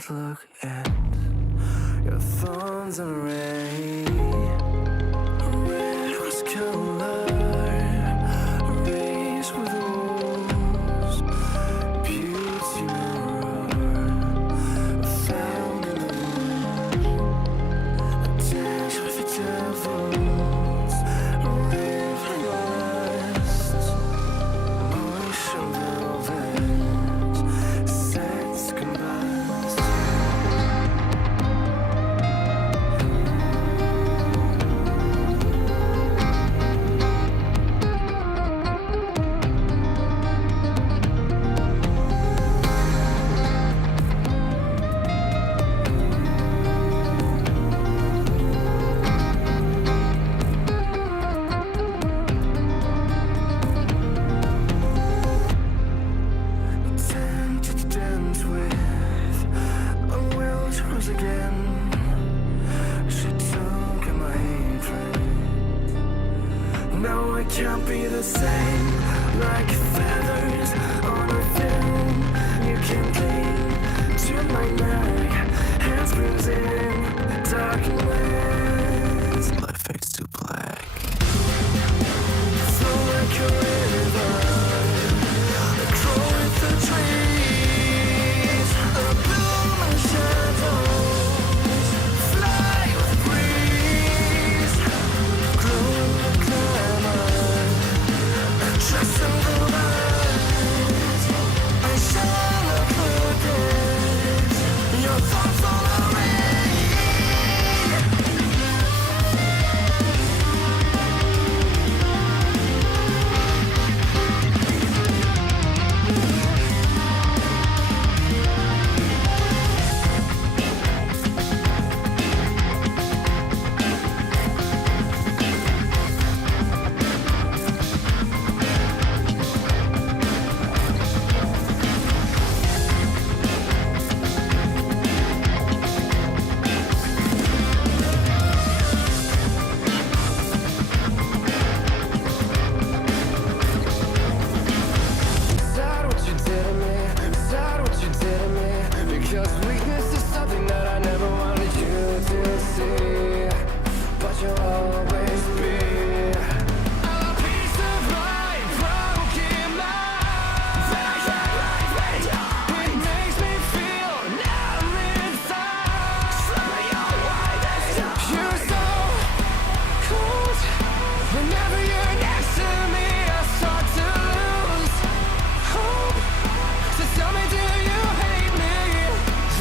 can't look at your thorns and rain. Red rose color, raised with rose, beauty mirror, found in the moon. Dance with the devils, river lost, motion velvet, sense combust. Tempted to dance with a wild rose again. She took my hatred. Now I can't be the same. Like feathers on a film, you can cling to my neck. Hands bruising, darkness. Life fades to black. Flow like a river, grow with the trees, bloom in shadows, fly with breeze, glow in the glamour, trust in the light. I shall not forget your thoughts on a ring. Sad what you did to me, sad what you did to me. Because weakness is something that I never wanted you to see. But you'll always be a piece of my broken mind that I can't live without. It makes me feel numb inside. Slowly your white is you're so cold. Whenever you're next to me, I start to lose hope. So tell me, do you hate me?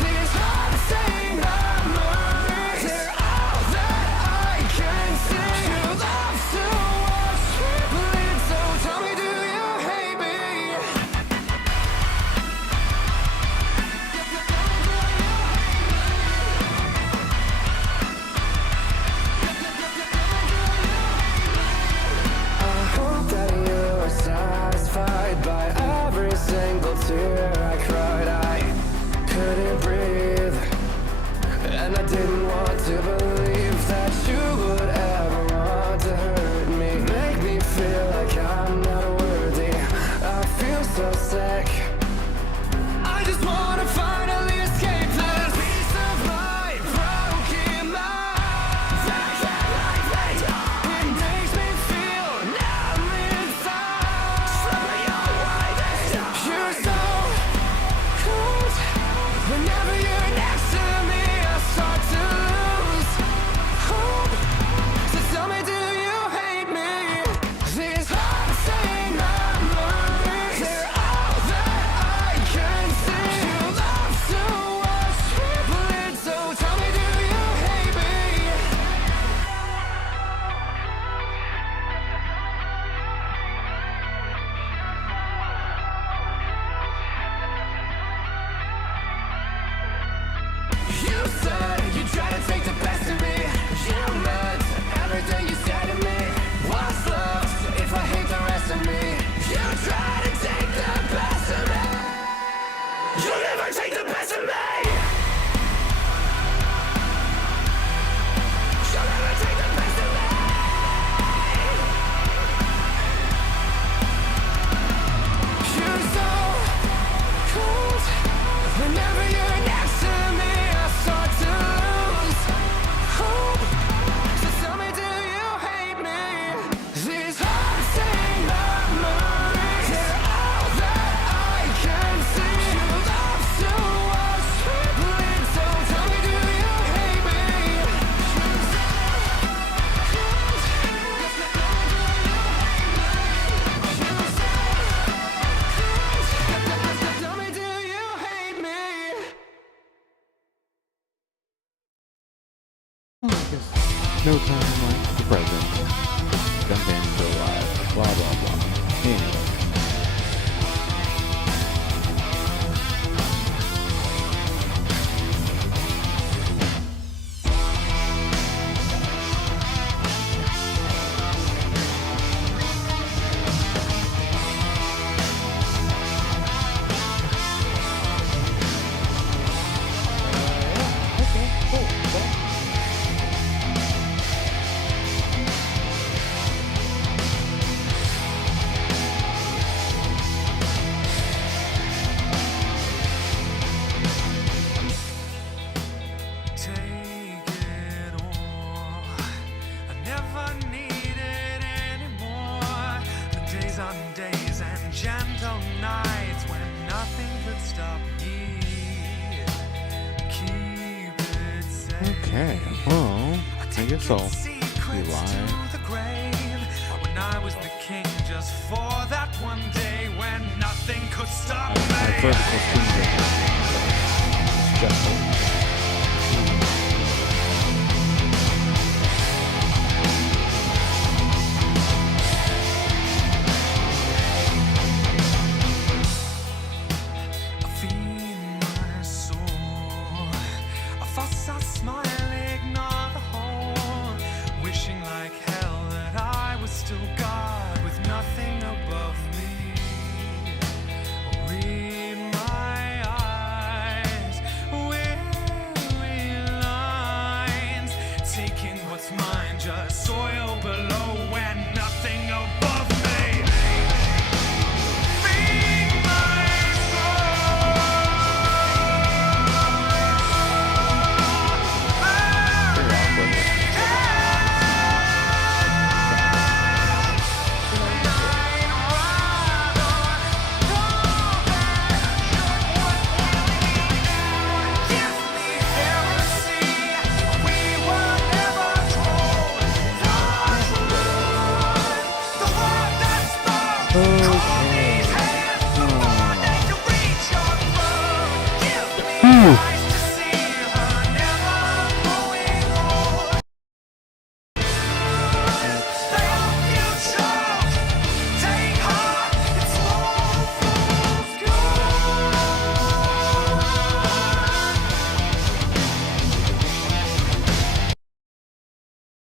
These are the same memories. They're all that I can see. You love to watch me bleed. So tell me, do you hate me? I hope that you are satisfied by every single tear I cried. I couldn't breathe, and I didn't want to believe that you would ever want to hurt me. Make me feel like I'm not worthy. I feel so sick. I just wanna finally escape this piece of my broken mind that I can't live without. It makes me feel numb inside. Slowly your white is you're so cold. Whenever you're next to me, I start to lose Well, I guess no time like the present. Jump in, go live, blah blah blah. Anyway. Okay, cool. Take it all. I never need it anymore. The days on days and gentle nights when nothing could stop me. Keep it safe. Okay, well, I guess I'll be live. To the grave when I was the king just for that one day when nothing could stop me. Vertical screen just Feed my soul. A fuss, a smile, ignore the whole. Wishing like hell that I was still God with nothing above me. Read my eyes, weary lines. Taking what's mine, just soil below and nothing above me. Feed my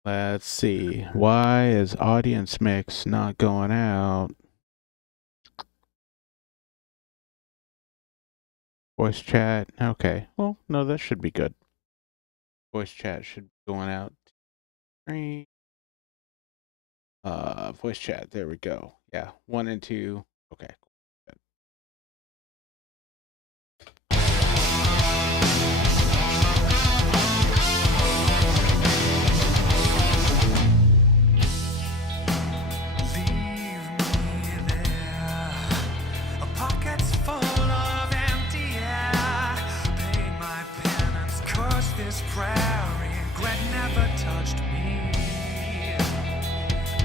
Let's see. Why is audience mix not going out? Voice chat. Okay. Well, no, that should be good. Voice chat should be going out. Voice chat. There we go. Yeah. 1 and 2. Okay. This prayer, regret never touched me.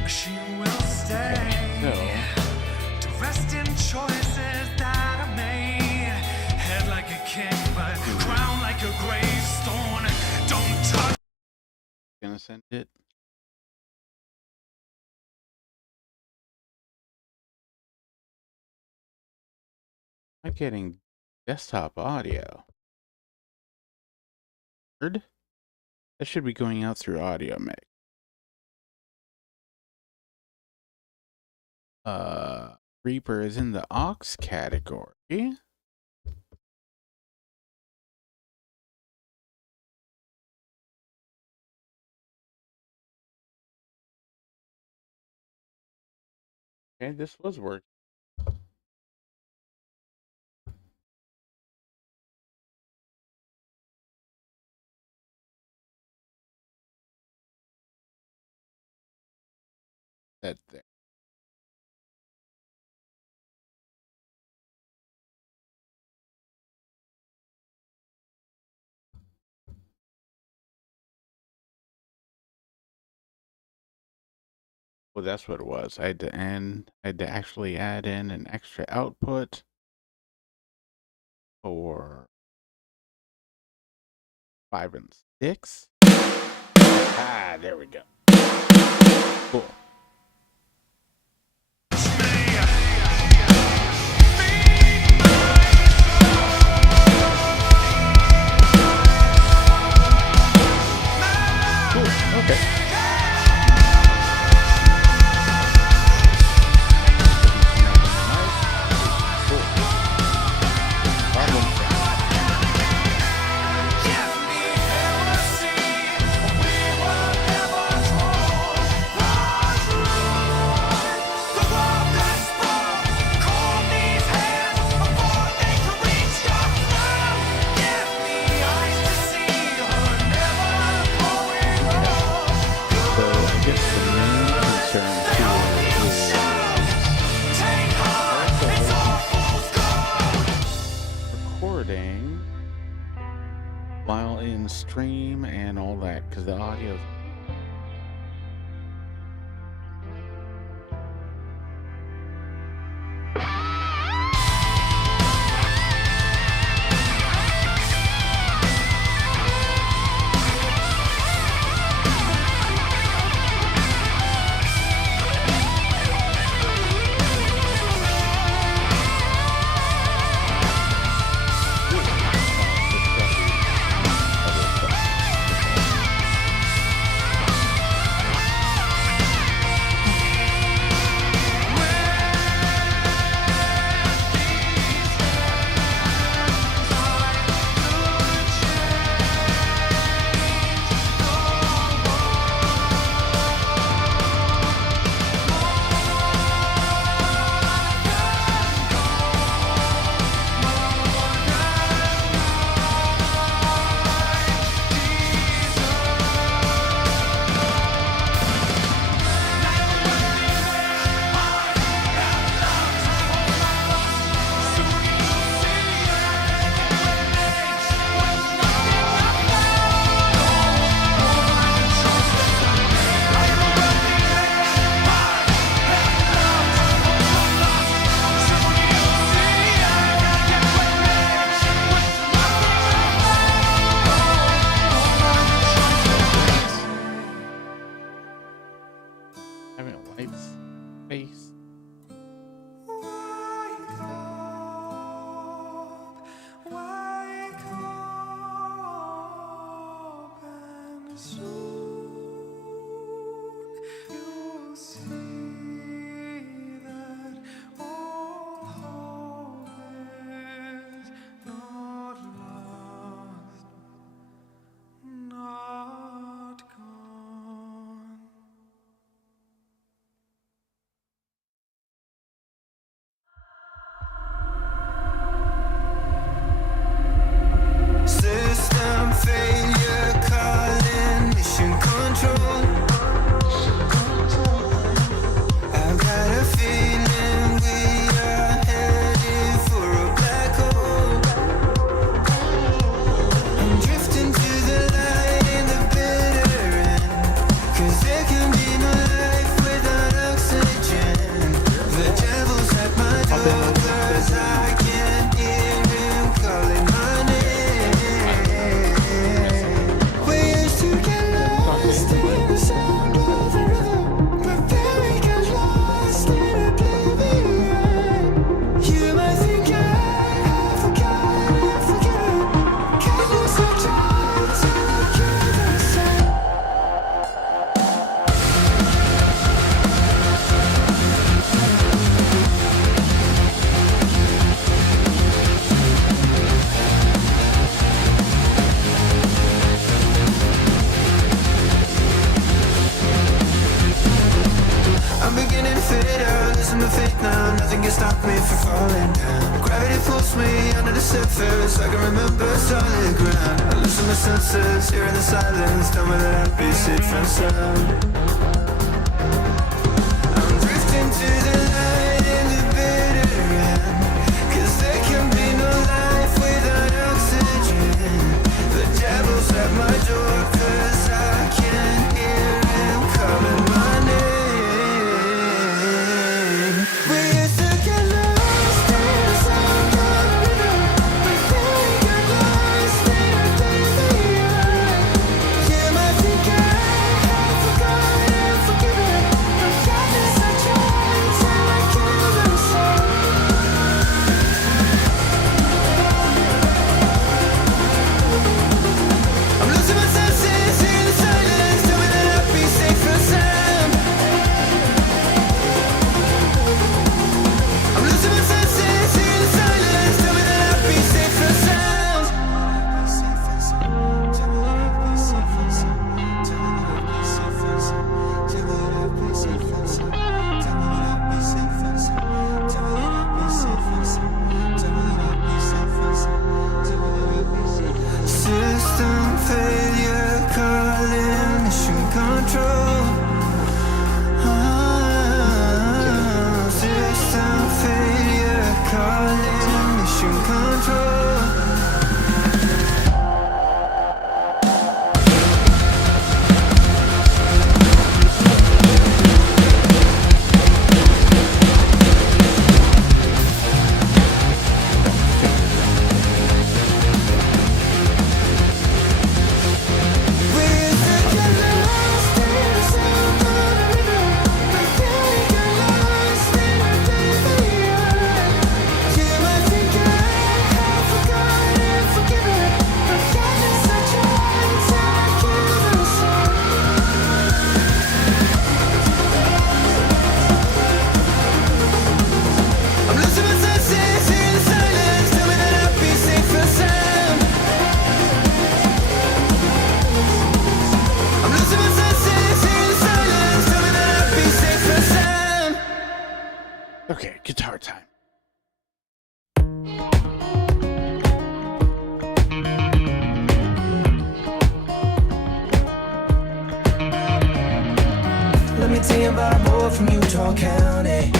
She will stay to rest in choices that I made. Head like a king, but crown like a gravestone. Don't touch. Gonna send it. I'm getting desktop audio. Heard? That should be going out through audio mix. Reaper is in the aux category. Okay, this was working. That there. Well, that's what it was. I had to actually add in an extra output for 5 and 6. Ah, there we go. Cool. Cool. Okay. Cool. Problem. So I guess the main concern here is recording while in stream and all that, because the audio. Having a wife's face. System failure calling mission control. I've got a feeling we are headed for a black hole. I'm drifting to the light in the bitter end, 'cause there can be no life without oxygen. The devil's at my door 'cause I can't hear him calling my name. We used to get lost in the sound of the rhythm, but then we got lost in oblivion. You might think I forgot. Can you switch on to hear the sound? I'm beginning to fade out, losing my faith now. Nothing can stop me from falling down. Gravity pulls me under the surface. I can remember solid ground. I losing my senses, hearing the silence. Tell me that I'd be safe from sound. I'm drifting to the light in the bitter end, 'cause there can be no life without oxygen. The devil's at my door 'cause I can't hear him calling my name. We used to get lost in the sound of the rhythm, but then we got lost in oblivion. You might think I Let me tell you about a boy from Utah County.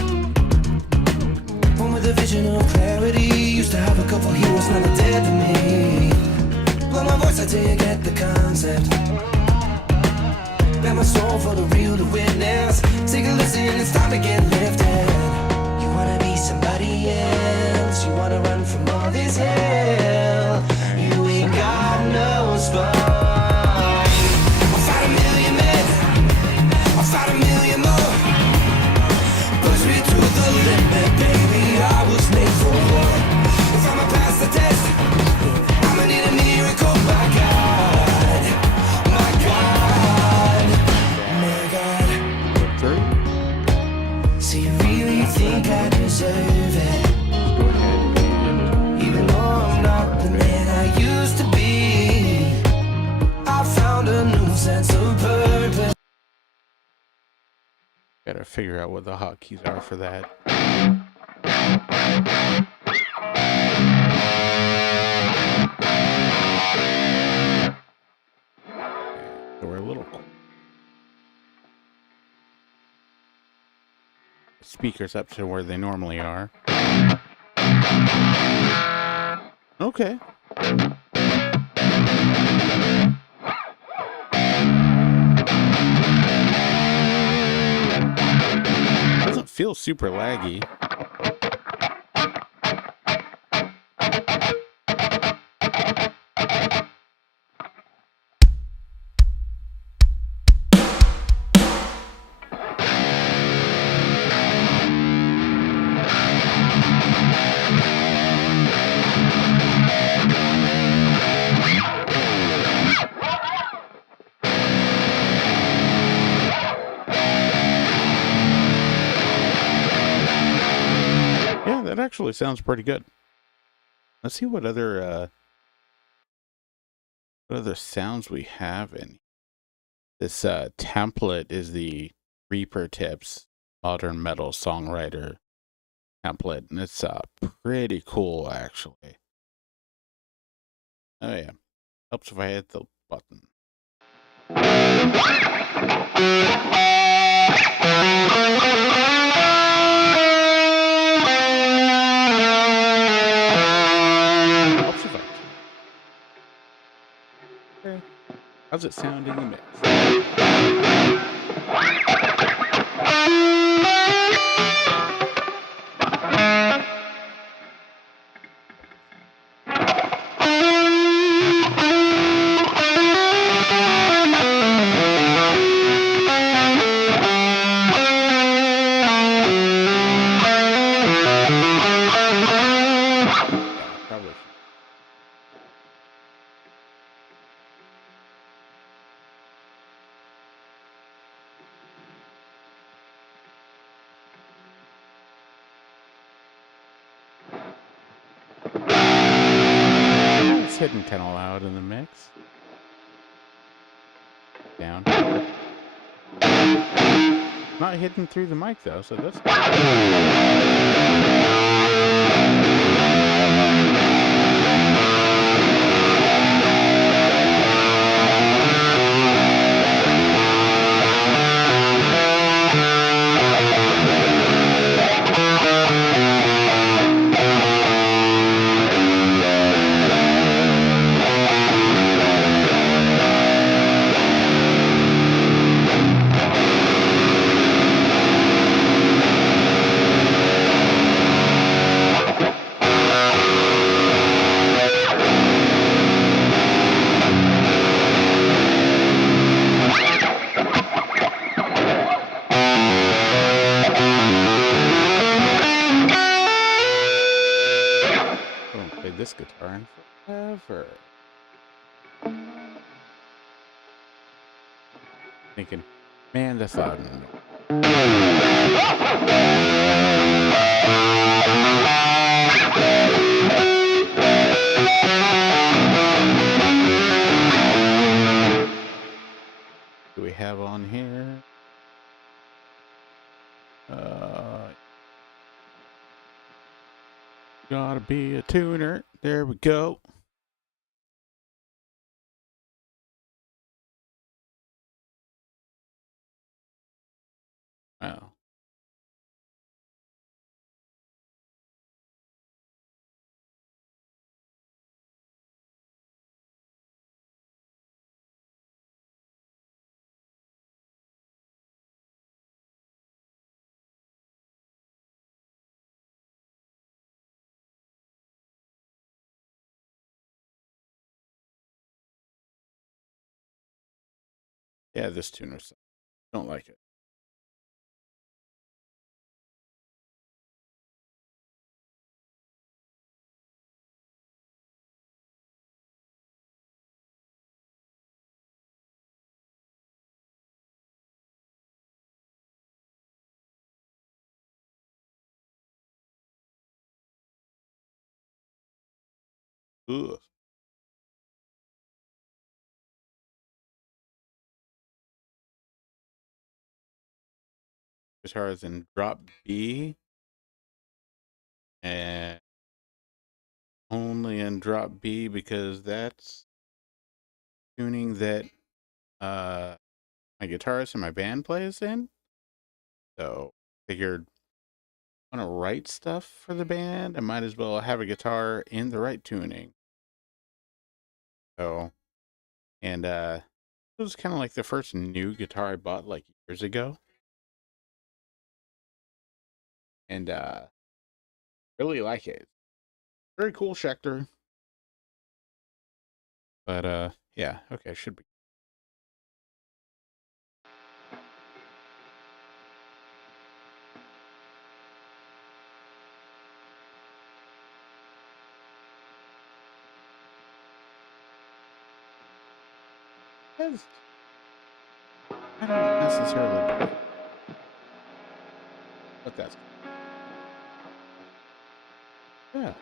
Born with a vision of clarity. Used to have a couple heroes, now they're dead to me. Blow my voice, I tell you, get the concept. Bet my soul for the real to witness. Take a listen, it's time to get lifted. You wanna be somebody else. You wanna run from all this hell. You ain't got no spine. I'll fight a million men. I'll fight a million more. Push me to the limit, baby. I was made for war. If I'ma pass the test, I'ma need a miracle. My God, my God, my God. So you really think I deserve it? Even though I'm not the man I used to be, I found a new sense of purpose. Gotta figure out what the hotkeys are for that. So we're a little speakers up to where they normally are. Okay. Doesn't feel super laggy. Yeah, that actually sounds pretty good. Let's see what other sounds we have in this. Template is the Reaper Tips Modern Metal Songwriter template, and it's pretty cool actually. Oh yeah, helps if I hit the button. Helps if I... Okay. How's it sound in the mix? Probably should. It's hitting kind of loud in the mix. Down. Not hitting through the mic though, so that's good. This guitar in forever. Thinking, man, that's loud. Do we have on here? Gotta be a tuner. There we go. Yeah, this tuner sucks. Don't like it. Ugh. Guitar is in drop B and only in drop B because that's tuning that my guitarist in my band plays in. So figured I want to write stuff for the band. I might as well have a guitar in the right tuning. So and it was kind of like the first new guitar I bought like years ago. And really like it. Very cool Schecter. But yeah, okay, should be. Yes. I don't necessarily, but that's yeah.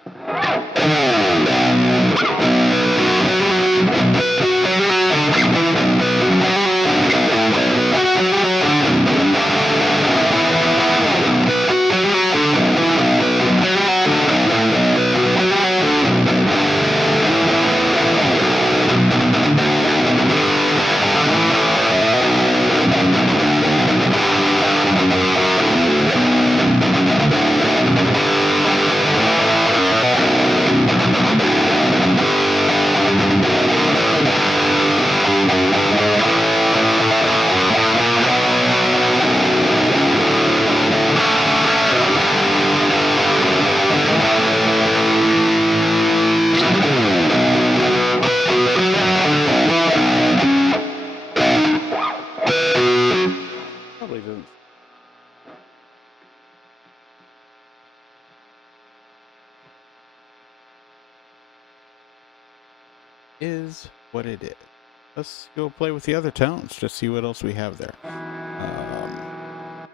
Probably doesn't. Is what it is. Let's go play with the other tones. Just see what else we have there.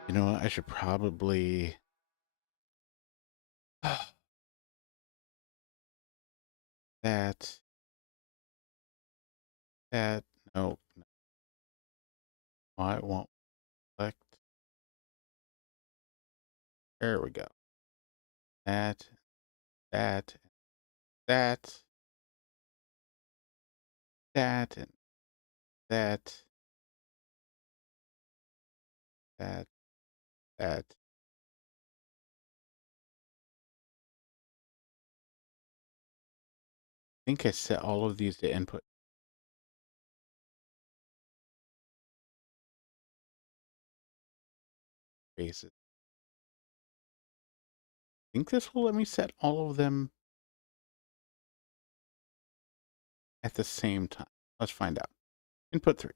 You know what? I should probably. that. That. No. I won't select. There we go. That. That. That. That. And that. That. That. I think I set all of these to input bases. I think this will let me set all of them at the same time. Let's find out. Input 3.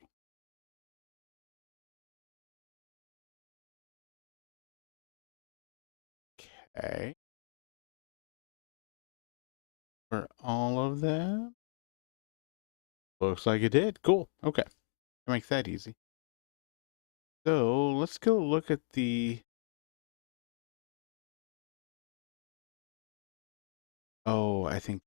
Okay. For all of them. Looks like it did. Cool. Okay. That makes that easy. So let's go look at the. Oh, I think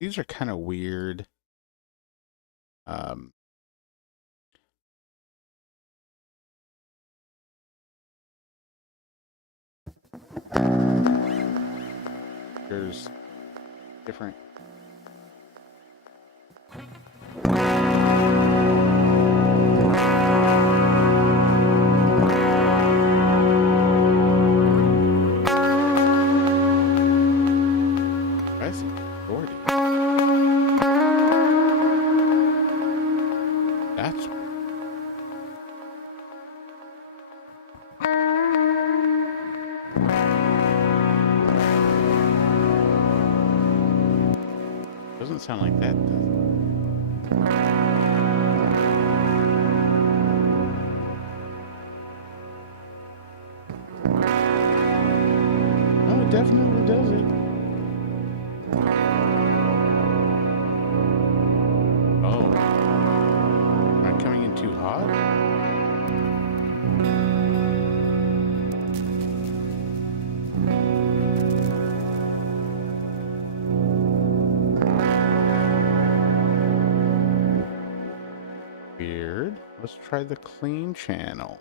these are kind of weird. Um, there's different. Pressing 40. That's weird. Doesn't sound like that, does it? Oh, it definitely does it. Oh, am I coming in too hot? Weird. Let's try the clean channel.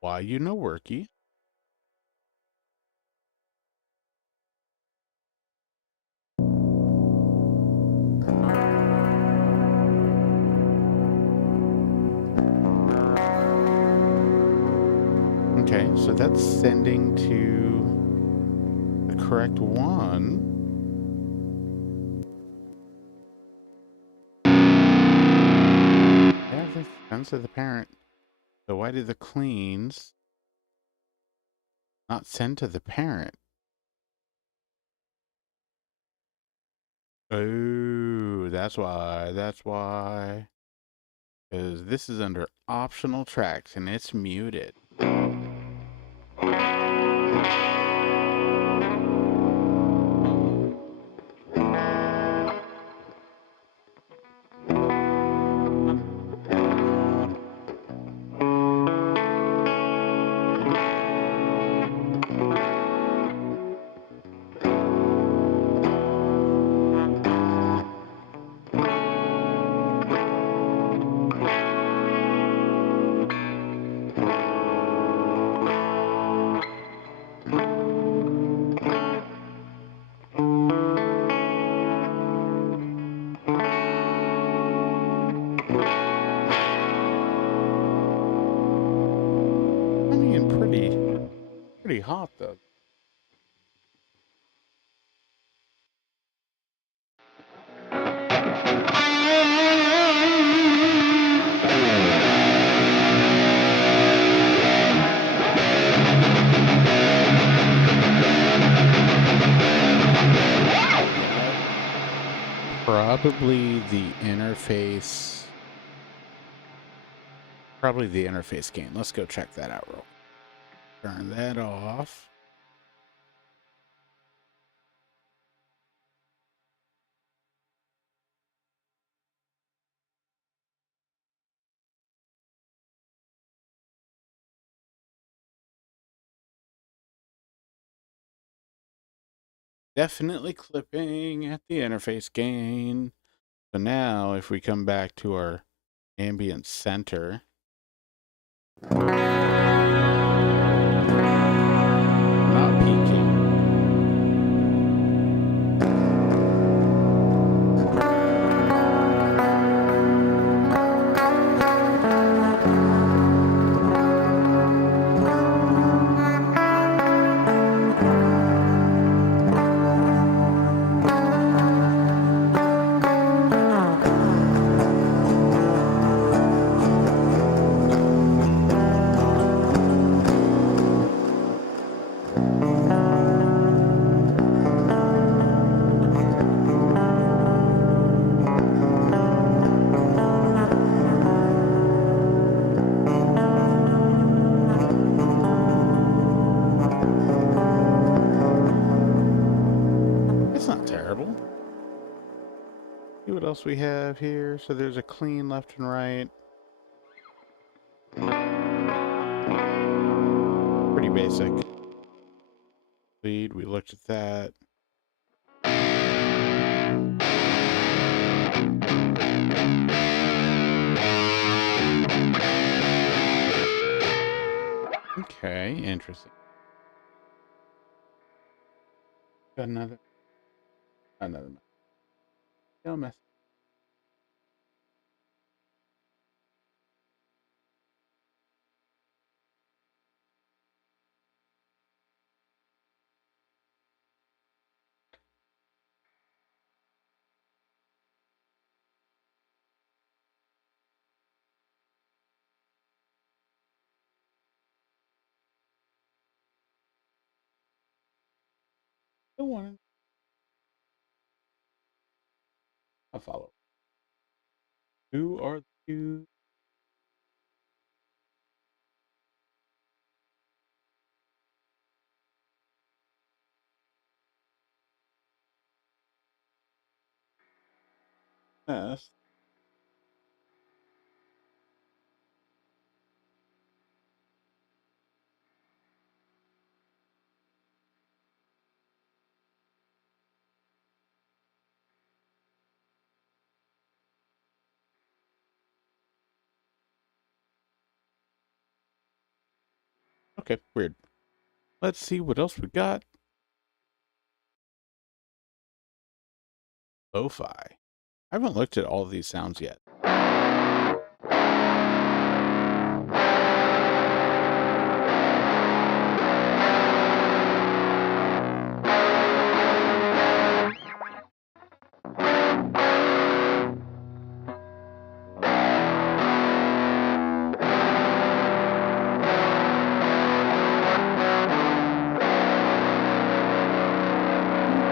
Why you no worky? Okay, so that's sending to the correct one. Yeah, this sends to the parent. So why did the cleans not send to the parent? Oh, that's why. That's why. Because this is under optional tracks and it's muted. I mean, pretty hot though. Probably the interface. Probably the interface gain. Let's go check that out real quick. Turn that off. Definitely clipping at the interface gain. So now if we come back to our ambient center, not peaking. It's not terrible. See what else we have here. So there's a clean left and right. Pretty basic. Lead, we looked at that. Okay, interesting. Got another no mess. don't want to. I'll follow. Who are the two? Yes. Okay, weird. Let's see what else we got. Lo-fi. I haven't looked at all of these sounds yet.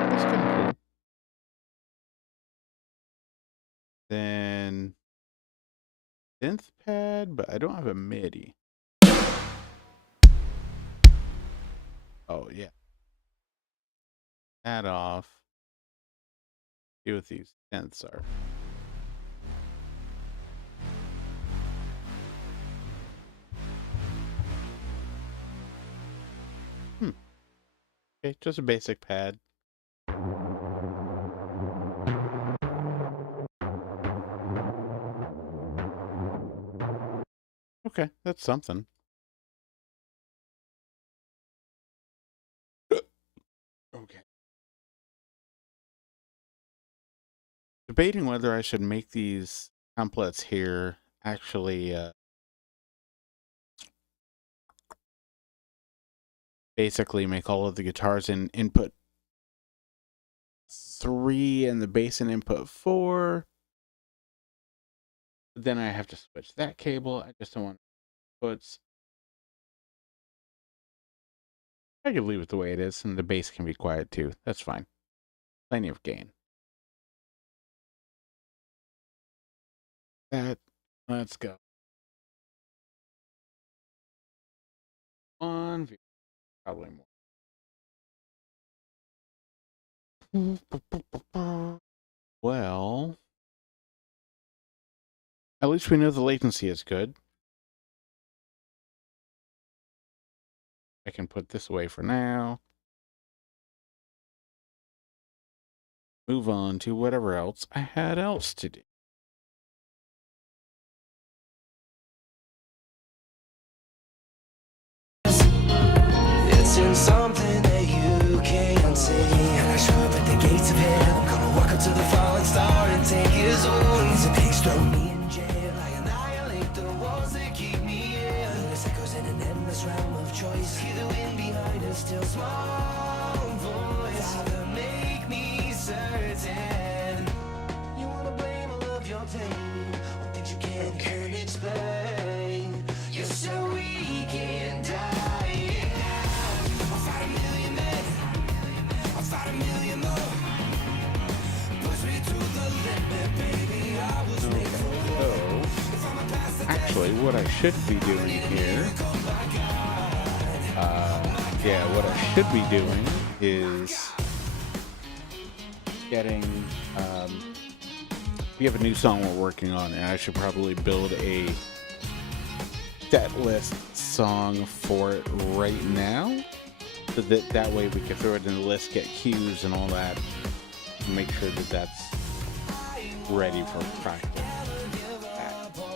That's kind of cool. Then synth pad, but I don't have a MIDI. Oh yeah. That off. See what these synths are. Okay, just a basic pad. Okay, that's something. Okay. Debating whether I should make these templates here actually basically make all of the guitars in input 3 and the bass in input 4. Then I have to switch that cable. I just don't want puts. I could leave it the way it is, and the bass can be quiet too. That's fine. Plenty of gain. Let's go. One view, probably more. Well, at least we know the latency is good. I can put this away for now. Move on to whatever else I had else to do. It's in something that you can't see. And I show up at the gates of hell. I'm gonna walk up to the falling star and take his wings. And please throw me in jail. I annihilate the walls that keep me in. Endless echoes in an endless realm of choice. Hear the wind behind a still small voice. Father, make me certain. You wanna blame all of your pain on things you can't explain. You're so weak and die. Actually, what I should be doing here, what I should be doing is getting, we have a new song we're working on, and I should probably build a set list song for it right now, so that way we can throw it in the list, get cues and all that, and make sure that that's ready for practice.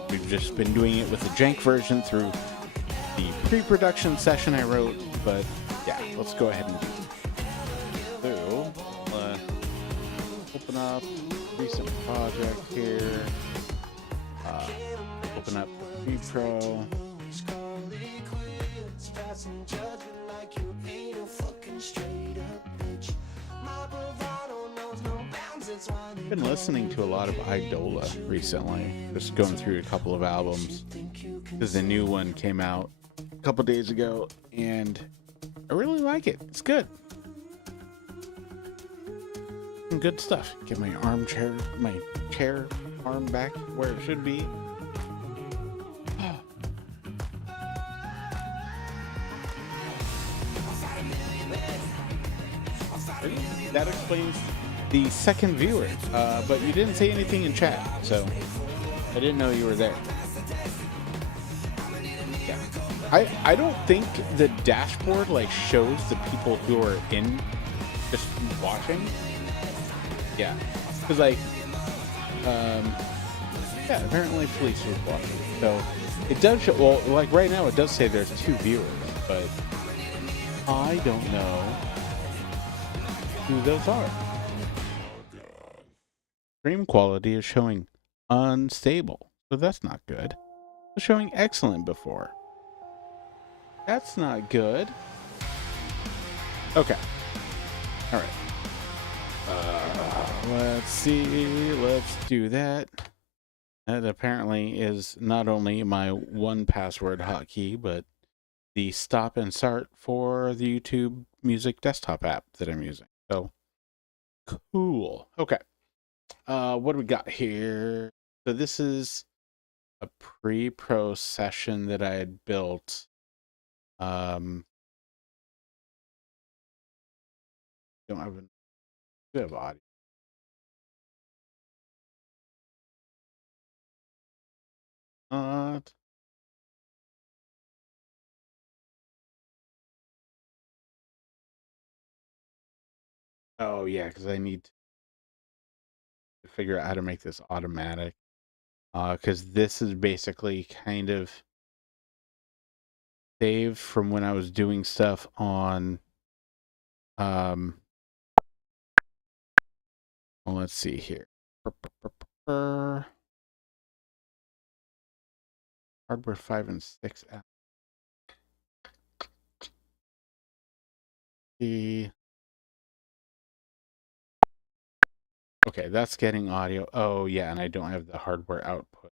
We've just been doing it with the jank version through the pre-production session I wrote, but yeah, let's go ahead and do it. So, open up recent project here, open up the Pro. I've been listening to a lot of Idola recently, just going through a couple of albums, because the new one came out a couple days ago, and I really like it. It's good. some good stuff. Get my chair arm back where it should be. That explains the second viewer, but you didn't say anything in chat, so I didn't know you were there. Yeah, I don't think the dashboard like shows the people who are in just watching. Yeah, because like yeah, apparently police was watching, so it does show. Well, like right now it does say there's 2 viewers, but I don't know who those are. Stream quality is showing unstable, so that's not good. It was showing excellent before. That's not good. Okay. All right. Let's see. Let's do that. That apparently is not only my 1Password hotkey, but the stop and start for the YouTube Music desktop app that I'm using. So cool. Okay. What do we got here? So this is a pre-pro session that I had built. Don't have a bit of audio. Oh yeah, because I need to figure out how to make this automatic. Because this is basically kind of saved from when I was doing stuff on well, let's see here. Hardware 5 and 6 app. Okay, that's getting audio. Oh yeah, and I don't have the hardware output.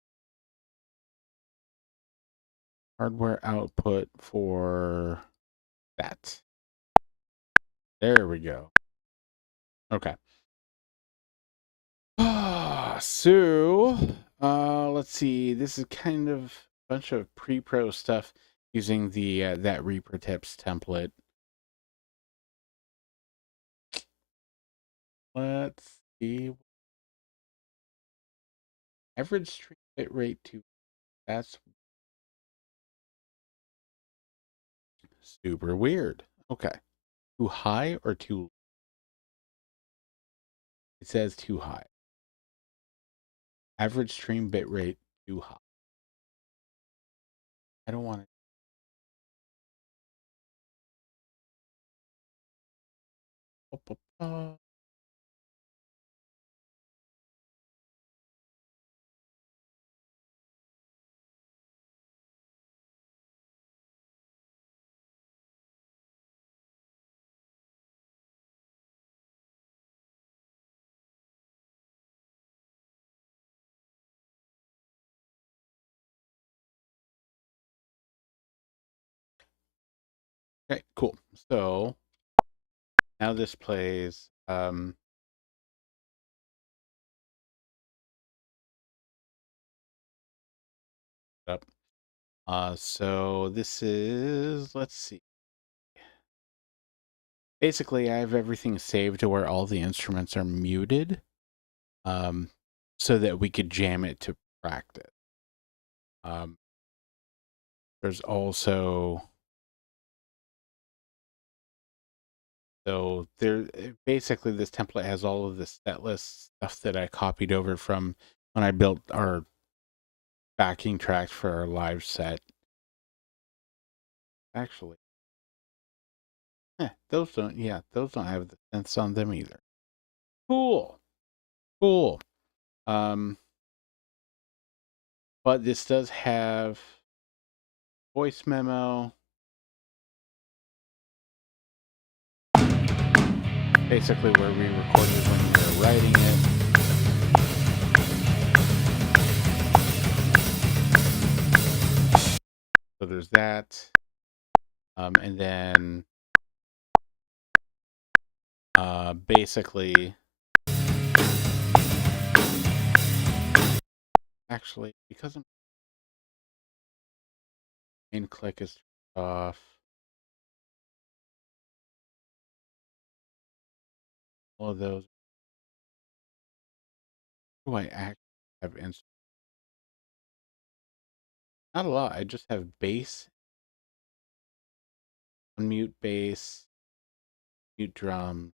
Hardware output for that. There we go. Okay. So, let's see. This is kind of a bunch of pre-pro stuff using the that Reaper Tips template. Let's see. Average stream bit rate to that's super weird. Okay. Too high or too? It says too high. Average stream bit rate too high. I don't want to. Okay, cool. So now this plays. Up. So this is, let's see. Basically, I have everything saved to where all the instruments are muted, so that we could jam it to practice. There's also basically this template has all of the set list stuff that I copied over from when I built our backing tracks for our live set. Actually, those don't have the synths on them either. Cool. But this does have voice memo. Basically where we recorded when we were writing it. So there's that. And then basically actually, because I'm main click is off, all of those. Do I actually have instruments? Not a lot. I just have bass, unmute bass, mute drum.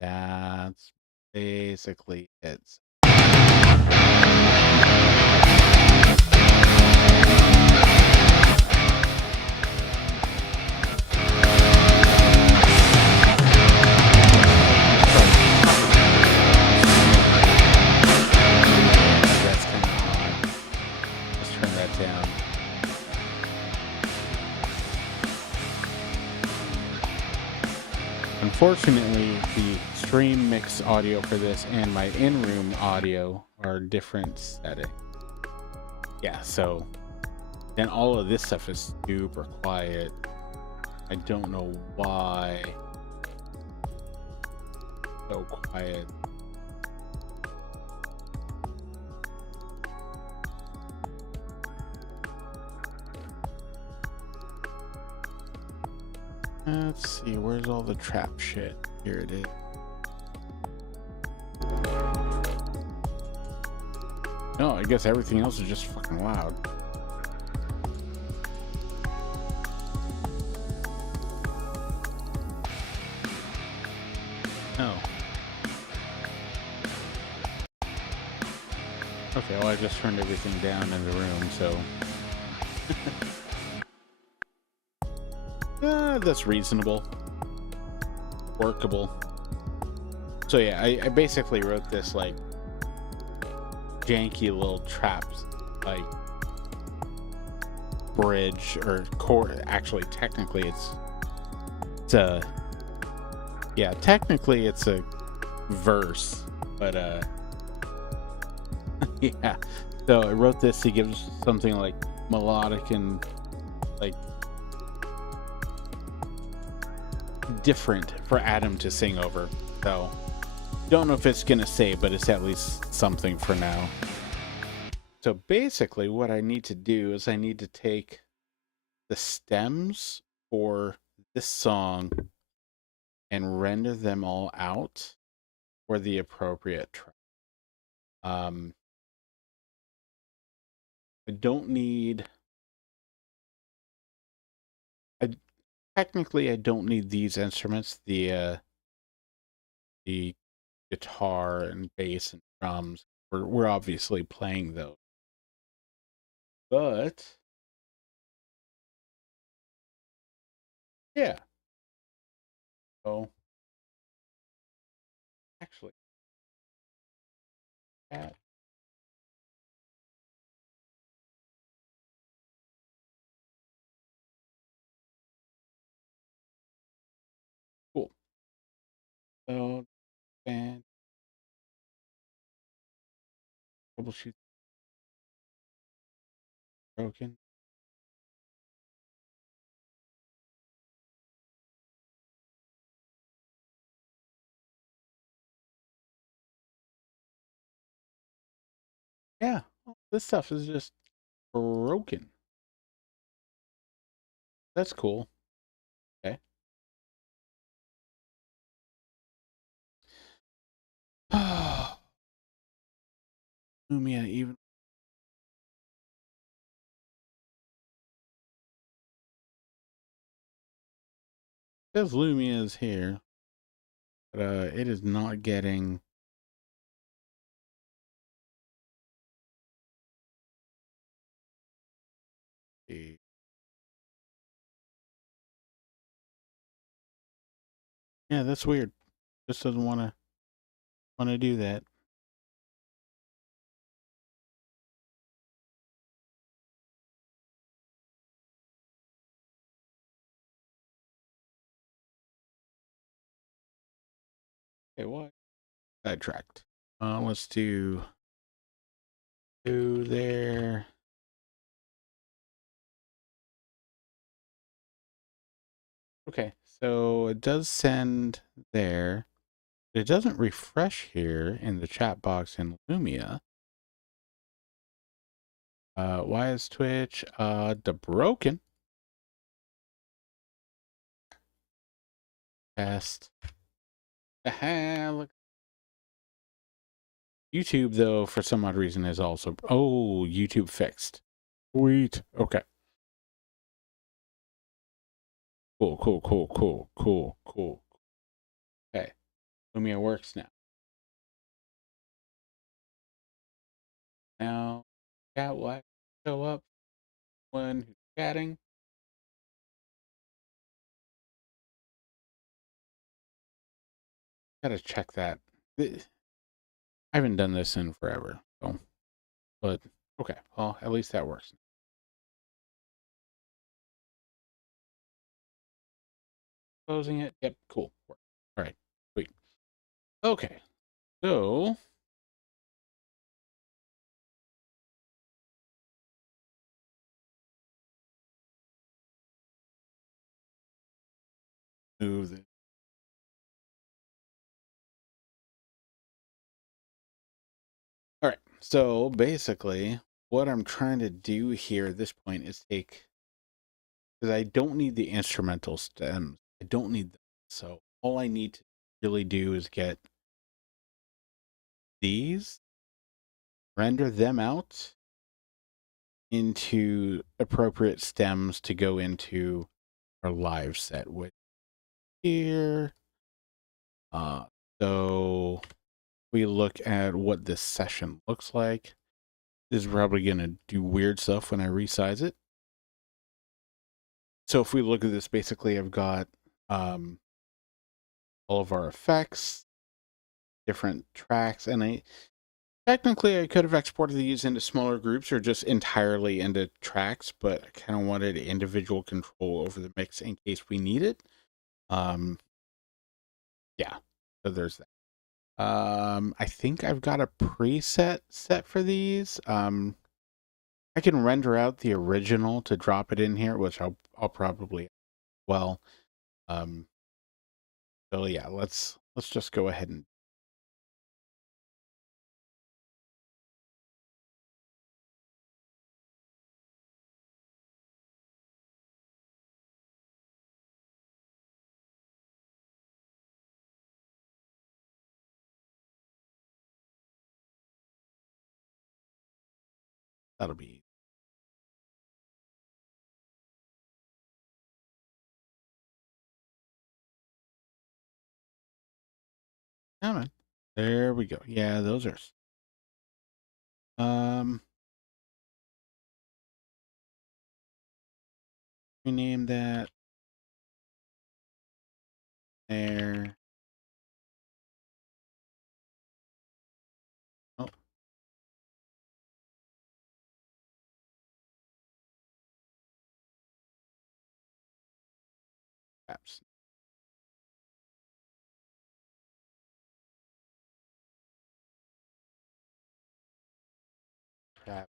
That's basically it. That's kind of odd. Let's turn that down. Unfortunately, the stream mix audio for this and my in-room audio are different setting. Yeah, so then all of this stuff is super quiet. I don't know why. So quiet. Let's see, where's all the trap shit? Here it is. No, I guess everything else is just fucking loud. Oh. Okay, well I just turned everything down in the room, so... that's reasonable. Workable. So yeah, I basically wrote this like janky little traps, like bridge or chord. Actually, technically it's a, yeah, technically it's a verse, but yeah. So I wrote this to give something like melodic and like different for Adam to sing over. So don't know if it's gonna say, but it's at least something for now. So basically what I need to do is I need to take the stems for this song and render them all out for the appropriate track. I don't need, I technically I don't need these instruments, the guitar and bass and drums. We're obviously playing those. But yeah. So actually, that cool. So and troubleshoot broken. Yeah, well, this stuff is just broken. That's cool. Okay. Lumia even says Lumia is here, but it is not getting. The... Yeah, that's weird. Just doesn't want to do that. Okay, what? Sidetracked. Let's do there. Okay, so it does send there. It doesn't refresh here in the chat box in Lumia. Why is Twitch the broken? Test. Look. YouTube, though, for some odd reason, is also... Oh, YouTube fixed. Sweet. Okay. Cool, cool, cool, cool, cool, cool. Okay. Lumia works now. Now, chat will show up when who's chatting. Gotta check that. I haven't done this in forever, so... But, okay. Well, at least that works. Closing it. Yep, cool. All right, sweet. Okay, so move it. All right, so basically, what I'm trying to do here at this point is take, because I don't need the instrumental stems. I don't need them. So all I need to really do is get these, render them out into appropriate stems to go into our live set with here. So we look at what this session looks like. This is probably going to do weird stuff when I resize it. So if we look at this, basically I've got all of our effects, different tracks, and I could have exported these into smaller groups or just entirely into tracks, but I kind of wanted individual control over the mix in case we need it. Yeah, so there's that. I think I've got a preset set for these. I can render out the original to drop it in here, which I'll probably well. So yeah, let's just go ahead and that'll be coming. There we go. Yeah, those are rename that there. Oh, perhaps. Perhaps.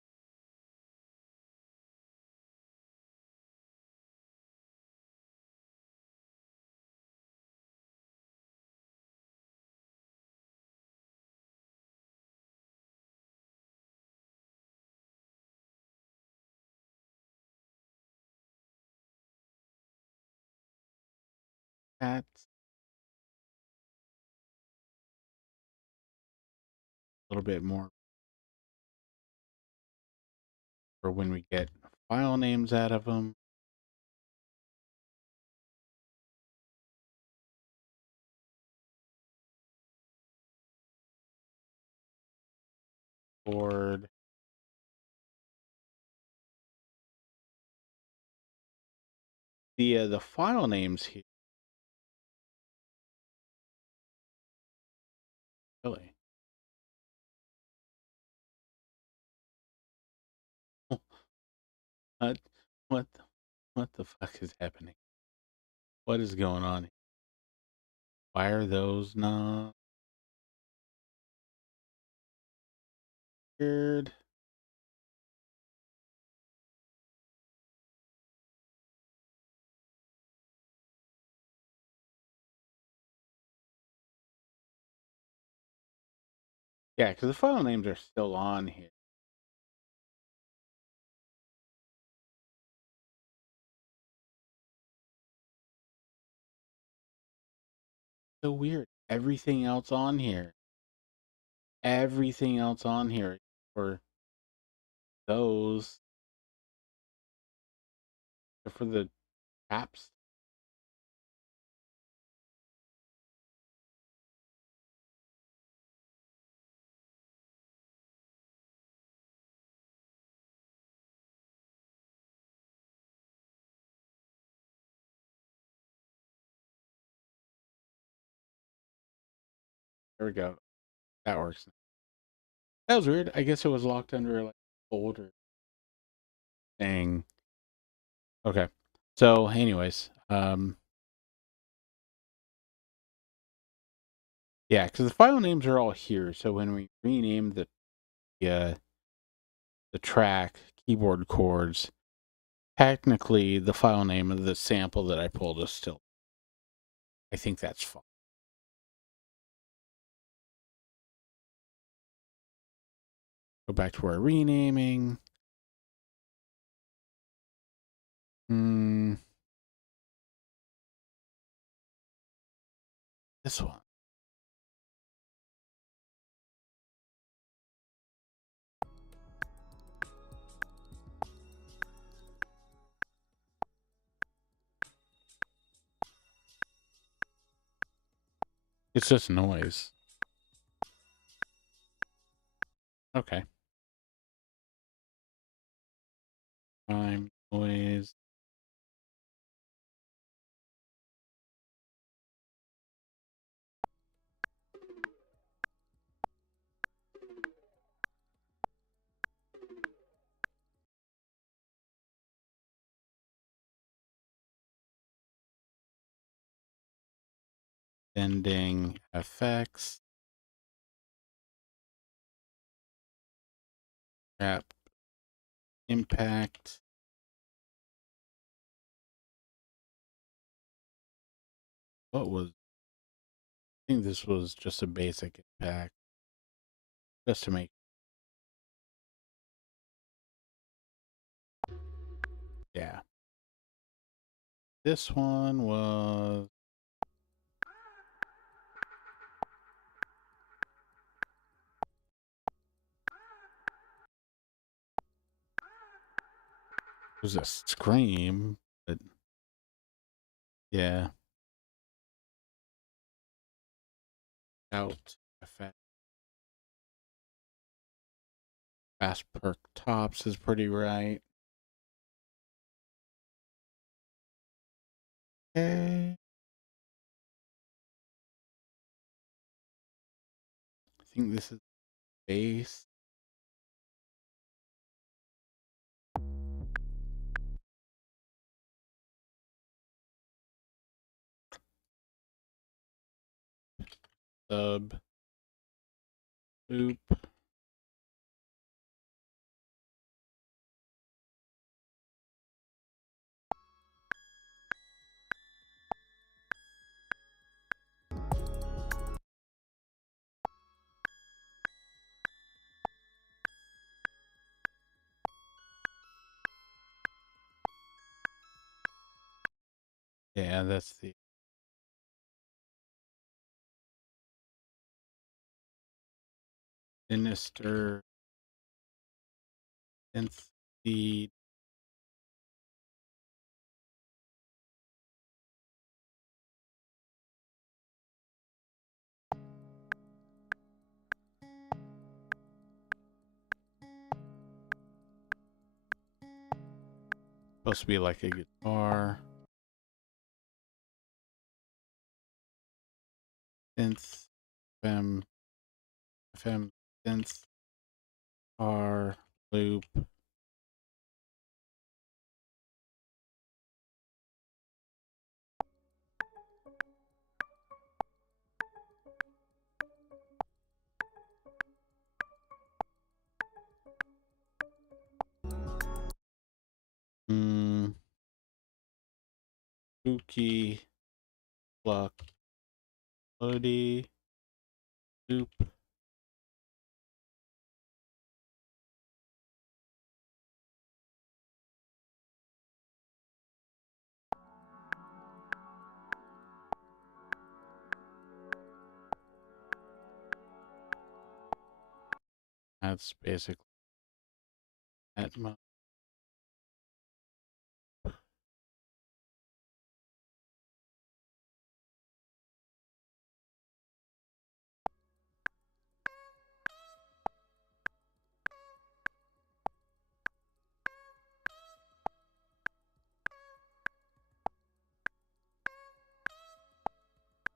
That's a little bit more for when we get file names out of them. Board. The file names here. Really. What what what the fuck is happening? What is going on? Why are those not weird? Yeah, because the file names are still on here. So weird. Everything else on here for those, for the apps. There we go. That works. That was weird. I guess it was locked under like folder thing. Okay. So, anyways, yeah, because the file names are all here. So when we rename the track keyboard chords, technically the file name of the sample that I pulled is still. I think that's fine. Go back to our renaming. This one. It's just noise. Okay. Time, noise. Bending effects. Wrap. Impact. What was? I think this was just a basic impact. Just to make. Yeah. This one was. Was a scream, but yeah. Out effect. Fast perk tops is pretty right. Okay. I think this is bass. Sub. Loop. Yeah, that's the sinister synth feed. Supposed to be like a guitar. Synth. FM. FM. Synth. R. Loop. Spooky. Pluck. Floaty. Loop. That's basically at my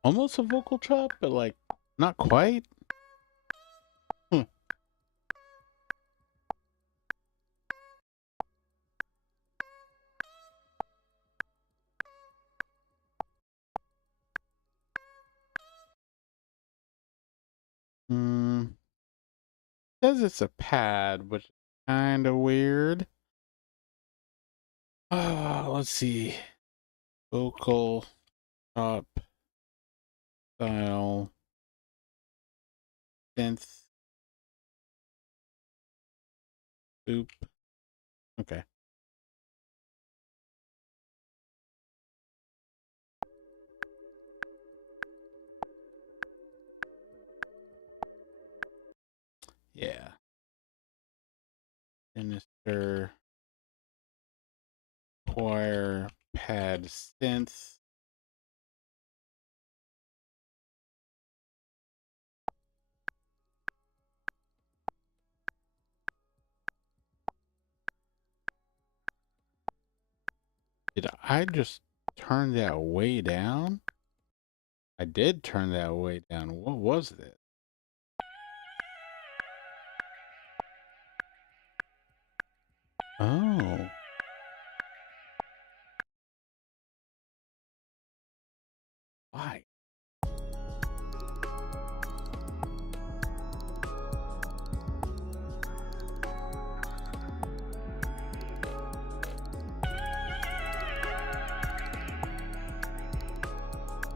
almost a vocal chop, but like not quite. Hmm. Hmm. Says it's a pad, which is kind of weird. Let's see. Vocal chop style synth boop. Okay. Yeah. Sinister choir pad synth. Did I just turn that way down? I did turn that way down. What was this? Oh. Why?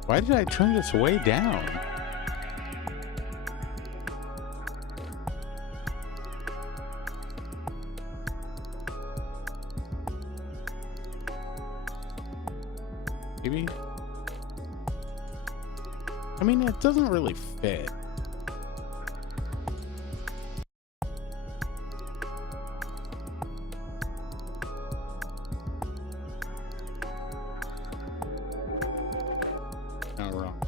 Why did I turn this way down? Maybe? I mean, it doesn't really fit. Not wrong.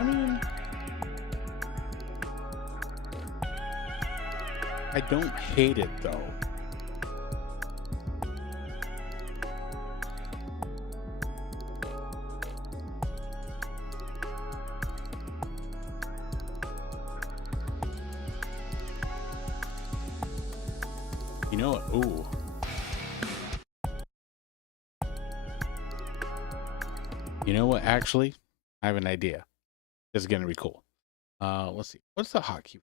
I mean, I don't hate it though. You know what? Ooh. You know what? Actually, I have an idea. This is gonna be cool. Let's see. What's the hotkey?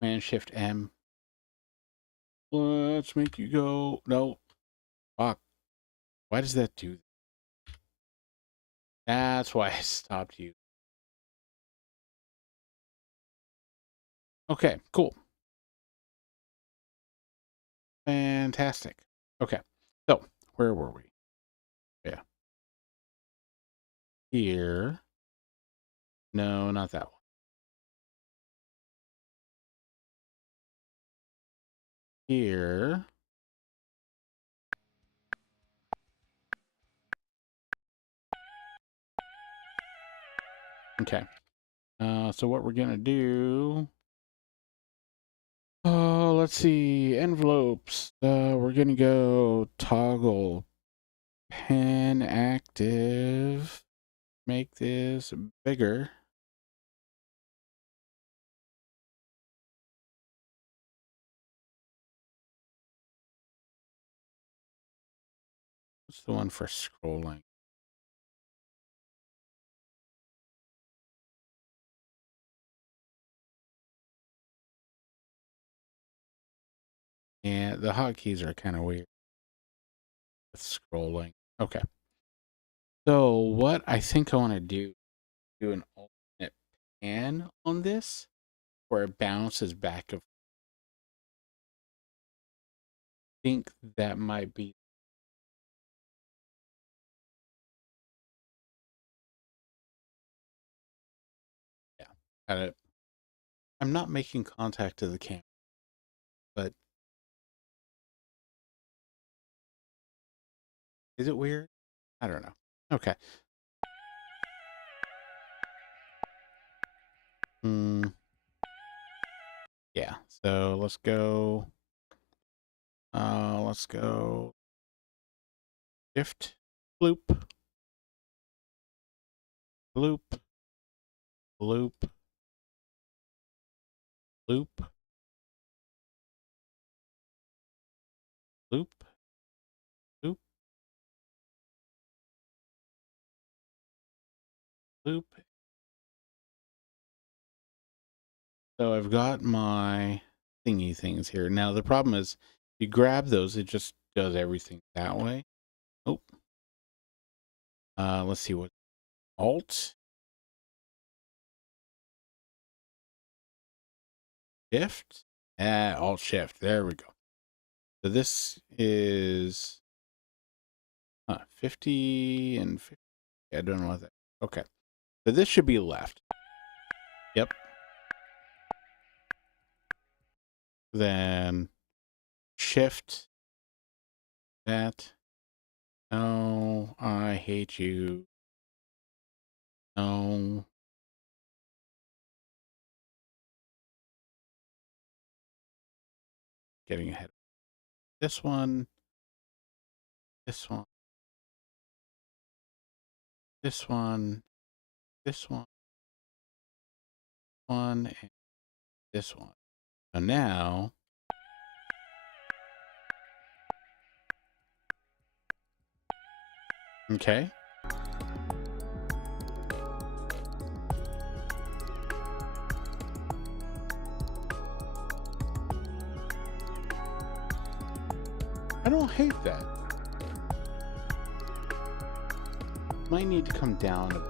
Command Shift M. Let's make you go. No. Fuck. Why does that do that? That's why I stopped you. Okay, cool. Fantastic. Okay. So, where were we? Yeah. Here. No, not that one. Here. Okay. So what we're gonna do? Oh, let's see. Envelopes. We're gonna go toggle pen active. Make this bigger. What's the one for scrolling? Yeah, the hotkeys are kind of weird with scrolling. Okay. So what I think I want to do an alternate pan on this where it bounces back. I think that might be Got it. I'm not making contact to the camera, but is it weird? I don't know. Okay. Yeah. So let's go. Let's go. Shift. Bloop. Bloop. Bloop. Bloop. Bloop. Bloop. Bloop. So I've got my thingy things here. Now the problem is, if you grab those, it just does everything that way. Oh. Let's see what. Alt. Shift. Alt Shift. There we go. So this is 50 and 50. I don't know what that. Okay. So this should be left. Yep. Then shift that. No, I hate you. No. Getting ahead. This one. This one. This one. This one. And this one. So now. Okay. I don't hate that. Might need to come down a bit.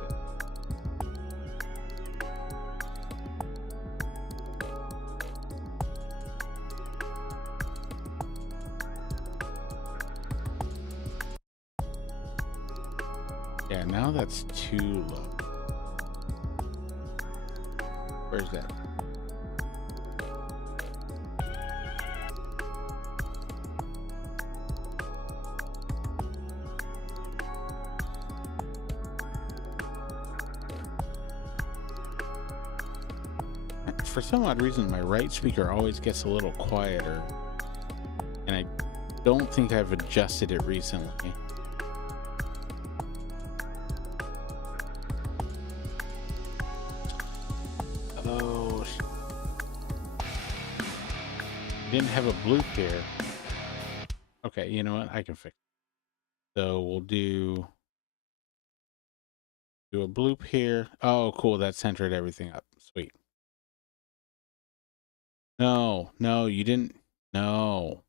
Yeah, now that's too low. Where's that? For some odd reason, my right speaker always gets a little quieter, and I don't think I've adjusted it recently. Oh, didn't have a bloop here. Okay, you know what? I can fix it. So we'll do a bloop here. Oh, cool. That centered everything up. Sweet. No, no, you didn't. No.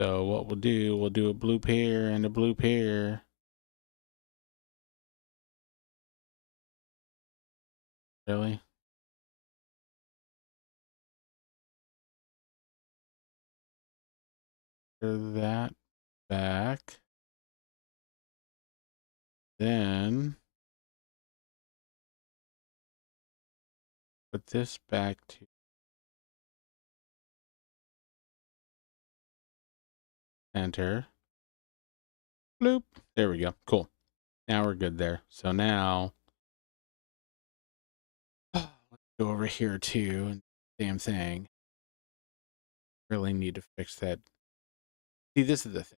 So what we'll do a bloop here and a bloop here. Really? Put that back. Then put this back to center. Bloop. There we go. Cool. Now we're good there. So now let's go over here too. Same thing. Really need to fix that. See, this is the thing.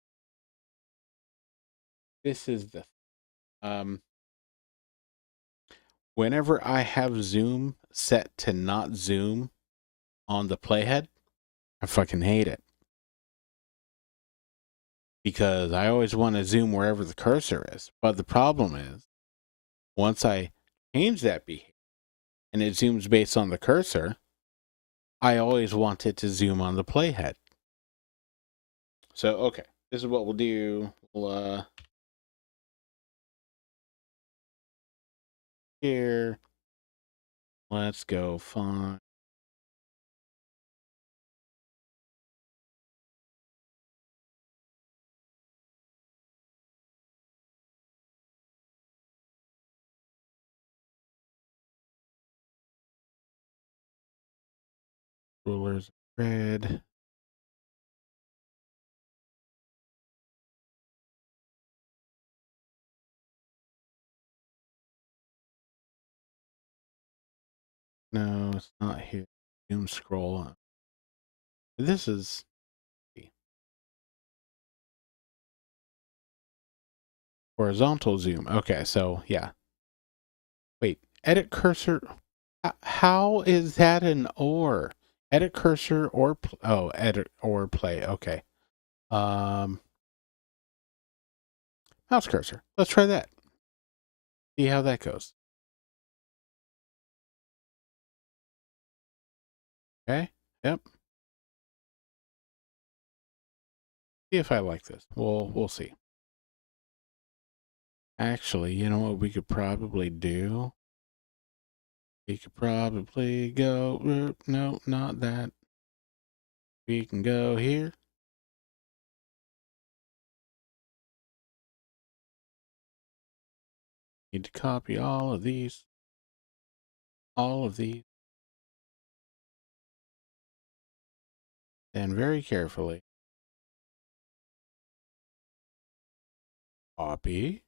This is the whenever I have zoom set to not zoom on the playhead, I fucking hate it. Because I always want to zoom wherever the cursor is. But the problem is, once I change that behavior and it zooms based on the cursor, I always want it to zoom on the playhead. So, okay, this is what we'll do. We'll, here, let's go find Rulers red. No, it's not here. Zoom scroll on. This is horizontal zoom. Okay, so yeah. Wait, edit cursor. How is that an or? Edit cursor or oh, edit or play. Okay. Mouse cursor. Let's try that. See how that goes. Okay. Yep. See if I like this. We'll see. Actually, you know what we could probably do? We could probably go, no, not that. We can go here. Need to copy all of these. And very carefully copy,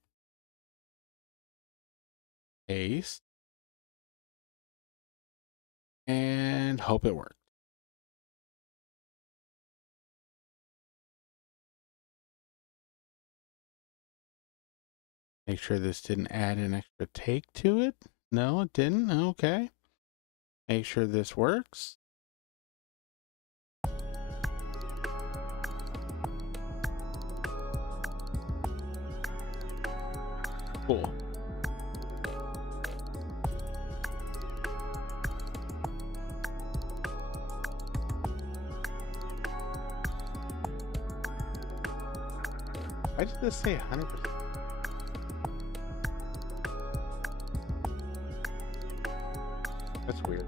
paste, and hope it works. Make sure this didn't add an extra take to it. No, it didn't. Okay. Make sure this works. Cool. Why did this say 100%? That's weird.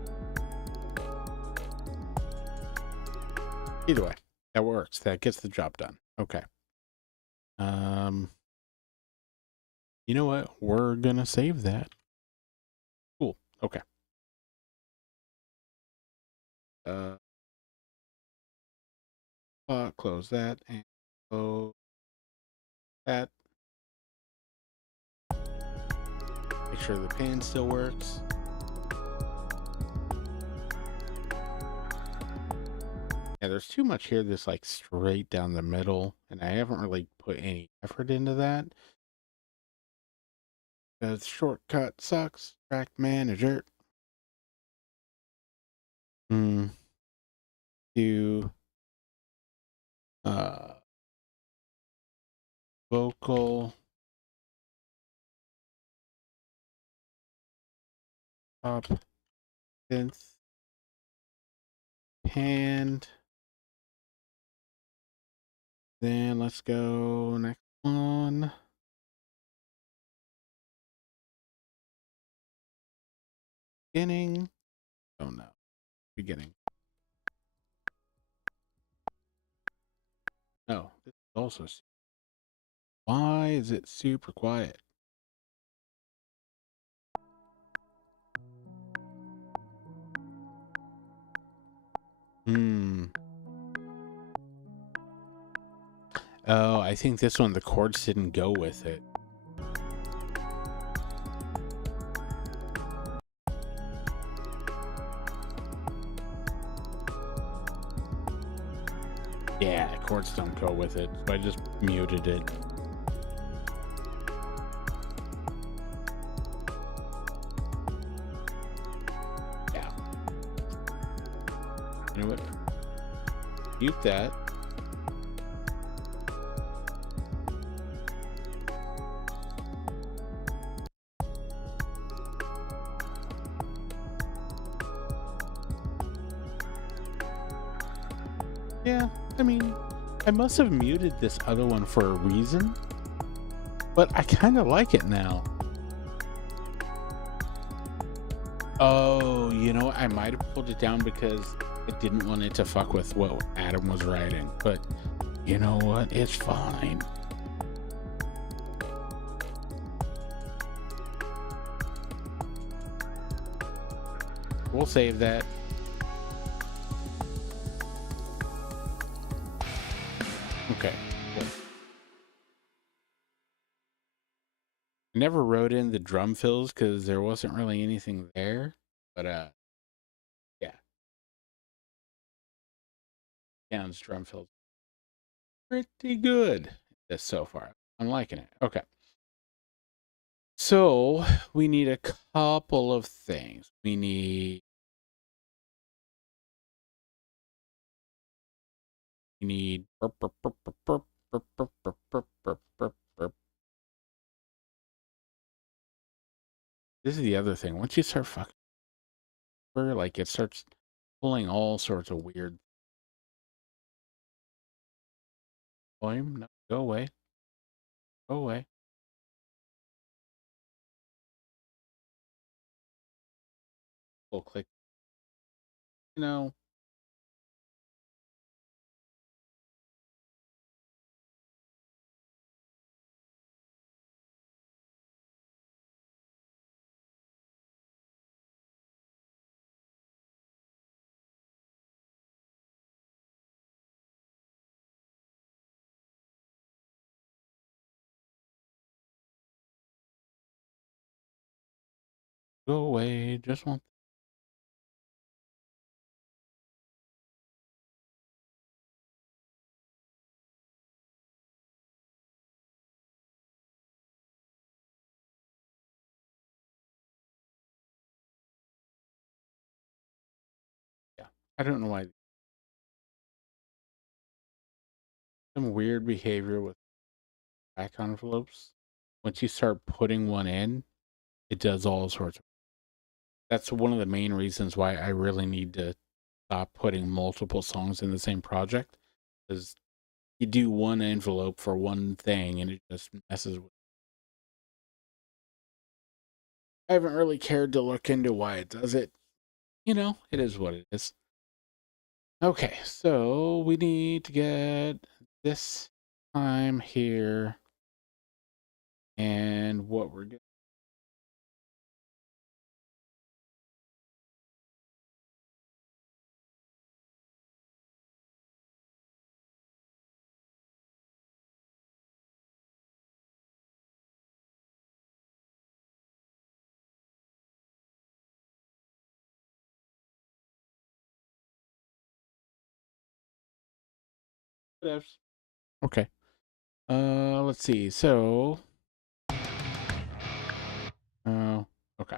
Either way, that works. That gets the job done. Okay. You know what? We're gonna save that. Cool. Okay. Close that and close that. Make sure the pan still works. Yeah, there's too much here that's like straight down the middle, and I haven't really put any effort into that. Because shortcut sucks. Track manager. Do vocal up synth hand. Then let's go next one. Beginning. Oh no. Beginning. No, this is also. Why is it super quiet? Oh, I think this one, the chords didn't go with it. Yeah, chords don't go with it, so I just muted it. Yeah. You know what? Mute that. Yeah, I mean, I must have muted this other one for a reason, but I kind of like it now. Oh, you know, I might have pulled it down because I didn't want it to fuck with what Adam was writing, but you know what? It's fine. We'll save that. Okay, cool. I never wrote in the drum fills because there wasn't really anything there. But yeah, Dan's drum fills pretty good this so far. I'm liking it. Okay. So we need a couple of things. We need burp, burp, burp, burp, burp, burp, burp, burp, burp, burp, burp, burp. This is the other thing. Once you start fucking, like it starts pulling all sorts of weird volume. No, go away. Go away. Full click. You know, go away. Just want. Yeah. I don't know why. Some weird behavior with back envelopes. Once you start putting one in, it does all sorts of. That's one of the main reasons why I really need to stop putting multiple songs in the same project. Because you do one envelope for one thing and it just messes with. I haven't really cared to look into why it does it. You know, it is what it is. Okay, so we need to get this time here and what we're getting. Whatevs. Okay. Let's see. So, okay.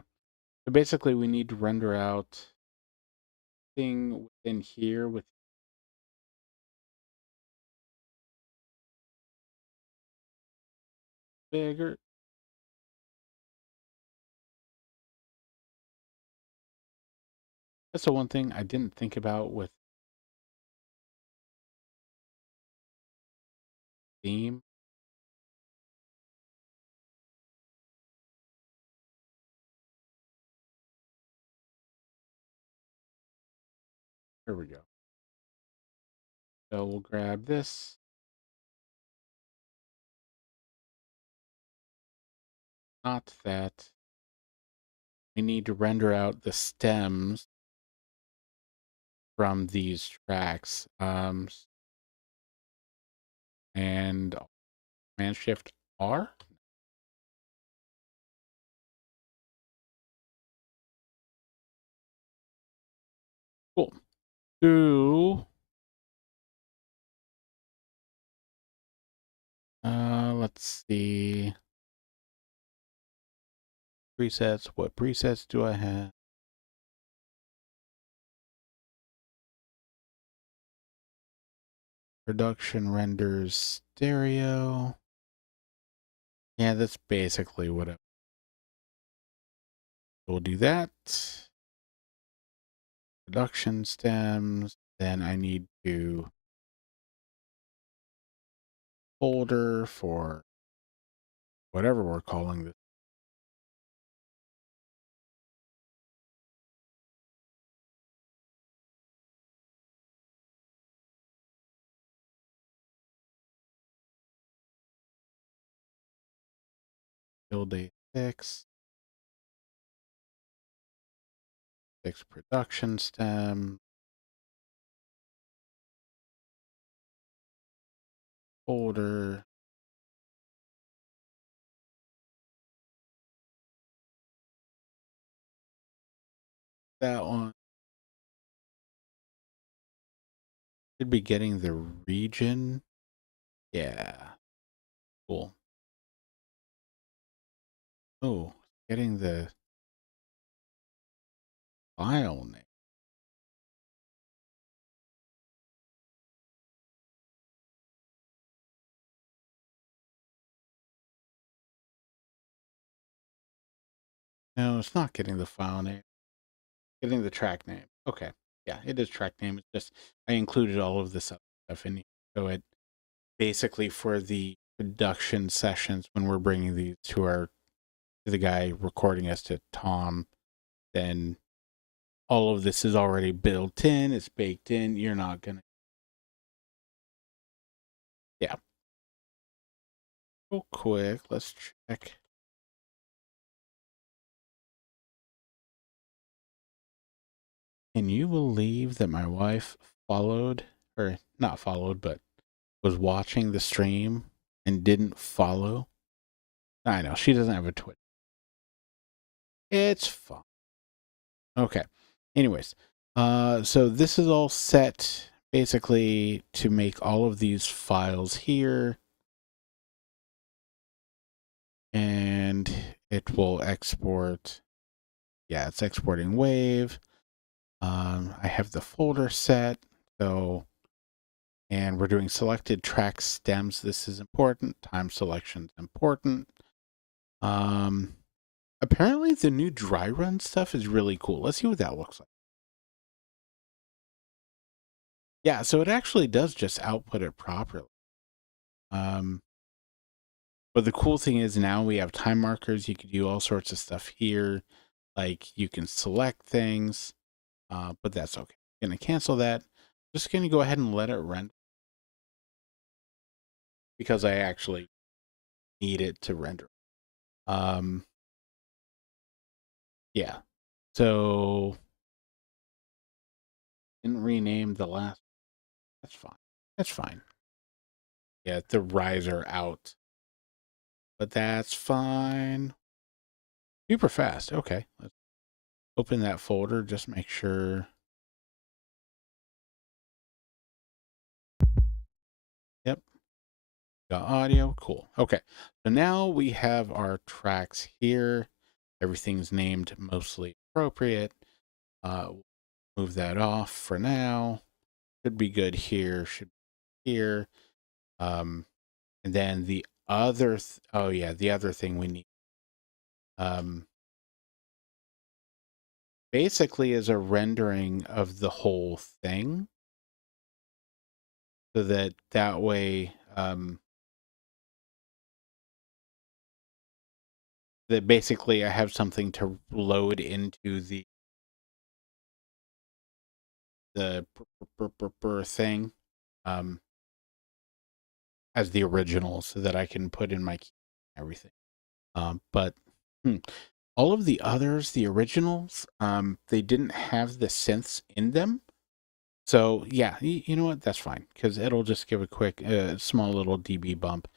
So basically, we need to render out thing within here with bigger. That's the one thing I didn't think about with theme. Here we go. So we'll grab this. Not that. We need to render out the stems from these tracks. And Command Shift R. Cool. So, let's see. Presets. What presets do I have? Production renders stereo. Yeah, that's basically what it. We'll do that. Production stems. Then I need to folder for whatever we're calling this. Build a 6 production stem. folder. That one should be getting the region. Yeah, cool. Oh, getting the file name. No, it's not getting the file name. Getting the track name. Okay. Yeah, it is track name. It's just I included all of this other stuff in here. So it basically for the production sessions when we're bringing these to the guy recording us, to Tom, then all of this is already built in. It's baked in. You're not gonna. Yeah. Real quick, let's check. Can you believe that my wife followed, or not followed, but was watching the stream and didn't follow? I know she doesn't have a Twitter. It's fun. Okay. Anyways, so this is all set basically to make all of these files here, and it will export. Yeah, it's exporting WAV. I have the folder set, so, and we're doing selected track stems. This is important. Time selection is important. Apparently the new dry run stuff is really cool. Let's see what that looks like. Yeah, so it actually does just output it properly. But the cool thing is now we have time markers. You can do all sorts of stuff here. Like you can select things, but that's okay. I'm gonna cancel that. Just gonna go ahead and let it render because I actually need it to render. Yeah. So didn't rename the last. That's fine. That's fine. Yeah, the riser out, but that's fine. Super fast. Okay, let's open that folder. Just make sure. Yep. Got audio. Cool. Okay. So now we have our tracks here. Everything's named mostly appropriate. Move that off for now. Should be good here. Should be here. And then the other. Oh yeah, the other thing we need. Basically is a rendering of the whole thing, so that way. That basically I have something to load into the thing as the original so that I can put in my key and everything. But all of the others, the originals, they didn't have the synths in them. So yeah, you know what? That's fine because it'll just give a quick, small little dB bump.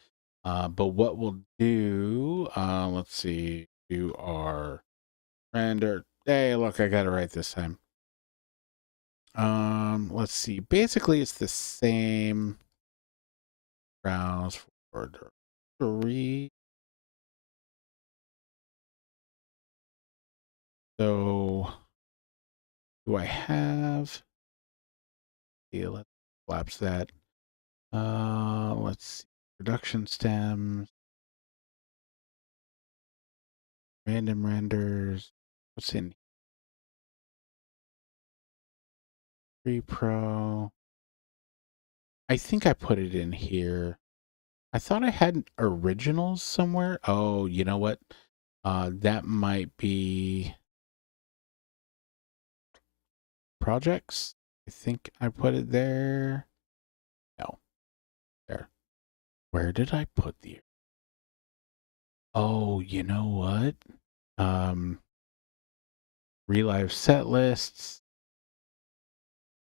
But what we'll do, let's see, do our render. Hey, look, I got it right this time. Let's see. Basically, it's the same. Browse for directory. So, do I have? Yeah, let's collapse that. Let's see. Production stems, random renders. What's in Pro? I think I put it in here. I thought I had originals somewhere. Oh, you know what? That might be projects. I think I put it there. No, there. Where did I put the? Oh, you know what? Relive set lists,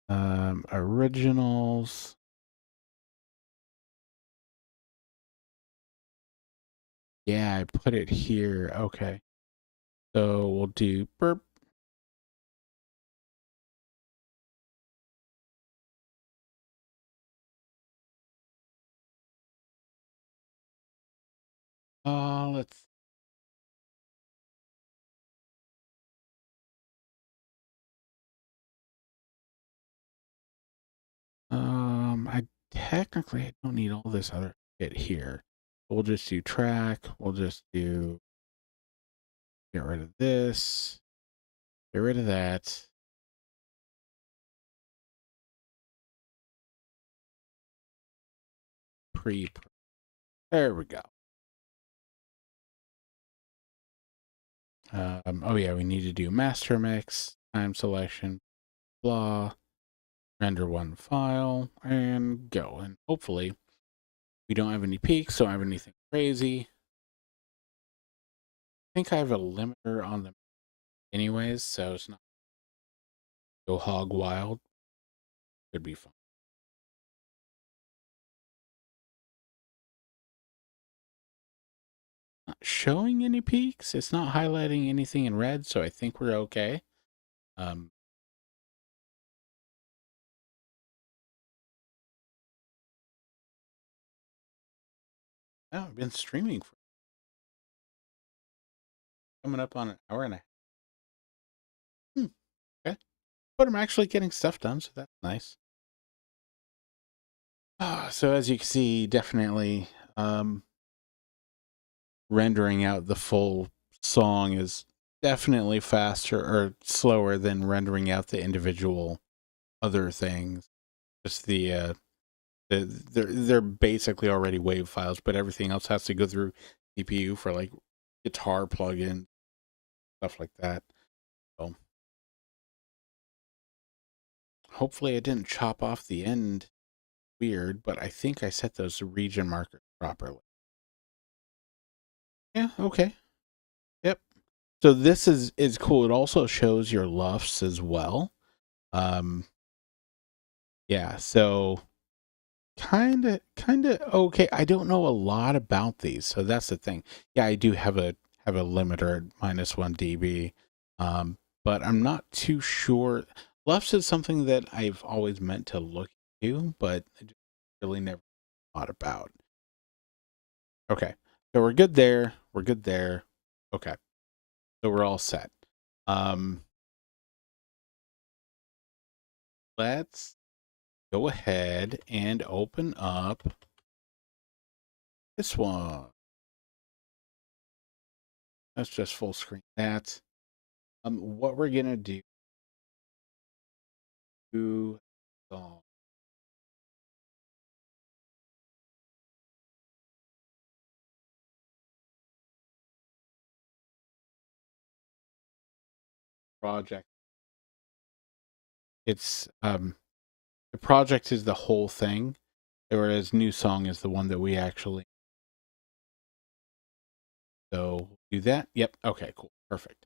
originals. Yeah, I put it here. Okay. So we'll do burp. Let's I technically don't need all this other shit here. We'll just do track. We'll just do get rid of this. Get rid of that. Pre. There we go. Oh yeah, we need to do master mix, time selection, blah, render one file, and go. And hopefully we don't have any peaks, don't have anything crazy. I think I have a limiter on them anyways, so it's not go hog wild. Could be fun. Not showing any peaks. It's not highlighting anything in red, so I think we're okay. Um, oh, I've been streaming for coming up on an hour and a half. Okay. But I'm actually getting stuff done, so that's nice. So as you can see, definitely rendering out the full song is definitely faster or slower than rendering out the individual other things. Just they're basically already WAV files, but everything else has to go through CPU for like guitar plugins, stuff like that. So hopefully I didn't chop off the end weird, but I think I set those region markers properly. Yeah, okay. Yep. So this is cool. It also shows your LUFS as well. Um yeah, so kind of okay. I don't know a lot about these, so that's the thing. Yeah, I do have a limiter at -1 dB, but I'm not too sure. LUFS is something that I've always meant to look into, but I just really never thought about. Okay, so we're good there. We're good there. Okay, so we're all set. Um, let's go ahead and open up this one. Let's just full screen that. What we're gonna do song project. It's the project is the whole thing, whereas new song is the one that we actually. So do that. Yep. Okay. Cool. Perfect.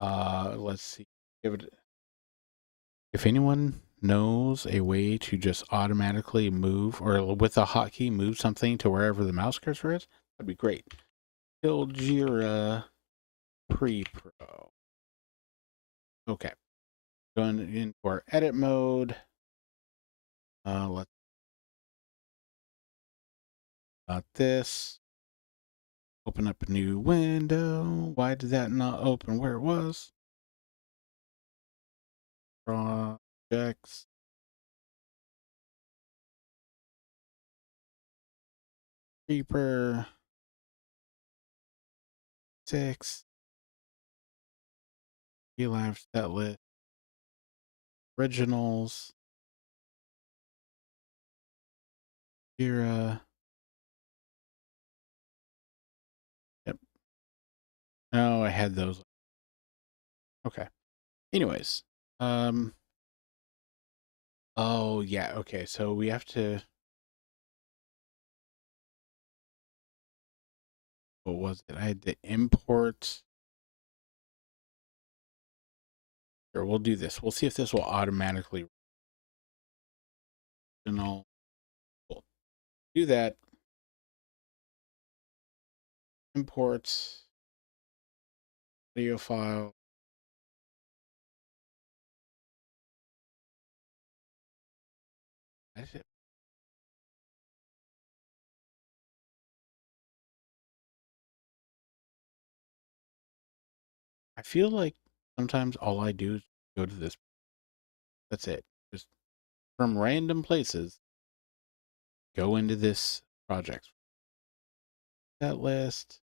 Let's see. Give it. If anyone knows a way to just automatically move or with a hotkey move something to wherever the mouse cursor is, that'd be great. Jira Pre-Pro. Okay. Going into our edit mode. Let's got this. Open up a new window. Why did that not open where it was? Projects. Creeper. 6. Live set list. Originals. Jira. Yep. No, I had those. Okay. Anyways. Oh yeah, okay. So we have to what was it? I had to import. Or we'll do this. We'll see if this will automatically cool. Do that. import audio file. Edit. I feel like sometimes all I do is go to this. That's it. Just from random places, go into this project. That list,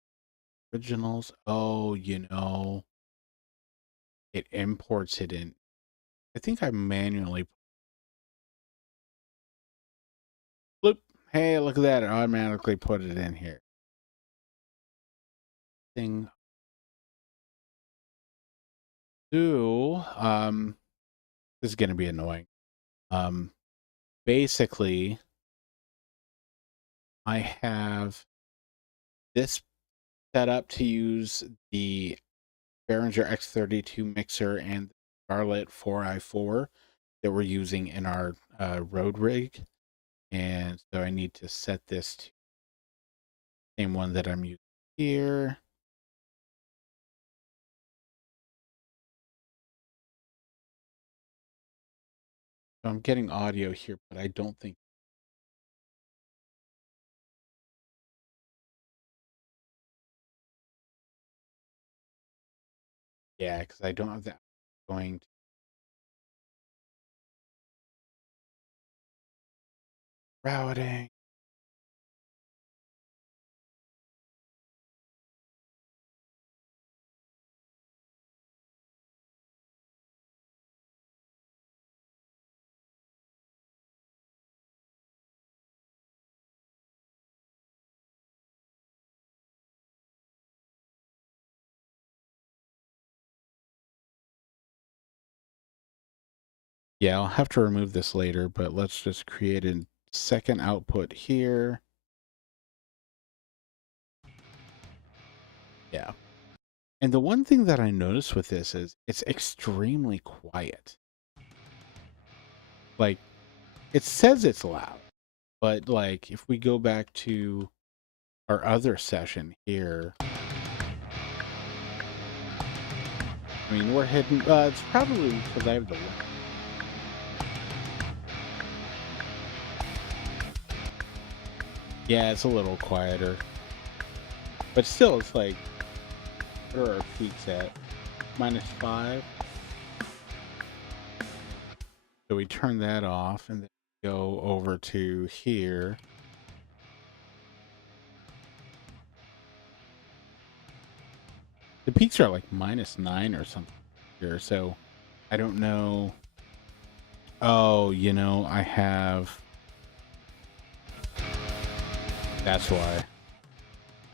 originals. Oh, it imports it in. I think I manually. Bloop. Hey, look at that. It automatically put it in here. Thing. Do, this is going to be annoying. Basically, I have this set up to use the Behringer X32 mixer and the Scarlett 4i4 that we're using in our road rig. And so I need to set this to the same one that I'm using here. So I'm getting audio here, but I don't think. Yeah, because I don't have that going. Routing. Yeah, I'll have to remove this later, but let's just create a second output here. Yeah. And the one thing that I noticed with this is it's extremely quiet. Like, it says it's loud, but like if we go back to our other session here, I mean, we're hitting, it's probably because I have the yeah, it's a little quieter, but still, it's like, what are our peaks at? -5. So we turn that off and then go over to here. The peaks are like -9 or something here, so I don't know. Oh, I have. That's why.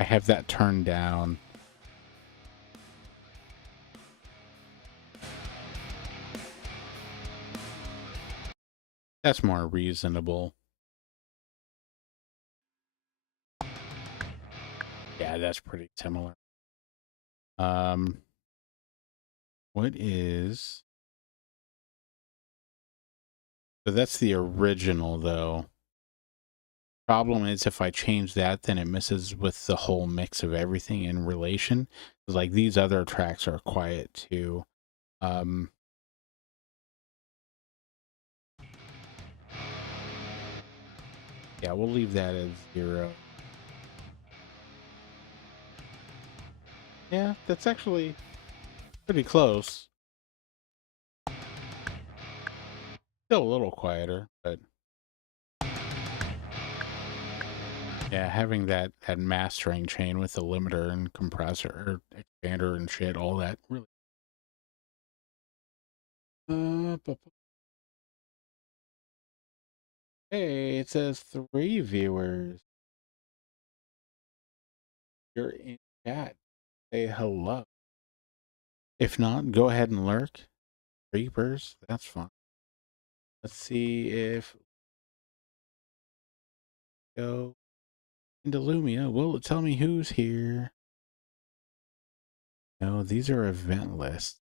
I have that turned down. That's more reasonable. Yeah, that's pretty similar. What is... So that's the original, though. Problem is, if I change that, then it messes with the whole mix of everything in relation. Like, these other tracks are quiet, too. Yeah, we'll leave that as 0. Yeah, that's actually pretty close. Still a little quieter, but yeah, having that mastering chain with the limiter and compressor, or expander and shit, all that really. Hey, it says 3 viewers. You're in chat. Say hello. If not, go ahead and lurk. Creepers, that's fine. Let's see if go into Lumia. Will it tell me who's here? No, these are event lists.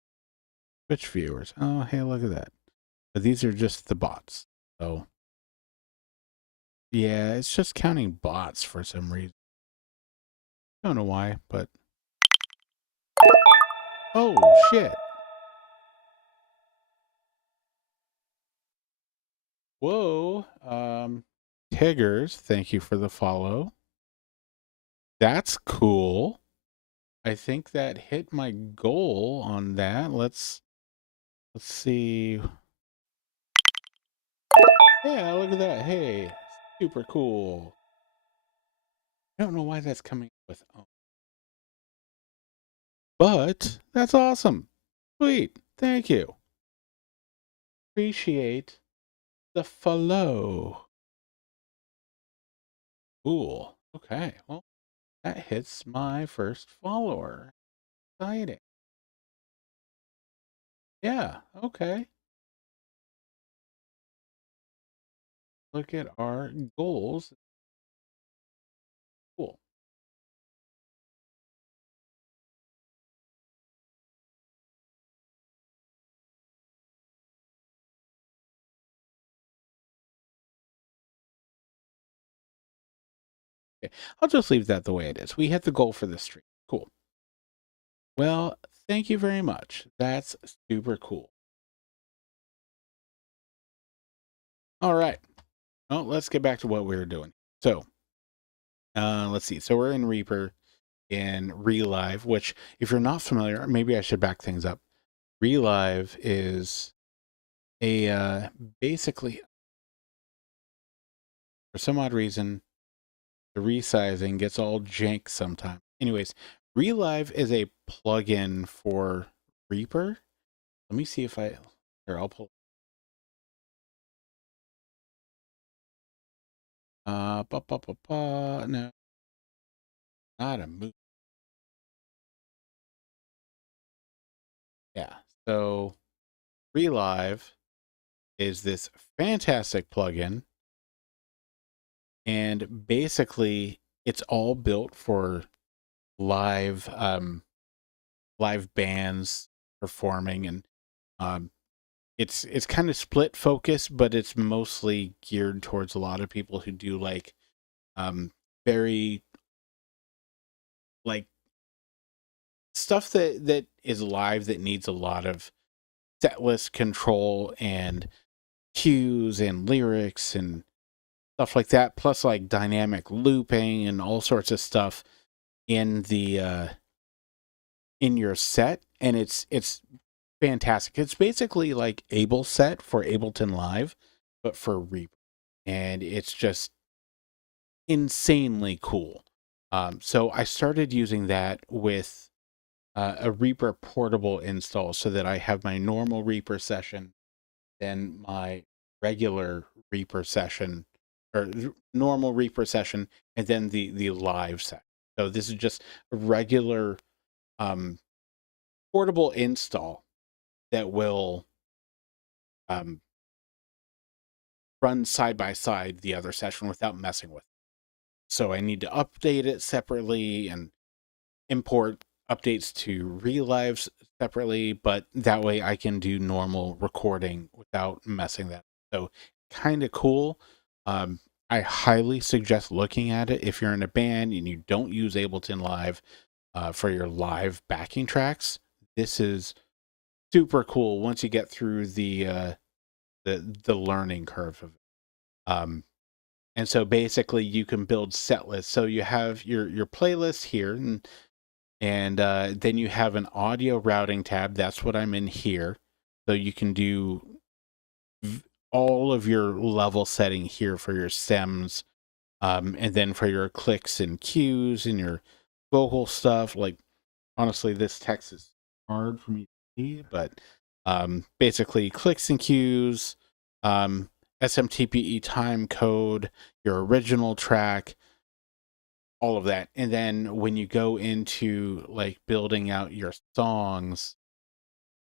Twitch viewers. Oh, hey, look at that. But these are just the bots. So yeah, it's just counting bots for some reason. Don't know why, but oh shit. Whoa. Tiggers, thank you for the follow. That's cool. I think that hit my goal on that. Let's see. Yeah, look at that. Hey, super cool. I don't know why that's coming with but that's awesome. Sweet. Thank you. Appreciate the follow. Cool. Okay. Well, that hits my first follower. Exciting. Yeah. Okay. Look at our goals. Cool. Okay. I'll just leave that the way it is. We hit the goal for this stream. Cool. Well, thank you very much. That's super cool. All right. Well, let's get back to what we were doing. So, let's see. So we're in Reaper in Relive, which, if you're not familiar, maybe I should back things up. Relive is a basically, for some odd reason, the resizing gets all jank sometimes. Anyways, Relive is a plugin for Reaper. Let me see if here, I'll pull. No, not a move. Yeah. So Relive is this fantastic plugin, and basically it's all built for live live bands performing, and it's kind of split focus, but it's mostly geared towards a lot of people who do like very like stuff that is live that needs a lot of set list control and cues and lyrics and stuff like that, plus like dynamic looping and all sorts of stuff in the in your set. And it's fantastic. It's basically like Able Set for Ableton Live, but for Reaper, and it's just insanely cool. So I started using that with a Reaper portable install, so that I have my normal Reaper session, then my regular Reaper session, or normal Reaper session, and then the live set. So this is just a regular portable install that will um, run side by side the other session without messing with it. So I need to update it separately and import updates to relives separately, but that way I can do normal recording without messing that. So kind of cool. Um, I highly suggest looking at it if you're in a band and you don't use Ableton Live for your live backing tracks. This is super cool once you get through the learning curve of it. And so basically you can build set lists. So you have your playlist here, and then you have an audio routing tab. That's what I'm in here. So you can do all of your level setting here for your stems, and then for your clicks and cues and your vocal stuff. Like, honestly, this text is hard for me to see, but basically clicks and cues, SMTPE time code, your original track, all of that. And then when you go into like building out your songs,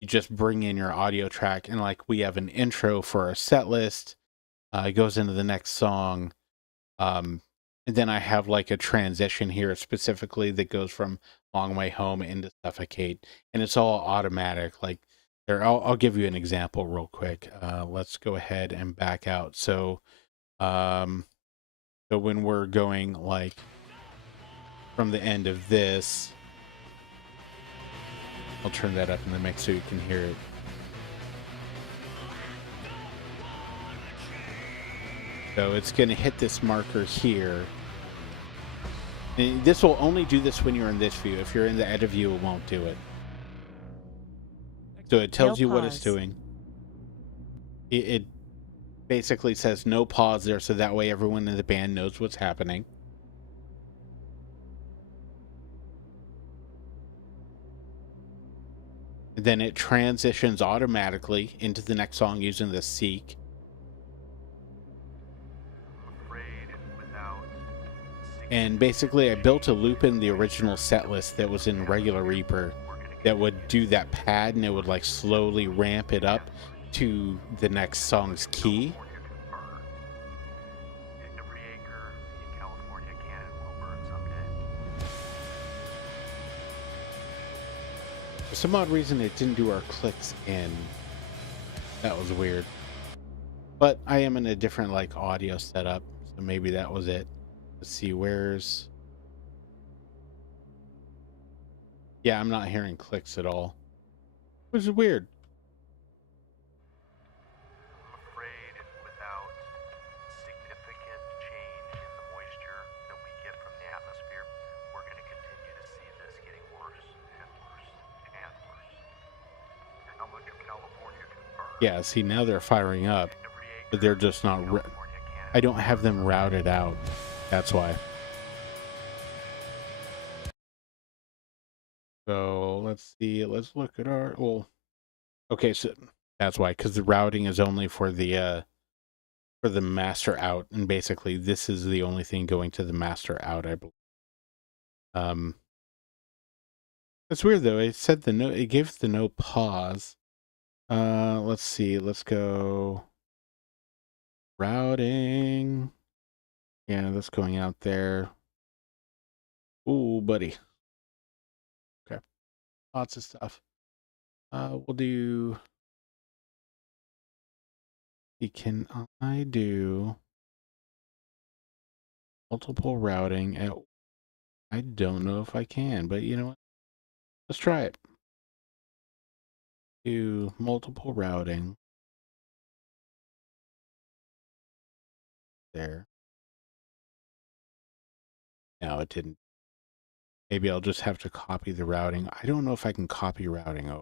you just bring in your audio track, and like we have an intro for our set list. It goes into the next song. And then I have like a transition here specifically that goes from Long Way Home into Suffocate, and it's all automatic. Like there, I'll give you an example real quick. Let's go ahead and back out. So when we're going like from the end of this. I'll turn that up in the mix so you can hear it. So it's going to hit this marker here. And this will only do this when you're in this view. If you're in the edit view, it won't do it. So it tells you what it's doing. It basically says no pause there, so that way everyone in the band knows what's happening. And then it transitions automatically into the next song using the seek. And basically I built a loop in the original set list that was in regular Reaper that would do that pad, and it would like slowly ramp it up to the next song's key. For some odd reason it didn't do our clicks in. That was weird. But I am in a different like audio setup, so maybe that was it. Let's see, where's... Yeah, I'm not hearing clicks at all, which is weird. I'm afraid without significant change in the moisture that we get from the atmosphere, we're going to continue to see this getting worse and worse and worse. How much of California can burn? Yeah, see, now they're firing up, but they're just not... I don't have them routed out. That's why. So let's see. Let's look at our... Well, okay, so that's why, because the routing is only for the master out, and basically this is the only thing going to the master out, I believe. It's weird though. It said the no. It gave the no pause. Let's see. Let's go routing. Yeah, that's going out there. Ooh, buddy. Okay, lots of stuff. We'll do. Can I do multiple routing? I don't know if I can, but you know what? Let's try it. Do multiple routing. There. No, it didn't. Maybe I'll just have to copy the routing. I don't know if I can copy routing.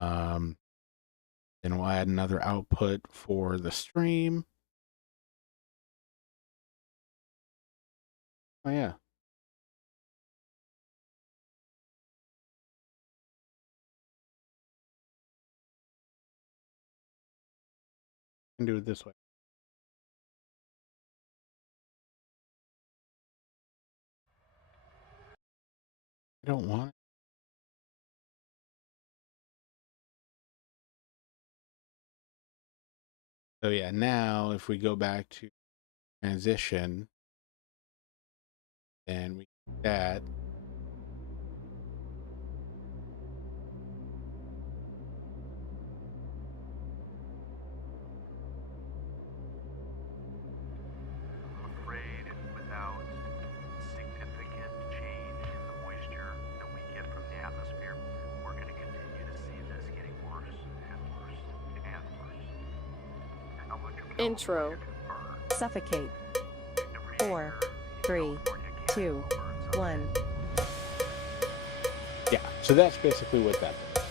Then we'll add another output for the stream. Oh yeah. I can do it this way. I don't want it. So yeah, now if we go back to transition, then we do that. I'm afraid without significant change in the moisture that we get from the atmosphere, we're going to continue to see this getting worse and worse and worse. How much of Intro. California can burn? Suffocate. Every 4, acre in 3, California can 2, burn someday. 1. Yeah, so that's basically what that does.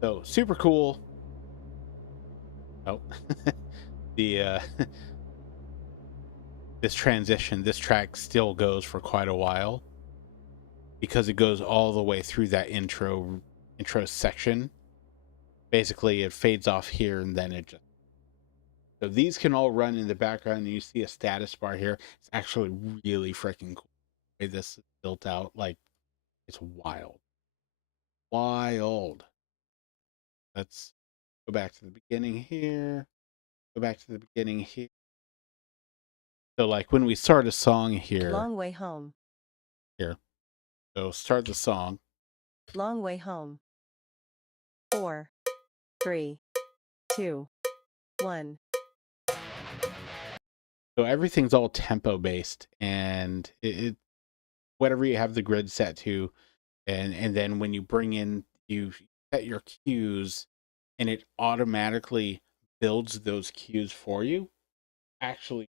So super cool. Oh, the this transition, this track still goes for quite a while because it goes all the way through that intro section. Basically, it fades off here and then it just... So these can all run in the background, and you see a status bar here. It's actually really freaking cool the way this is built out. Like, it's wild. Wild. Let's go back to the beginning here. Go back to the beginning here. So like when we start a song here. Long way home. Here. So start the song. Long way home. 4, 3, 2, 1. So everything's all tempo based, and whatever you have the grid set to, and then when you bring in, you set your cues, and it automatically builds those cues for you. Actually,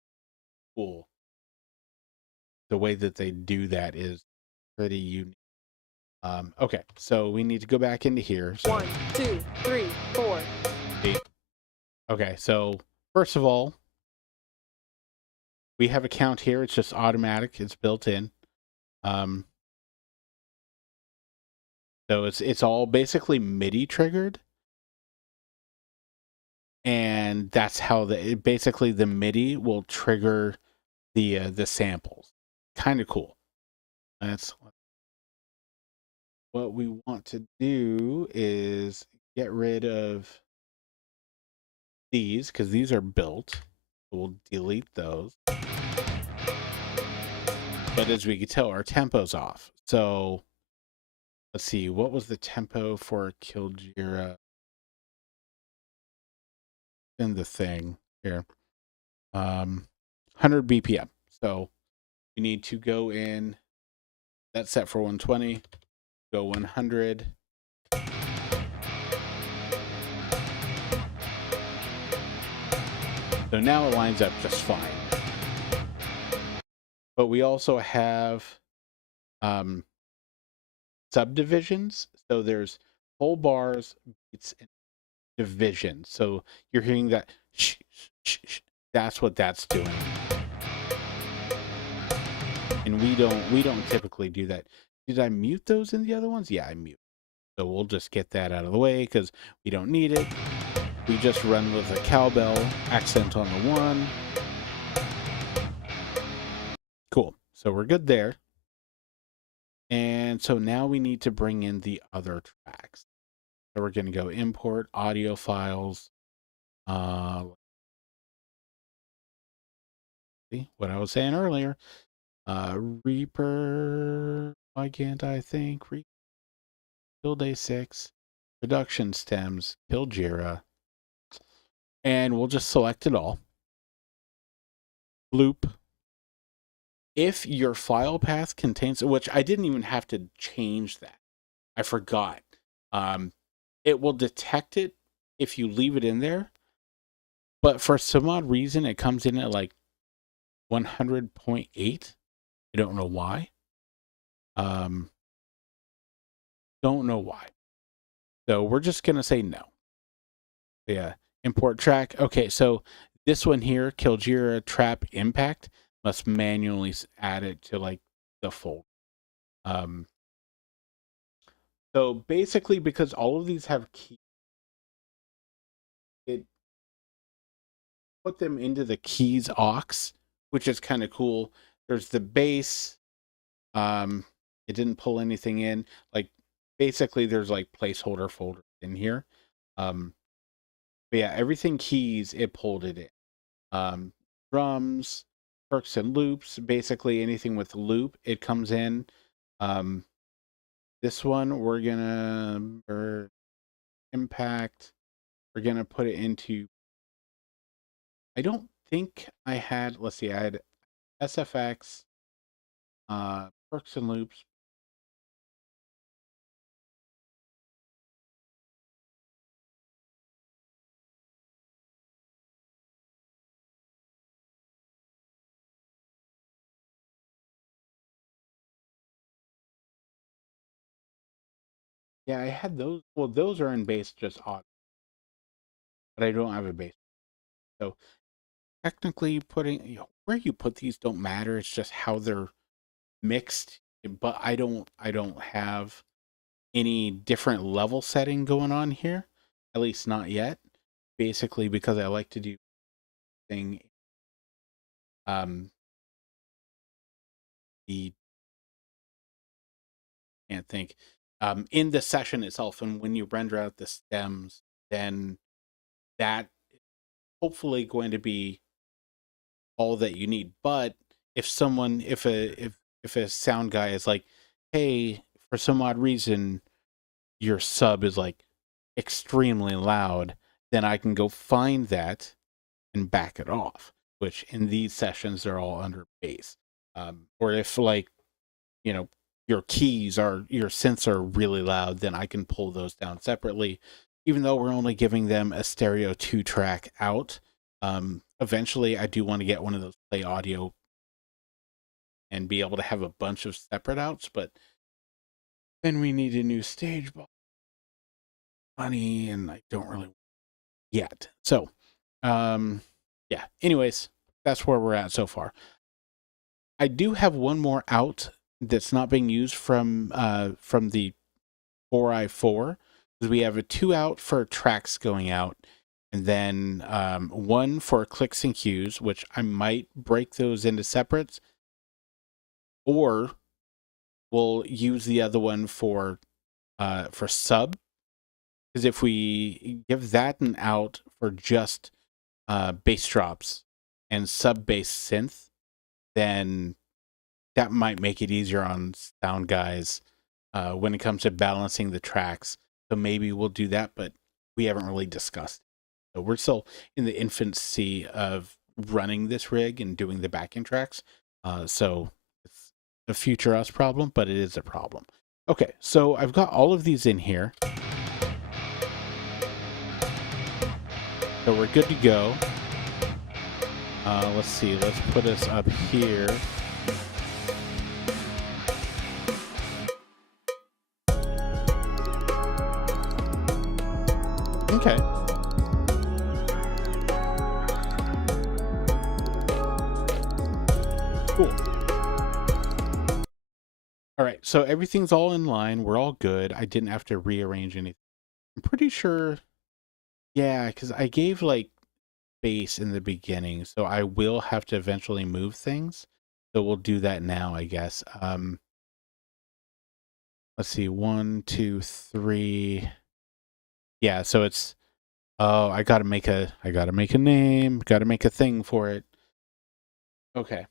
cool. The way that they do that is pretty unique. Okay, so we need to go back into here. So, 1, 2, 3, 4. okay, so first of all, we have a count here. It's just automatic. It's built in. So it's all basically MIDI triggered, and that's how basically the MIDI will trigger the samples. Kind of cool. That's what we want to do is get rid of these because these are built. We'll delete those. But as we can tell, our tempo's off. So let's see, what was the tempo for Kildjira in the thing here? 100 BPM. So we need to go in, that's set for 120, go 100. So now it lines up just fine. But we also have subdivisions. So there's whole bars, beats, and divisions. So you're hearing that shh, shh, shh. That's what that's doing. And we don't typically do that. Did I mute those in the other ones? Yeah, I mute. So we'll just get that out of the way because we don't need it. We just run with a cowbell accent on the 1. Cool. So we're good there. And so now we need to bring in the other tracks. So we're going to go import audio files. See what I was saying earlier. Reaper, why can't I think? Kill day 6, production stems, Kildjira. And we'll just select it all. Loop. If your file path contains, which I didn't even have to change that. I forgot. It will detect it if you leave it in there. But for some odd reason, it comes in at like 100.8. I don't know why. Don't know why. So we're just going to say no. Yeah. Import track. Okay, so this one here, Kildjira Trap Impact, must manually add it to like the folder. So basically, because all of these have keys, it put them into the keys aux, which is kind of cool. There's the bass. It didn't pull anything in. Like basically, there's like placeholder folders in here. But yeah, everything keys, it pulled it in. Drums, perks and loops, basically anything with loop, it comes in. This one we're gonna impact. We're gonna put it into. I don't think I had. Let's see. I had SFX, perks and loops. Yeah, I had those. Well, those are in base just auto, but I don't have a base. So technically, putting where you put these don't matter. It's just how they're mixed. But I don't have any different level setting going on here, at least not yet. Basically, because I like to do thing. The can't think. In the session itself, and when you render out the stems, then that hopefully going to be all that you need. But if someone, if a sound guy is like, hey, for some odd reason, your sub is like extremely loud, then I can go find that and back it off. Which in these sessions they're all under bass. Or if like you know, your keys are, your synths are really loud, then I can pull those down separately, even though we're only giving them a stereo 2-track out. Eventually I do want to get one of those Play Audio and be able to have a bunch of separate outs, but then we need a new stage money, and I don't really yet. So, yeah. Anyways, that's where we're at so far. I do have one more out that's not being used from the 4i4, because we have a 2 out for tracks going out, and then 1 for clicks and cues, which I might break those into separates, or we'll use the other one for sub, because if we give that an out for just bass drops and sub bass synth, then that might make it easier on sound guys when it comes to balancing the tracks. So maybe we'll do that, but we haven't really discussed it. So we're still in the infancy of running this rig and doing the backing tracks. So it's a future us problem, but it is a problem. Okay, so I've got all of these in here. So we're good to go. Let's see, let's put us up here. Okay. Cool. All right, so everything's all in line. We're all good. I didn't have to rearrange anything. I'm pretty sure, yeah, because I gave like space in the beginning, so I will have to eventually move things. So we'll do that now, I guess. Let's see, 1, 2, 3. Yeah, so it's, oh, I gotta make a name, gotta make a thing for it. Okay.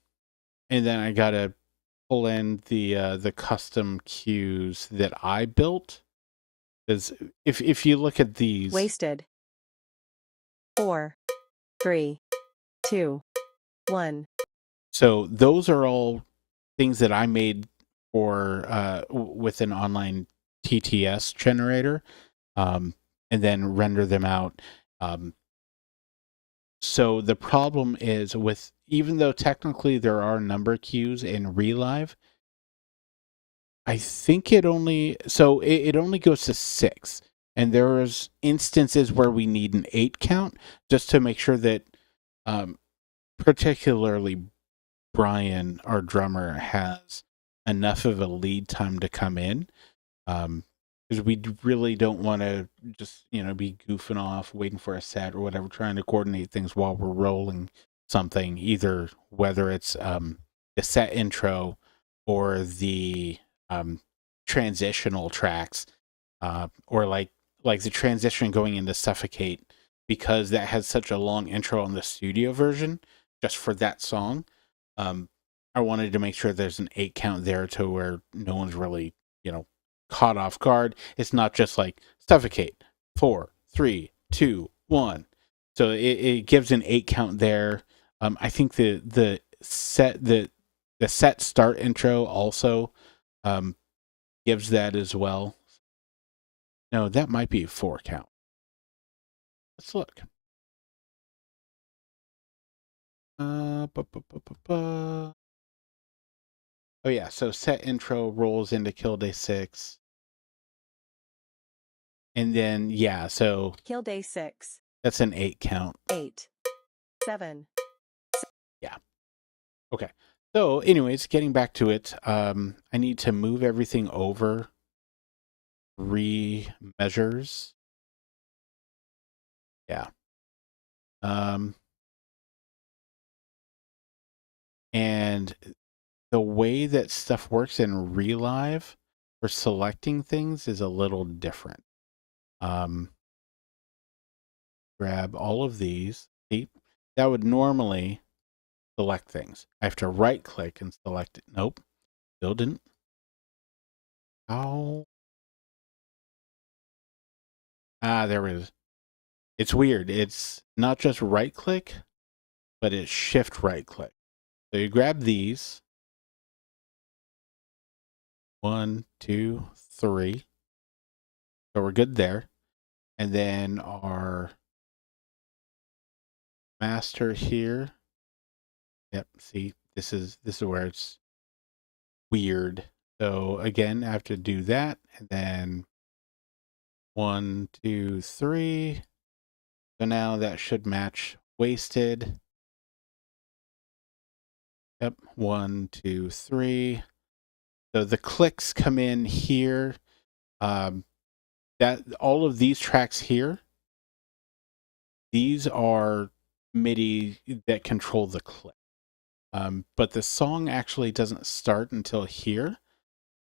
And then I gotta pull in the custom cues that I built. Because if you look at these, Wasted. 4, 3, 2, 1. so those are all things that I made for with an online TTS generator, and then render them out. So the problem is with, even though technically there are number cues in Relive, I think it only, so it only goes to 6. And there's instances where we need an 8 count just to make sure that particularly Brian, our drummer, has enough of a lead time to come in. Because we really don't want to just, be goofing off, waiting for a set or whatever, trying to coordinate things while we're rolling something, either whether it's the set intro or the transitional tracks, or like the transition going into Suffocate, because that has such a long intro on the studio version just for that song. I wanted to make sure there's an 8 count there to where no one's really, caught off guard. It's not just like Suffocate, 4, 3, 2, 1. So it gives an 8 count there. I think the set start intro also gives that as well. No, that might be a 4 count. Let's look. Oh yeah, so set intro rolls into Kill Day 6. And then, yeah, so Kill day 6, that's an 8 count. 8, 7. Yeah. Okay. So anyways, getting back to it, I need to move everything over 3 measures. Yeah. And the way that stuff works in Relive for selecting things is a little different. Grab all of these. See, that would normally select things. I have to right click and select it. Nope, still didn't. Oh. Ah, there it is. It's weird. It's not just right click, but it's shift right click. So you grab these. 1, 2, 3. So we're good there. And then our master here. Yep, see, this is where it's weird. So again, I have to do that, and then 1, 2, 3. So now that should match wasted. Yep, 1, 2, 3. So the clicks come in here. That all of these tracks here, these are MIDI that control the click. But the song actually doesn't start until here.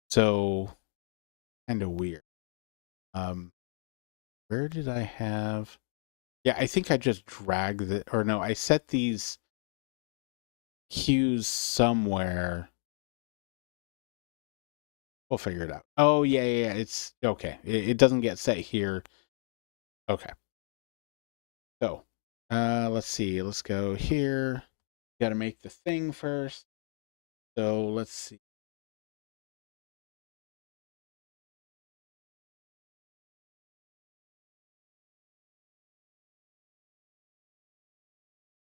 So kind of weird. Where did I have? Yeah, I think I just dragged it, or no, I set these cues somewhere. We'll figure it out. Oh, yeah. It's okay. It doesn't get set here. Okay. So, let's see. Let's go here. Got to make the thing first. So let's see.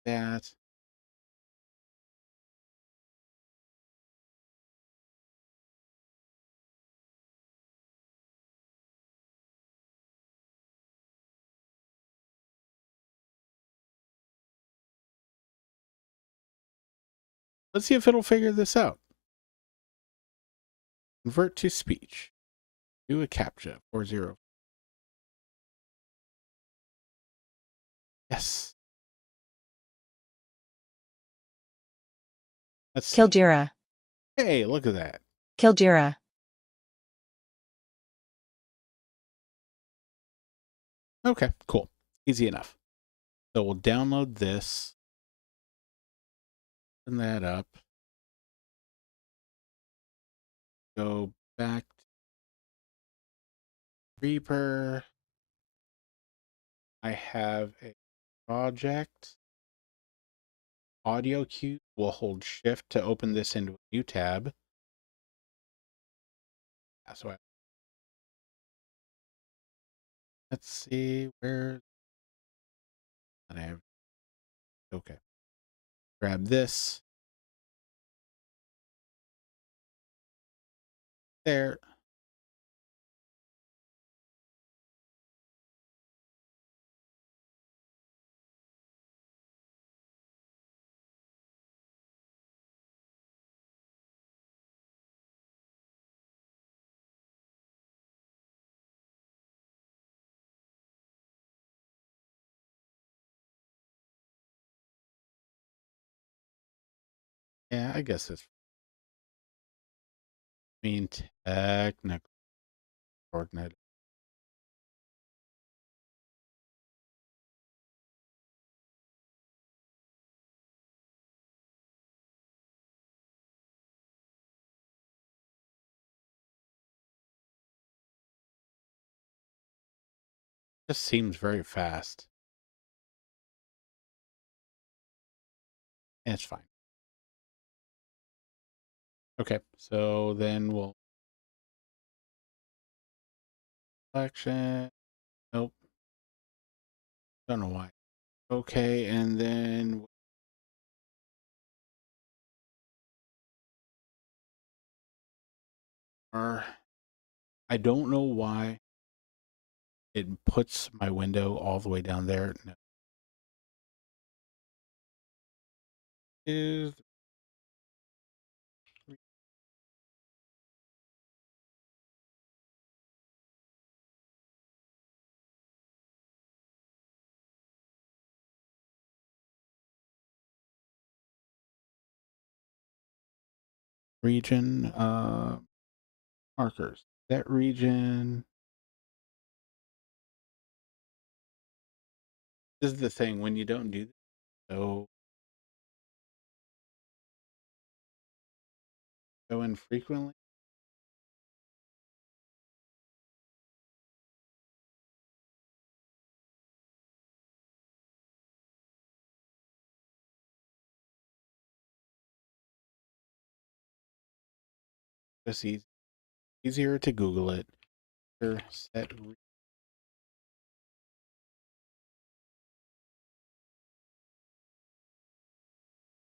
That. Let's see if it'll figure this out. Convert to speech. Do a CAPTCHA 40. Yes. Let's see. Kildira. Hey, look at that. Kildira. Okay, cool. Easy enough. So we'll download this. Open that up. Go back to Reaper. I have a project. Audio cue. We'll hold shift to open this into a new tab. So let's see where I have. Okay. Grab this. There. Yeah, I guess it's technical coordinate. Just seems very fast. And it's fine. Okay, so then we'll selection. Nope. Don't know why. Okay, and then I don't know why it puts my window all the way down there. No. Is region markers. That region. This is the thing when you don't do this, so go in frequently. Just easy. easier to Google it. Set.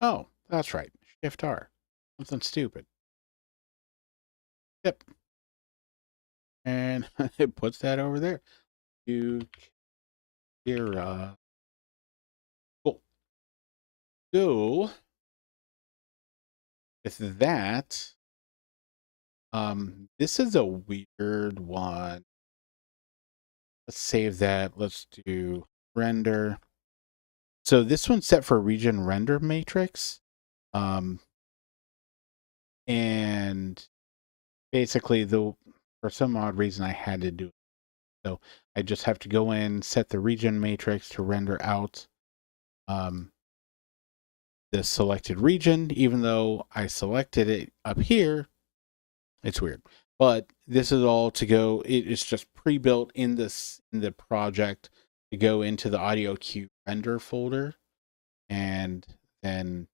Oh, that's right. Shift R. Something stupid. Yep. And it puts that over there. You here. Cool. So with that, this is a weird one. Let's save that. Let's do render. So this one's set for region render matrix. And basically for some odd reason I had to do it. So I just have to go in, set the region matrix to render out the selected region, even though I selected it up here. It's weird, but this is all to go. It's just pre-built in the project to go into the audio cue render folder, and then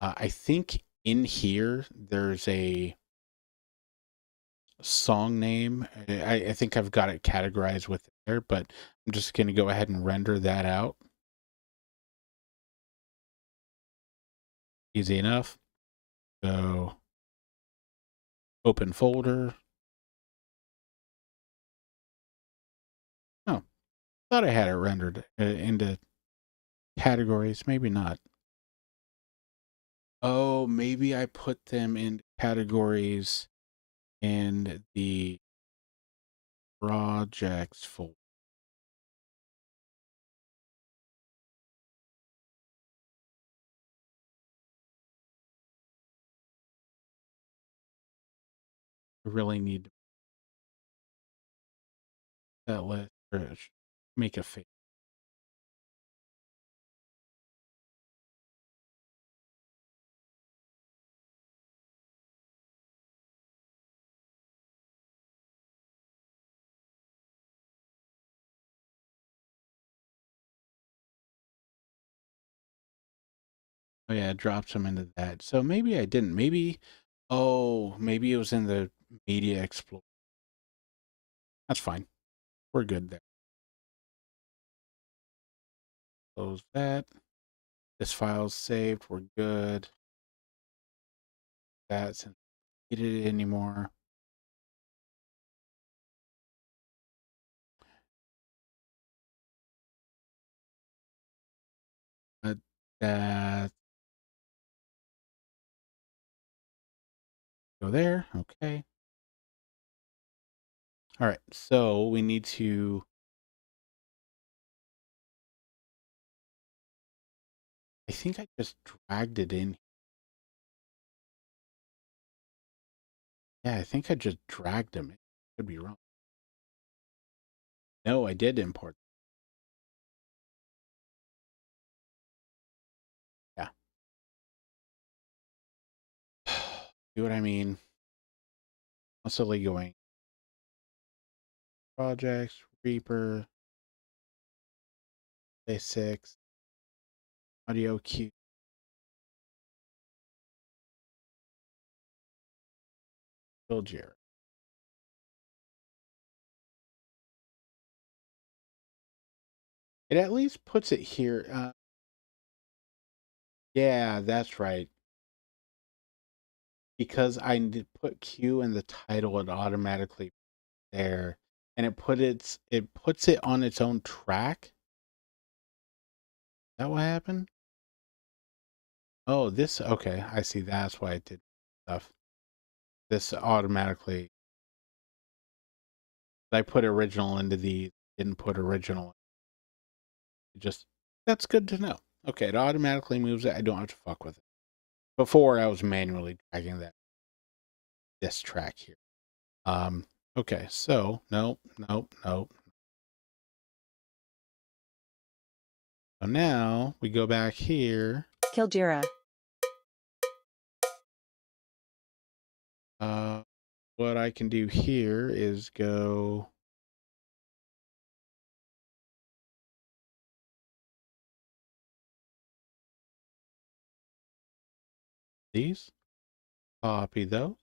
I think in here there's a song name. I think I've got it categorized with it there, but I'm just going to go ahead and render that out. Easy enough. So open folder. Oh, thought I had it rendered into categories. Maybe not. Oh, maybe I put them in categories in the projects folder. I really need that list or make a fake. Oh yeah, it drops them into that. So maybe I didn't. Maybe, oh, maybe it was in the Media Explorer. That's fine. We're good there. Close that. This file's saved. We're good. That's not needed anymore. That go there. Okay. All right. So we need to. I think I just dragged it in. Yeah, I think I just dragged them in. Could be wrong. No, I did import. Yeah. See what I mean? Constantly going. Projects, Reaper, Day 6, Audio Cue. Jira. It at least puts it here. Yeah, that's right. Because I put Q in the title, it automatically there, and it puts it on its own track. Is that what happened? Oh, this okay. I see. That's why it did stuff. This automatically. I put original into the didn't put original. It just that's good to know. Okay, it automatically moves it. I don't have to fuck with it. Before I was manually dragging this track here. Okay, so nope. So now we go back here. Kill Jira. What I can do here is go these, copy those,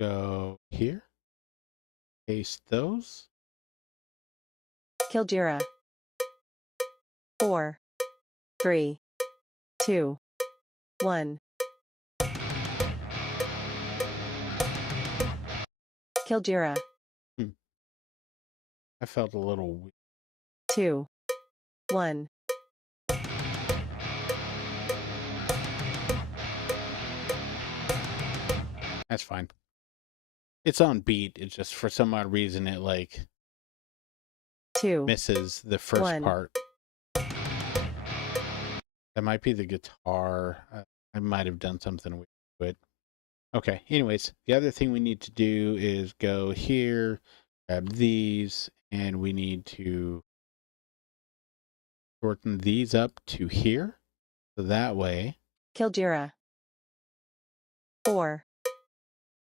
go here, paste those. Kildjira. 4, 3, 2, 1. Kildjira. Hmm. I felt a little weird. 2, 1. That's fine. It's on beat. It's just for some odd reason it like 2, misses the first 1. part. That might be the guitar. I might have done something with it. Okay, anyways, the other thing we need to do is go here, grab these, and we need to shorten these up to here. So that way, Kildjira. 4,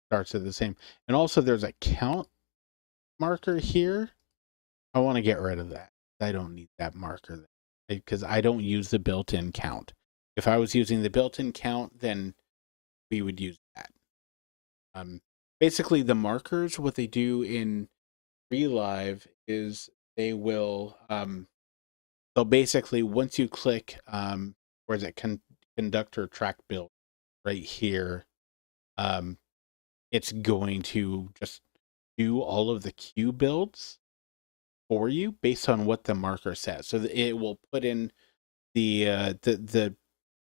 starts at the same. And also there's a count marker here. I want to get rid of that. I don't need that marker because I don't use the built-in count. If I was using the built-in count, then we would use that. Basically the markers, what they do in Relive is they will they'll basically once you click where is it conductor track build right here, it's going to just do all of the cue builds for you based on what the marker says. So it will put in the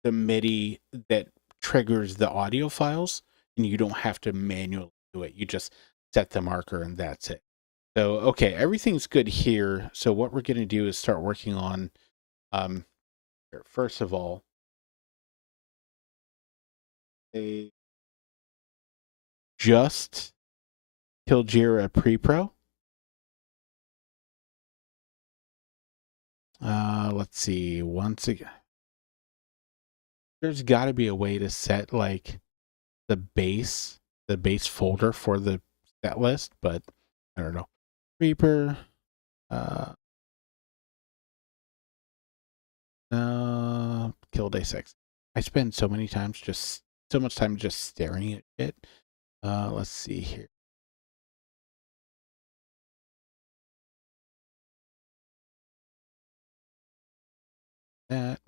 MIDI that triggers the audio files, and you don't have to manually do it. You just set the marker and that's it. So, okay, everything's good here. So what we're going to do is start working on, first of all, a just Kildjira Pre-Pro. Let's see, once again, there's got to be a way to set like the base folder for the set list, but I don't know. Reaper, Kill Day 6. I spend so much time just staring at it. Let's see here. That.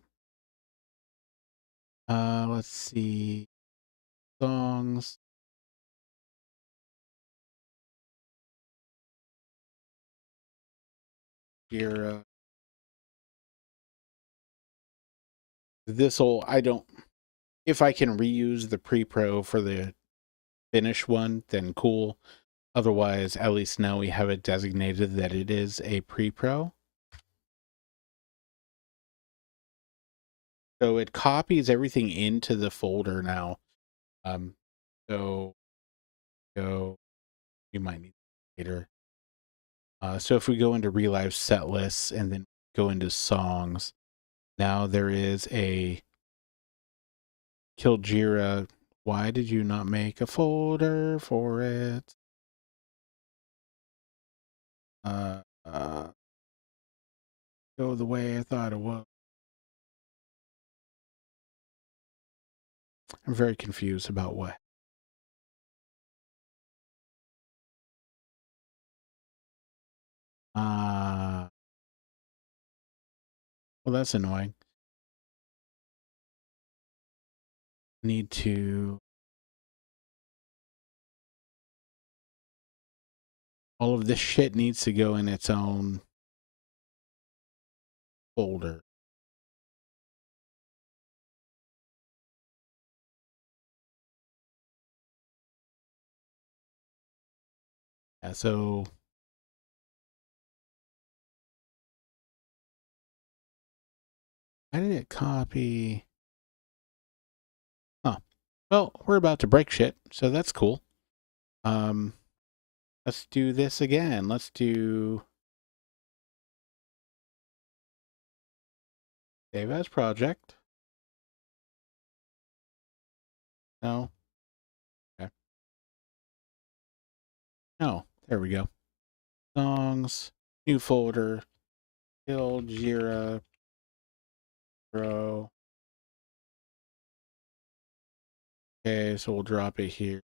Let's see. Songs. Here. If I can reuse the pre-pro for the finish one, then cool. Otherwise, at least now we have it designated that it is a pre-pro. So it copies everything into the folder now. So we might need later. So if we go into Relive set lists and then go into songs, now there is a Kildjira. Why did you not make a folder for it? Go the way I thought it was. I'm very confused about what. Well, that's annoying. Need to. All of this shit needs to go in its own folder. Yeah, so I did it copy. Oh, well, we're about to break shit, so that's cool. Let's do this again. Let's do save as project. No. Okay. No, there we go. Songs, new folder, Kildjira Pro. Okay, so we'll drop it here.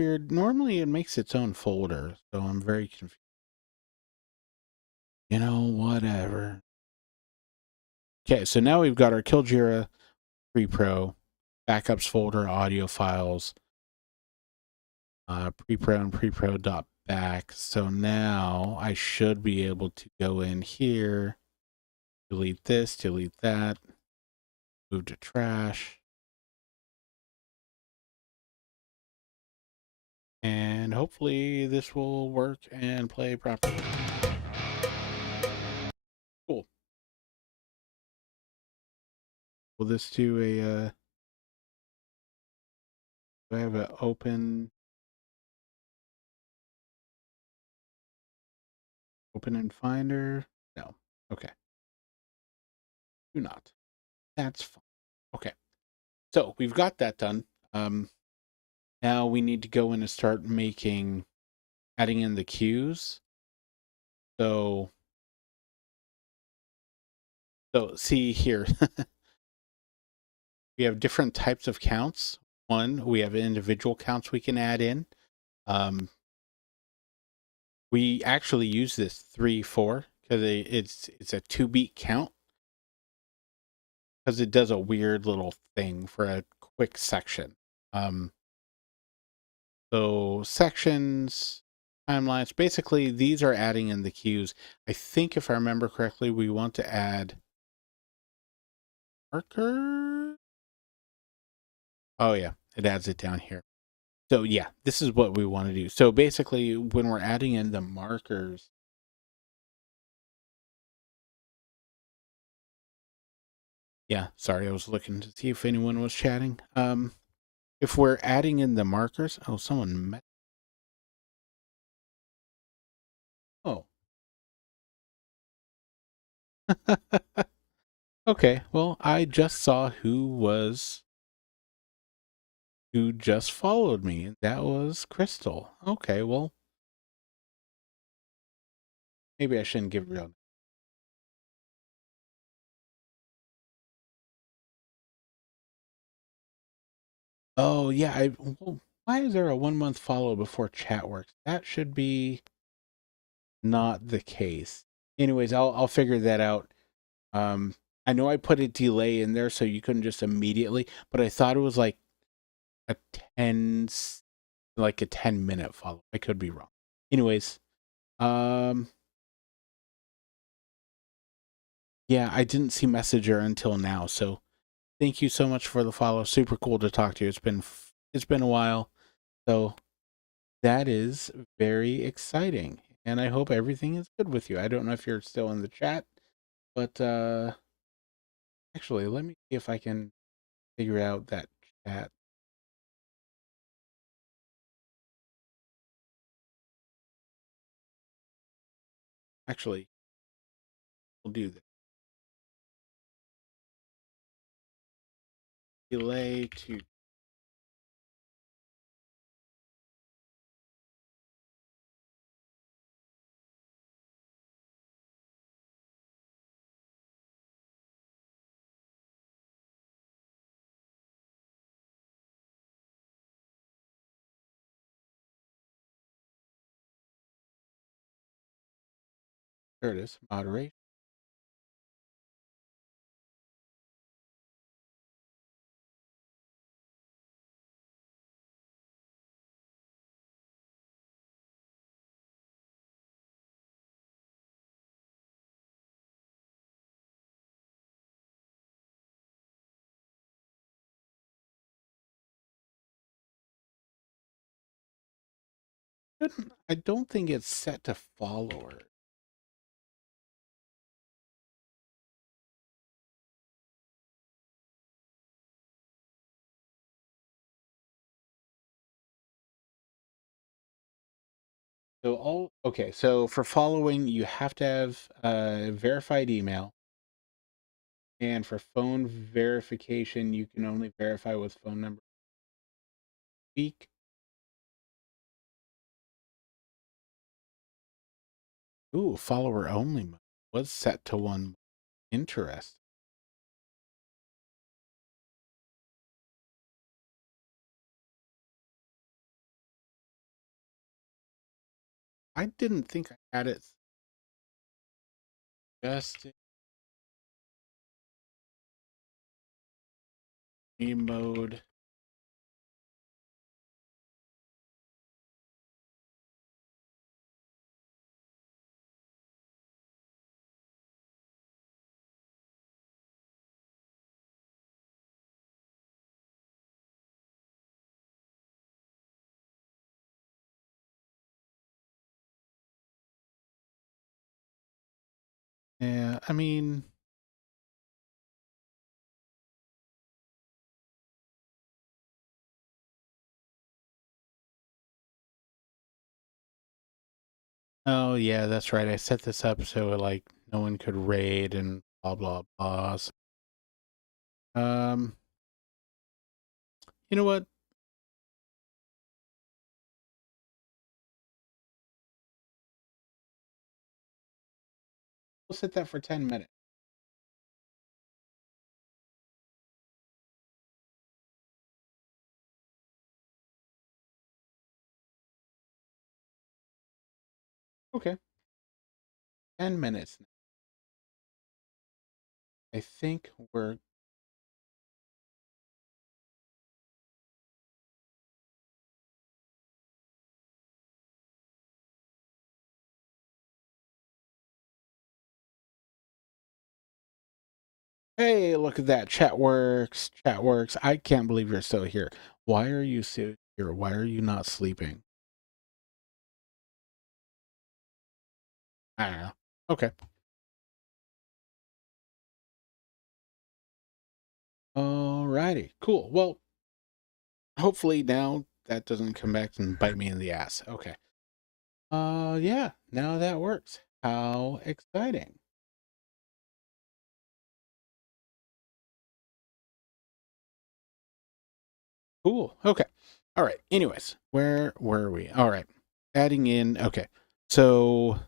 weird. Normally it makes its own folder, so I'm very confused. You know, whatever. Okay, so now we've got our Killgira pre-pro, backups folder, audio files, pre-pro and pre-pro dot back. So now I should be able to go in here, delete this, delete that, move to trash. And hopefully this will work and play properly. Cool. Will this do a, do I have an open in Finder? No. Okay. Do not. That's fine. Okay. So we've got that done. Now we need to go in and start adding in the cues. So see here, we have different types of counts. One, we have individual counts we can add in. We actually use this 3-4 because it's a 2-beat count, because it does a weird little thing for a quick section. So sections, timelines, basically these are adding in the cues. I think if I remember correctly, we want to add marker. Oh yeah, it adds it down here. So yeah, this is what we want to do. So basically when we're adding in the markers, yeah, sorry, I was looking to see if anyone was chatting. If we're adding in the markers, oh, someone met. Oh. Okay, well, I just saw who just followed me. That was Crystal. Okay, well, maybe I shouldn't give real. Oh, yeah, well, why is there a 1-month follow before chat works? That should be not the case. Anyways, I'll figure that out. I know I put a delay in there so you couldn't just immediately, but I thought it was like a 10-minute follow. I could be wrong. Anyways, yeah, I didn't see Messenger until now, so thank you so much for the follow. Super cool to talk to you. It's been a while. So that is very exciting. And I hope everything is good with you. I don't know if you're still in the chat, but actually, let me see if I can figure out that chat. Actually, we'll do this. Delay to there it is. Moderate. I don't think it's set to follower. Okay, so for following, you have to have a verified email. And for phone verification, you can only verify with phone number. Speak. Ooh, follower only mode was set to 1. Interesting. I didn't think I had it just in mode. Yeah, I mean, oh yeah, that's right. I set this up so like no one could raid and blah blah blah. Um, you know what? We'll set that for 10 minutes. Okay, 10 minutes. I think we're Hey, look at that. Chat works. Chat works. I can't believe you're still here. Why are you still here? Why are you not sleeping? I don't know. Okay. Alrighty. Cool. Well, hopefully now that doesn't come back and bite me in the ass. Okay. Yeah. Now that works. How exciting. Cool. Okay. All right. Anyways, where were we? All right. Adding in. Okay. So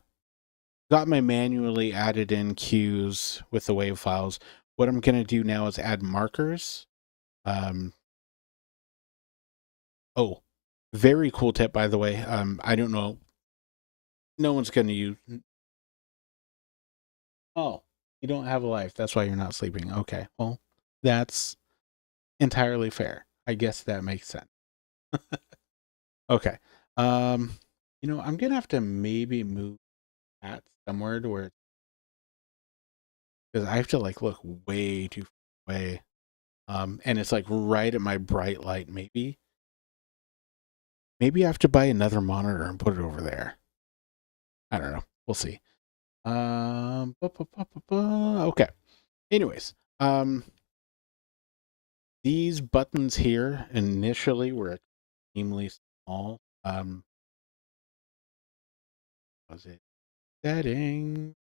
got my manually added in cues with the wave files. What I'm going to do now is add markers. Oh, very cool tip, by the way. I don't know. No one's going to use. Oh, you don't have a life. That's why you're not sleeping. Okay. Well, that's entirely fair. I guess that makes sense. Okay. I'm going to have to maybe move that somewhere to where, because I have to like look way too far away. And it's like right at my bright light. Maybe I have to buy another monitor and put it over there. I don't know. We'll see. Okay. Anyways, these buttons here initially were extremely small. Was it setting?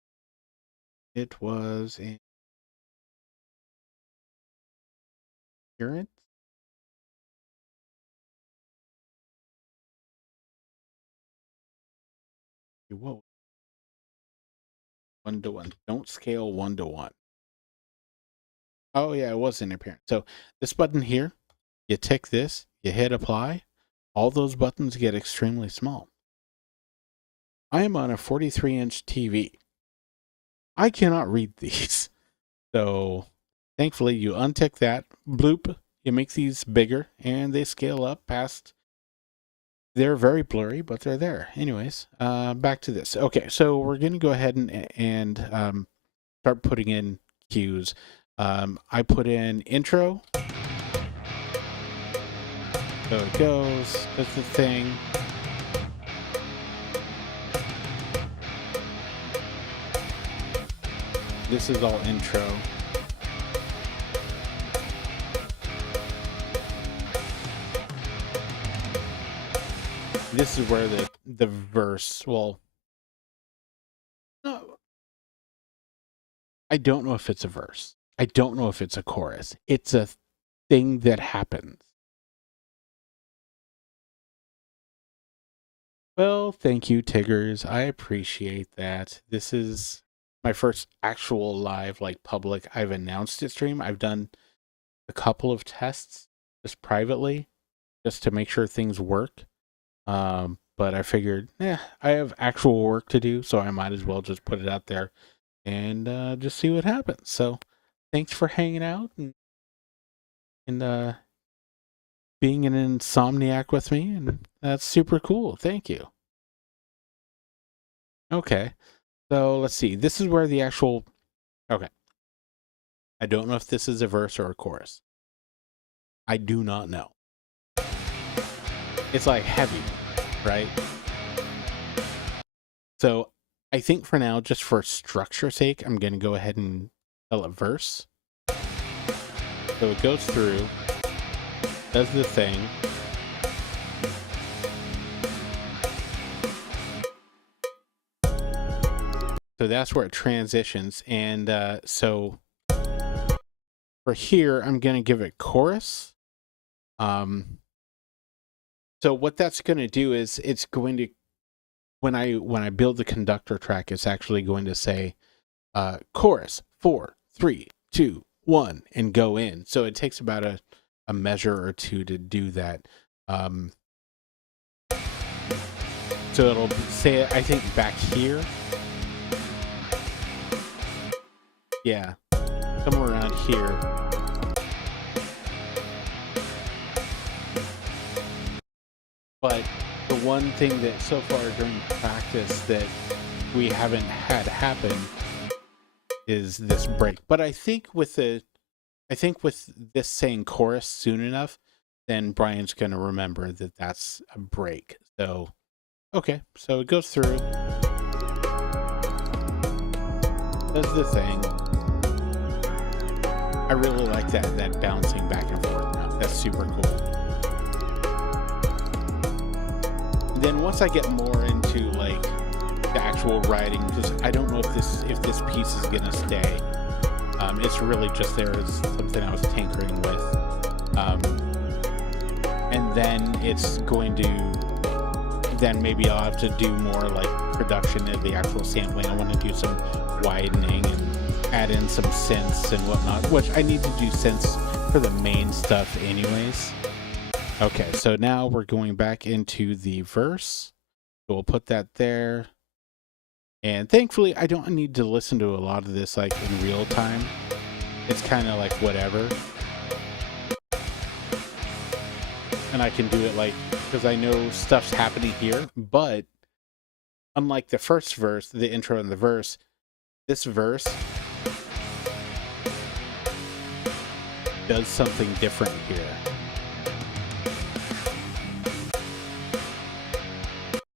It was in appearance. Whoa, 1-to-1. Don't scale 1-to-1. Oh yeah, it was in appearance. So this button here, you tick this, you hit apply. All those buttons get extremely small. I am on a 43-inch TV. I cannot read these. So thankfully you untick that, bloop, you make these bigger and they scale up past. They're very blurry, but they're there. Anyways, back to this. Okay, so we're going to go ahead and start putting in cues. I put in intro. So it goes, that's the thing. This is all intro. This is where the verse, well, no, I don't know if it's a verse. I don't know if it's a chorus. It's a thing that happens. Well, thank you, Tiggers. I appreciate that. This is my first actual live, like public, I've announced it stream. I've done a couple of tests just privately, just to make sure things work. but I figured, I have actual work to do, so I might as well just put it out there and just see what happens. So thanks for hanging out and being an insomniac with me, and that's super cool. Thank you. Okay, so let's see. This is where the actual... Okay. I don't know if this is a verse or a chorus. I do not know. It's like heavy, right? So I think for now, just for structure's sake, I'm going to go ahead and tell a verse. So it goes through, does the thing. So that's where it transitions. And so for here, I'm going to give it chorus. So what that's going to do is it's going to, when I build the conductor track, it's actually going to say chorus 4, 3, 2, 1 and go in. So it takes about a measure or two to do that. So it'll say, I think, back here. Yeah, somewhere around here. But the one thing that so far during practice that we haven't had happen is this break. But I think with this saying chorus soon enough, then Brian's going to remember that that's a break. So, okay, so it goes through, does the thing. I really like that bouncing back and forth now. That's super cool. And then once I get more into like the actual writing, just I don't know if this piece is gonna stay. It's really just there as something I was tinkering with. And then it's going to, then maybe I'll have to do more like production of the actual sampling. I want to do some widening and add in some synths and whatnot, which I need to do synths for the main stuff anyways. Okay, so now we're going back into the verse. So we'll put that there. And thankfully, I don't need to listen to a lot of this like in real time. It's kind of like whatever. And I can do it like, because I know stuff's happening here, but unlike the first verse, the intro and the verse, this verse does something different here.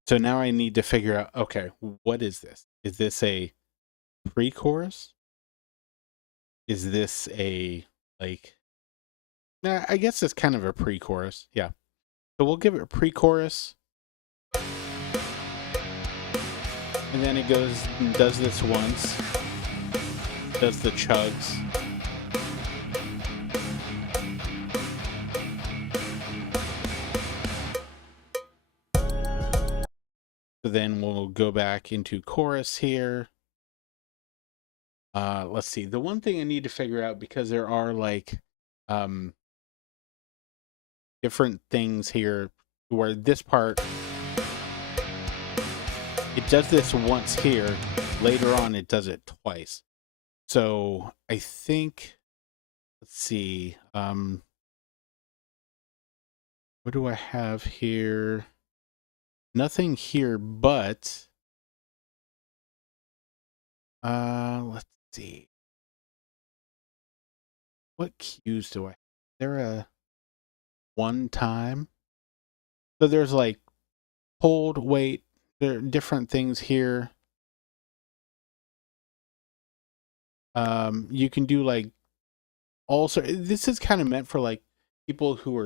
So now I need to figure out, okay, what is this? Is this a pre-chorus? Is this a, like, nah, I guess it's kind of a pre-chorus. Yeah. So we'll give it a pre-chorus. And then it goes and does this once. Does the chugs. So then we'll go back into chorus here. Let's see. The one thing I need to figure out, because there are like different things here where this part, it does this once here, later on it does it twice. So I think, let's see, what do I have here? Nothing here, but let's see. What cues do I have? Is there a one time? So there's like hold, wait, there are different things here. You can do like also, this is kind of meant for like people who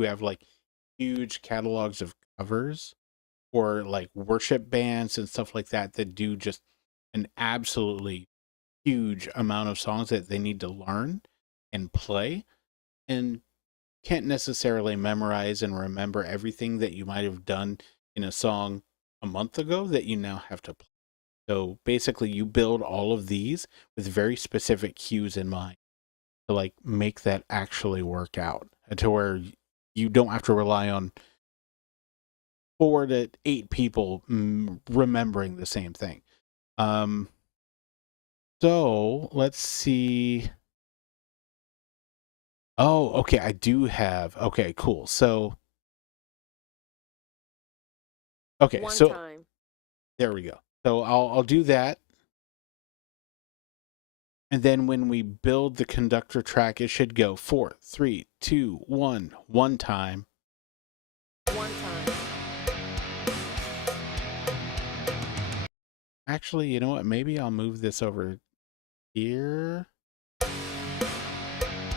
have like huge catalogs of covers, or like worship bands and stuff like that that do just an absolutely huge amount of songs that they need to learn and play, and can't necessarily memorize and remember everything that you might have done in a song a month ago that you now have to play. So basically you build all of these with very specific cues in mind to like make that actually work out, and to where you don't have to rely on 4 to 8 people remembering the same thing. So let's see. Oh, okay. I do have. Okay, cool. So, okay, One so time. there we go. So I'll do that. And then when we build the conductor track, it should go 4, 3, 2, 1, one time. One time. Actually, you know what? Maybe I'll move this over here.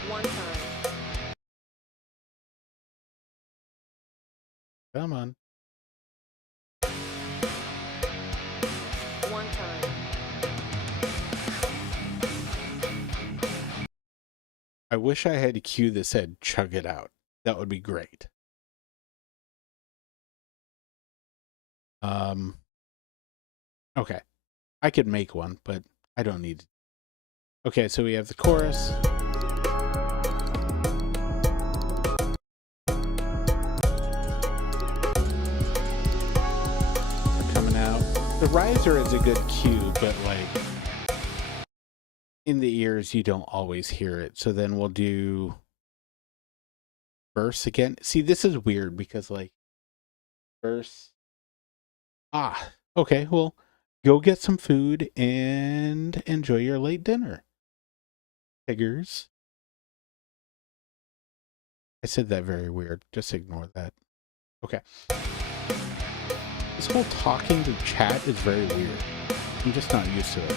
One time. Come on. One time. I wish I had a cue that said chug it out. That would be great. Okay. I could make one, but I don't need it. Okay, so we have the chorus. Coming out. The riser is a good cue, but like in the ears, you don't always hear it. So then we'll do verse again. See, this is weird because like verse. Ah, okay. Well, go get some food and enjoy your late dinner. Figures. I said that very weird. Just ignore that. Okay. This whole talking to chat is very weird. I'm just not used to it.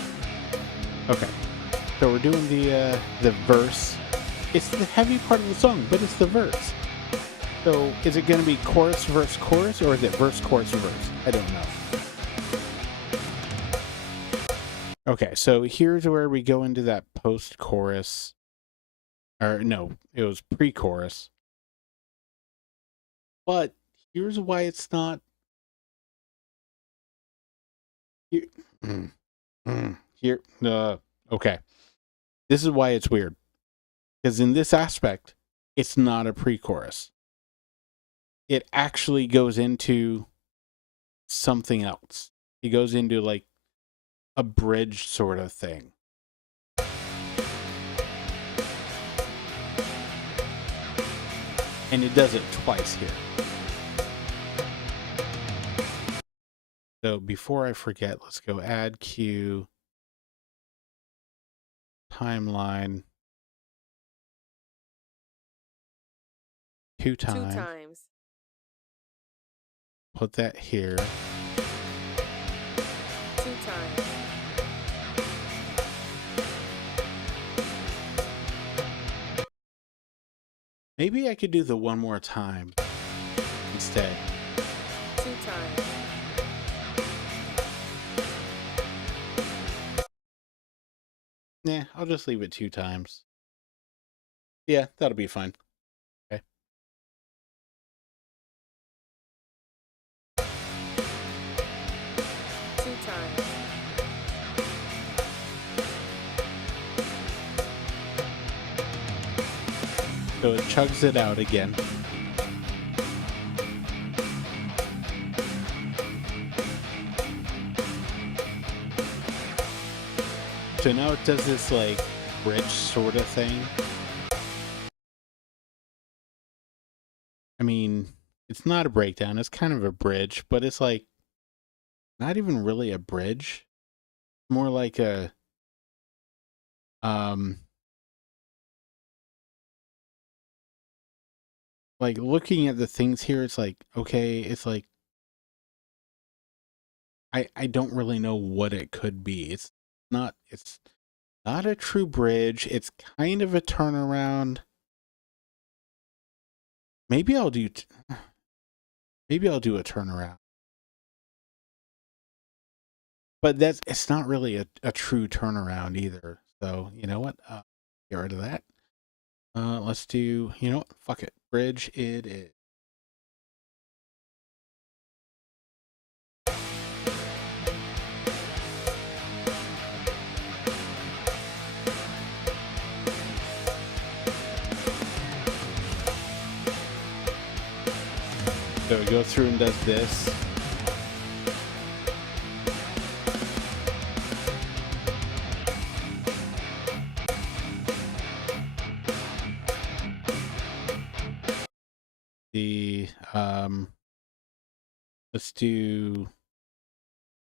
Okay. So we're doing the verse. It's the heavy part of the song, but it's the verse. So is it going to be chorus, verse, chorus, or is it verse, chorus, verse? I don't know. Okay, so here's where we go into that post-chorus. Or no, it was pre-chorus. But here's why it's not. Here, okay. This is why it's weird. Because in this aspect, it's not a pre-chorus. It actually goes into something else. It goes into like a bridge sort of thing. And it does it twice here. So before I forget, let's go add cue, timeline, 2 times. 2 times. Put that here. 2 times. Maybe I could do the one more time instead. 2 times. Nah, I'll just leave it 2 times. Yeah, that'll be fine. Okay. 2 times. So it chugs it out again. So now it does this like bridge sort of thing. I mean, it's not a breakdown, it's kind of a bridge, but it's like not even really a bridge. More like a like looking at the things here, it's like, okay, it's like I don't really know what it could be. It's not a true bridge. It's kind of a turnaround. Maybe I'll do a turnaround. But it's not really a true turnaround either. So, you know what? Get rid of that. Let's do, you know what? Fuck it. Bridge it is. So it goes through and does this. The let's do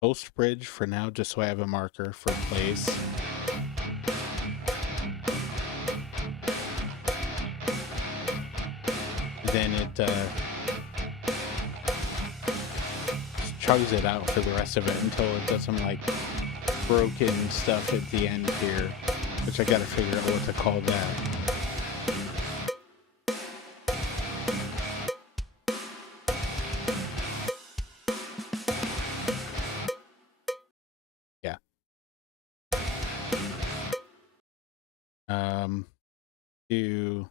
post bridge for now, just so I have a marker for place. Then it chugs it out for the rest of it until it does some like broken stuff at the end here, which I gotta figure out what to call that. Yeah. Do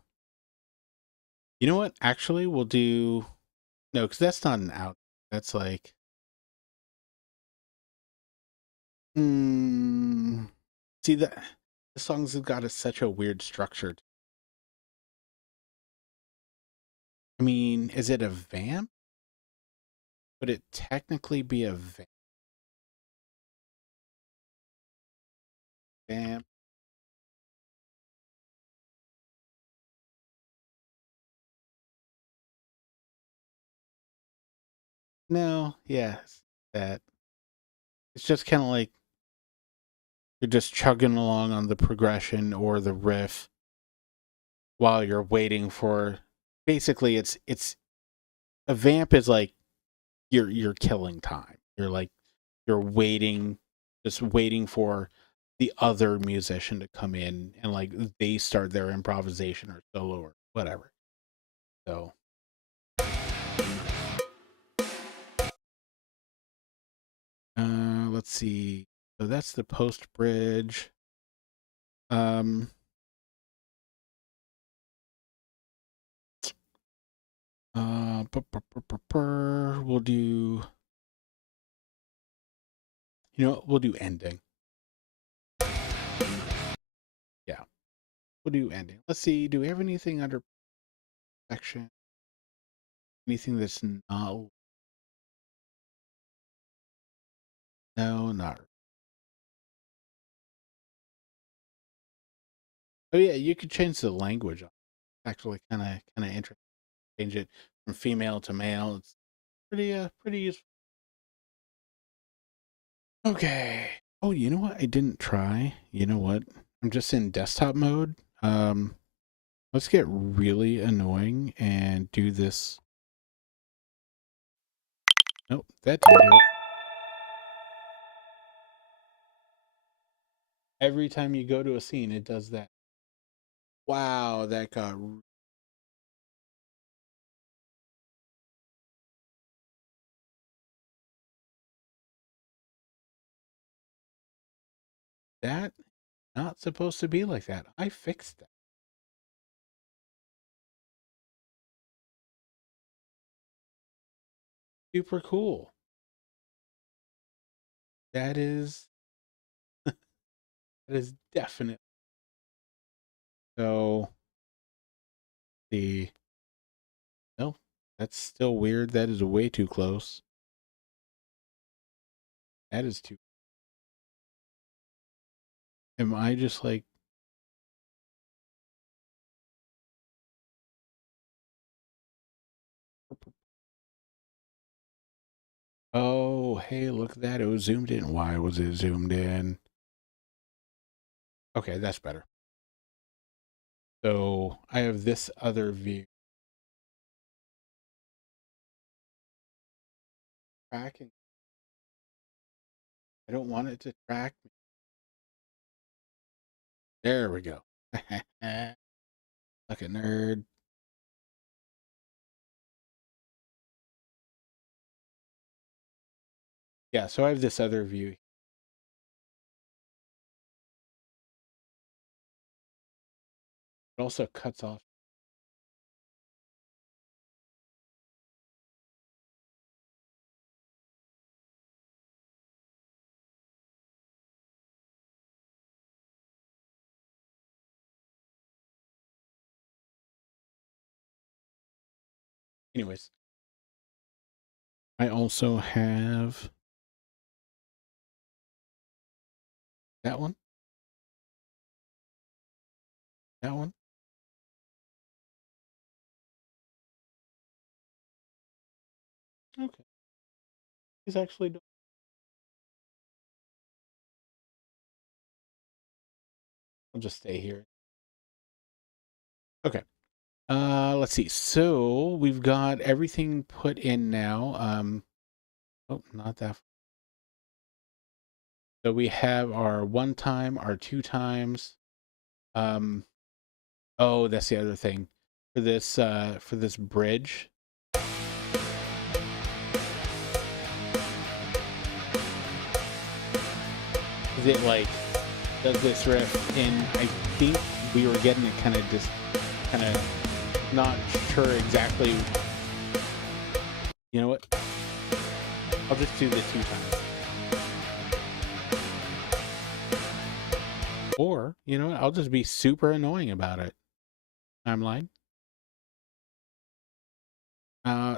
you know what? Actually, we'll do no, because that's not an out. That's like see that the songs have got such a weird structure. I mean, is it a vamp? Would it technically be a vamp? No, yes, that it's just kind of like you're just chugging along on the progression or the riff while you're waiting for. Basically, it's a vamp is like you're killing time. You're like you're waiting, just waiting for the other musician to come in and like they start their improvisation or solo or whatever. So let's see. So that's the post bridge. We'll do. You know what? We'll do ending. Yeah, we'll do ending. Let's see. Do we have anything under section? Anything that's not? No, not. Oh yeah, you could change the language. Actually, kind of interesting. Change it from female to male. It's pretty useful. Okay. Oh, you know what? I didn't try. You know what? I'm just in desktop mode. Let's get really annoying and do this. Nope, that didn't do it. Every time you go to a scene, it does that. Wow, that got that not supposed to be like that. I fixed that. Super cool. That is that is definite. So the no, that's still weird. That is way too close. That is too. Am I just like oh, hey, look at that. It was zoomed in. Why was it zoomed in? Okay, that's better. So I have this other view. Tracking. I don't want it to track me. There we go. Like a nerd. Yeah, so I have this other view. It also cuts off. Anyways, I also have that one. That one. Okay. He's actually doing. I'll just stay here. Okay. Let's see. So we've got everything put in now. Oh, not that. So we have our 1 time, our 2 times. Oh, that's the other thing. For this bridge. Is it like does this riff and I think we were getting it kind of not sure exactly. You know what? I'll just do the 2 times. Or, you know what? I'll just be super annoying about it. Timeline. Uh,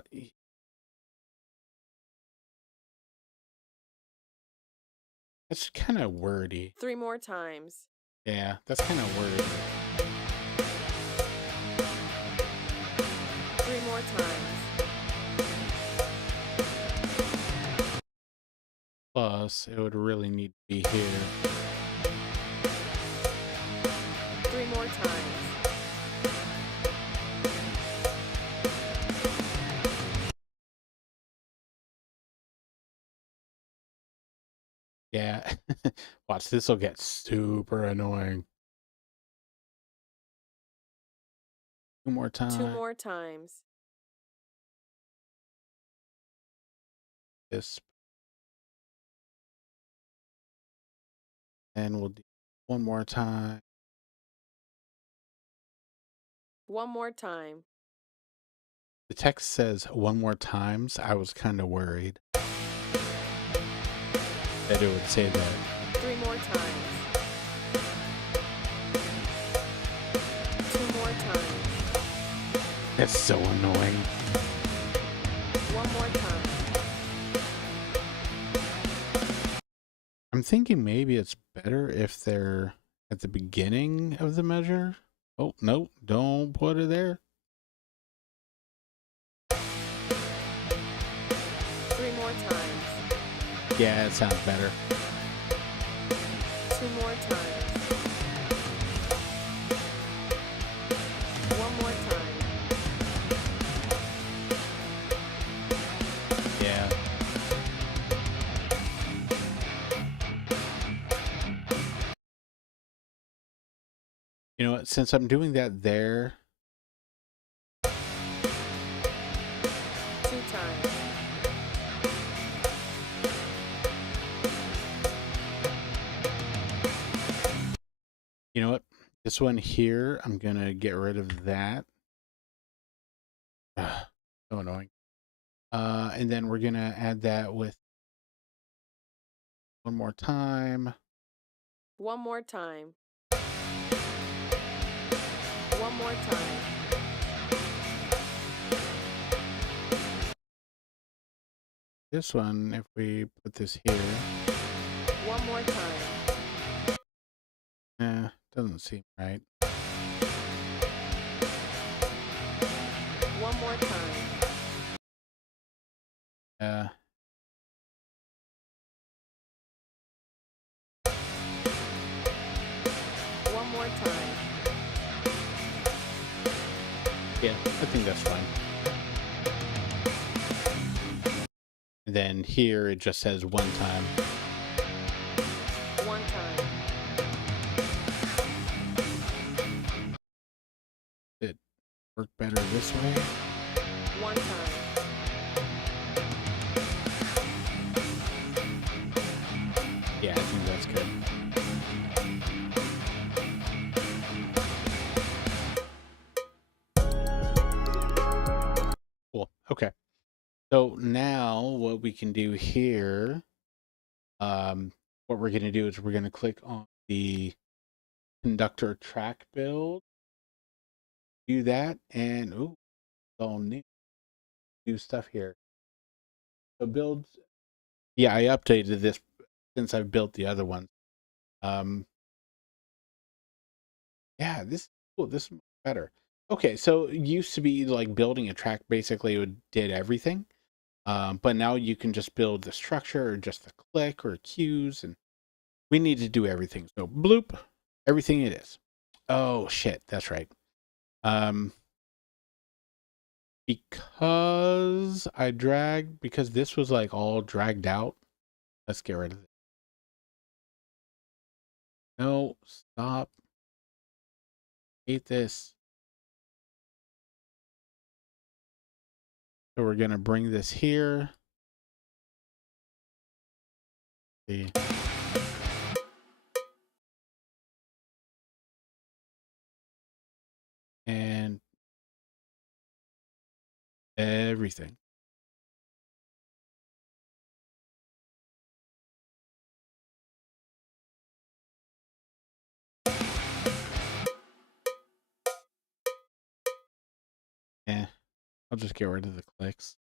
that's kind of wordy. 3 more times. Yeah, that's kind of wordy. 3 more times. Plus, it would really need to be here. 3 more times. Yeah. Watch, this will get super annoying. 2 more 2 times. more times. This. And we'll do 1 more time. 1 more time. The text says 1 more times. I was kind of worried that it would say that. 3 more times. 2 more times. That's so annoying. 1 more time. I'm thinking maybe it's better if they're at the beginning of the measure. Oh, no, don't put it there. 3 more times. Yeah, it sounds better. 2 more times. 1 more time. Yeah. You know what? Since I'm doing that there, 2 times. you know what? This one here, I'm going to get rid of that. Ugh, so annoying. And then we're going to add that with 1 more time. 1 more time. 1 more time. This one, if we put this here, 1 more time. doesn't seem right. 1 more time. Uh, 1 more time. yeah, I think that's fine. And then here it just says 1 time. 1 time. It work better this way. 1 time. Yeah, I think that's good. Cool. Okay. So now what we can do here, what we're going to do is we're going to click on the conductor track build, do that, and ooh, it's all new stuff here. So build. Yeah, I updated this since I've built the other one. Yeah, this is cool. This is much better. Okay, so it used to be like building a track basically did everything. But now you can just build the structure or just the click or cues, and we need to do everything. So bloop, everything it is. Oh shit, that's right. Because because this was like all dragged out. Let's get rid of it. No, stop. Hate this. So we're gonna bring this here. See. And everything. I'll just get rid of the clicks.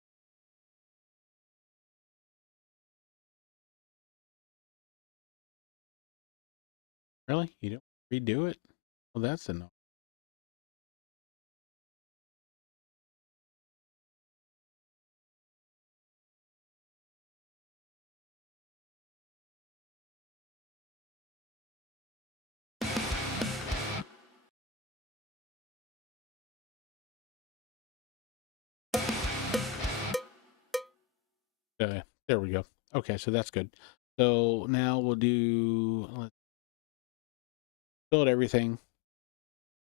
Really? You don't redo it? Well, that's enough. There we go. Okay, so that's good. So now we'll do, let's build everything.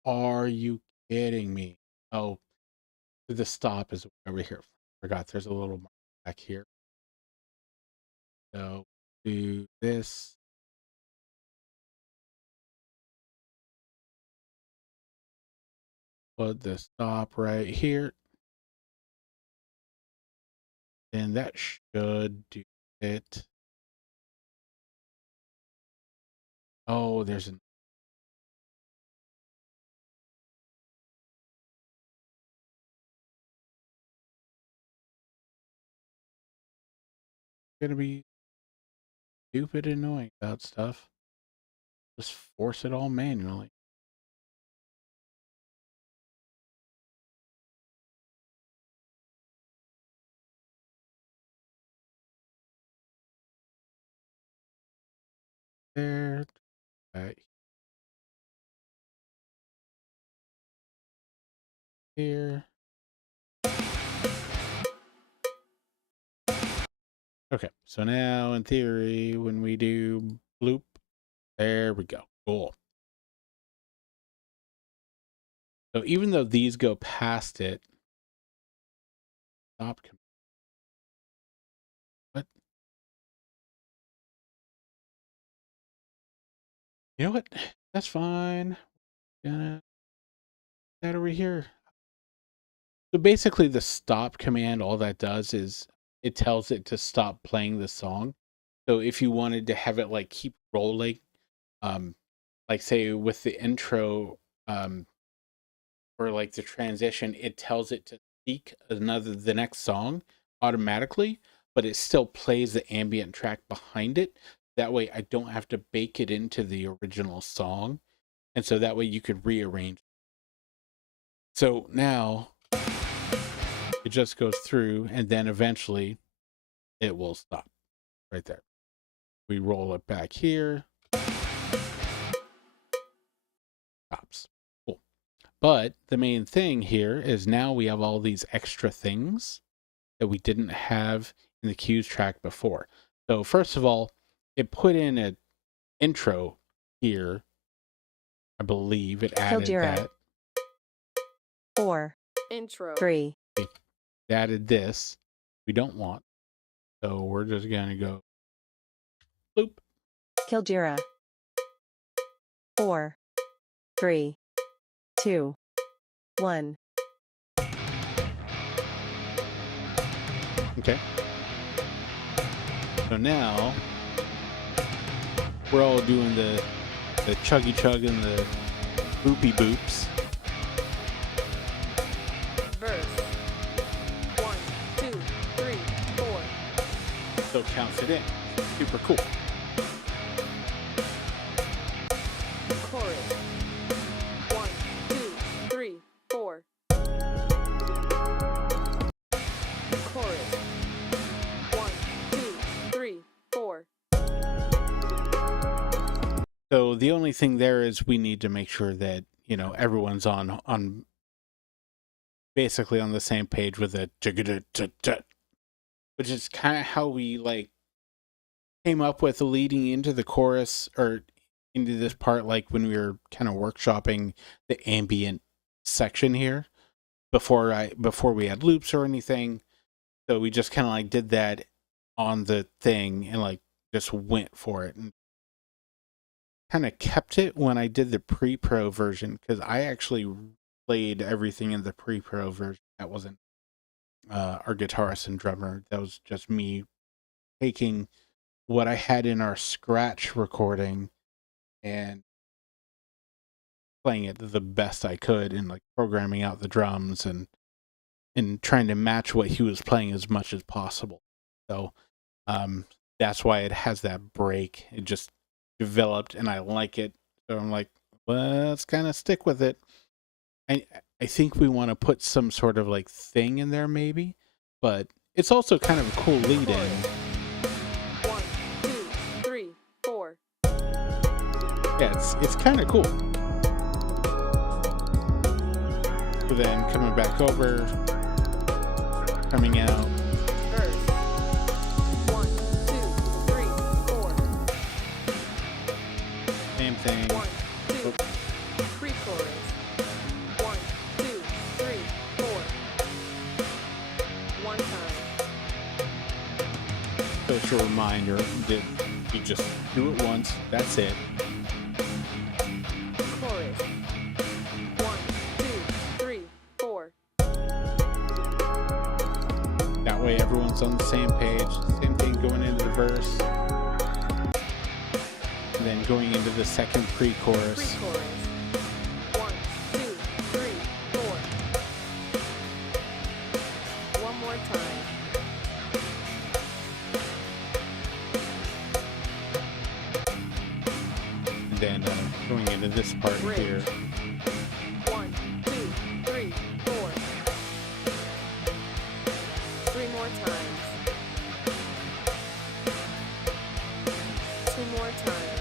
Are you kidding me? Oh, the stop is over here. Forgot there's a little mark back here. So do this. Put the stop right here. And that should do it. Oh, there's an gonna be stupid annoying about stuff. Just force it all manually. There. Right here. Okay, so now in theory, when we do bloop, there we go. Cool. So even though these go past it, stop. What? You know what? That's fine. Gonna that over here. So basically, the stop command, all that does is it tells it to stop playing the song. So if you wanted to have it like keep rolling, like say with the intro, or like the transition, it tells it to seek the next song automatically, but it still plays the ambient track behind it. That way I don't have to bake it into the original song. And so that way you could rearrange. So now it just goes through and then eventually it will stop right there. We roll it back here. Stops. Cool. But the main thing here is now we have all these extra things that we didn't have in the cues track before. So first of all, it put in an intro here. I believe it added Kildira. that. 4, Intro. 3, It added this. We don't want. So we're just going to go bloop. Kildira. 4, 3, 2, 1. Okay. So now we're all doing the chuggy chug and the boopy boops. Verse. 1, 2, 3, 4. still counts it in. Super cool. Chorus. 1, 2, 3, 4. Chorus. 1, 2, 3, 4. So the only thing there is we need to make sure that, you know, everyone's on basically on the same page with it, which is kind of how we like came up with leading into the chorus or into this part, like when we were kind of workshopping the ambient section here before we had loops or anything. So we just kind of like did that on the thing and like just went for it and kind of kept it when I did the pre-pro version, because I actually played everything in the pre-pro version. That wasn't our guitarist and drummer. That was just me taking what I had in our scratch recording and playing it the best I could and like programming out the drums and trying to match what he was playing as much as possible. So that's why it has that break. It just developed and I like it. So I'm like, let's kind of stick with it. I think we want to put some sort of like thing in there maybe, but it's also kind of a cool lead in. 1, 2, 3, 4. Yeah, it's kind of cool. So then coming back over, coming out. Verse. 1, 2, 3, 4. Same thing. 1, 2. Pre-chorus. 1, 2, 3, 4. One time. So it's a reminder that you just do it once. That's it. Chorus. 1, 2, 3, 4. That way everyone's on the same page. Same thing going into the verse. And then going into the second pre-chorus. Pre-chorus. 1, 2, 3, 4. One more time. And then going into this part Bridge. here. 1, 2, 3, 4. 3 more times. 2 more times.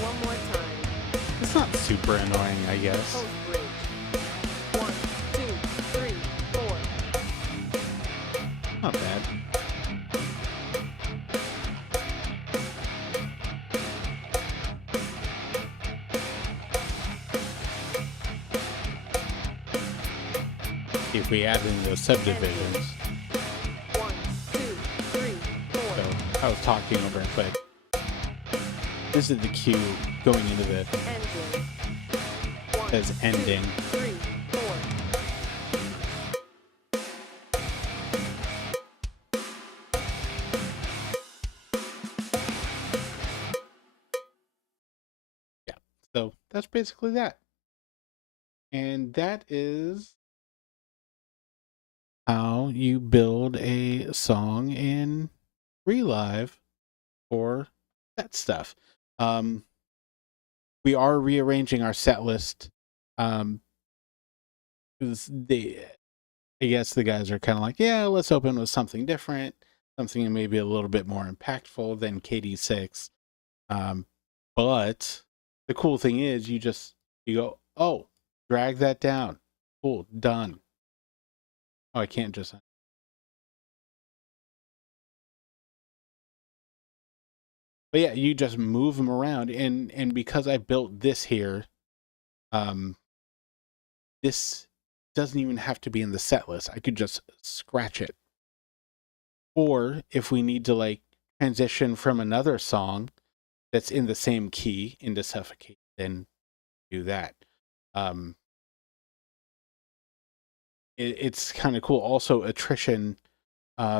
1 more time. It's not super annoying, I guess. Post bridge. 1, 2, 3, 4. Not bad. If we add in those subdivisions. 1, 2, 3, 4. So I was talking over it, but this is the cue going into the Ending. 1, says ending. 2, 3, 4. Yeah. So that's basically that. And that is how you build a song in Relive for that stuff. We are rearranging our set list. 'Cause I guess the guys are kind of like, yeah, let's open with something different, something maybe a little bit more impactful than KD6. But the cool thing is you go, oh, drag that down. Cool, done. Oh, I can't just. But yeah, you just move them around, and because I built this here, this doesn't even have to be in the set list. I could just scratch it. Or if we need to like transition from another song that's in the same key into Suffocate, then do that. It's kind of cool. Also, attrition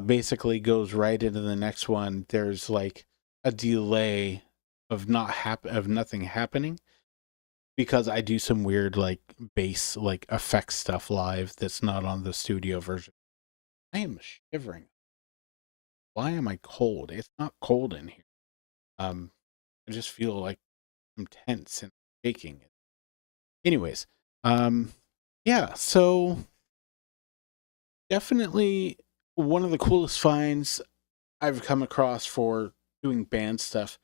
basically goes right into the next one. There's like a delay of nothing happening because I do some weird like bass like effect stuff live that's not on the studio version. I am shivering. Why am I cold? It's not cold in here. I just feel like I'm tense and shaking. Anyways, yeah, so definitely one of the coolest finds I've come across for doing band stuff.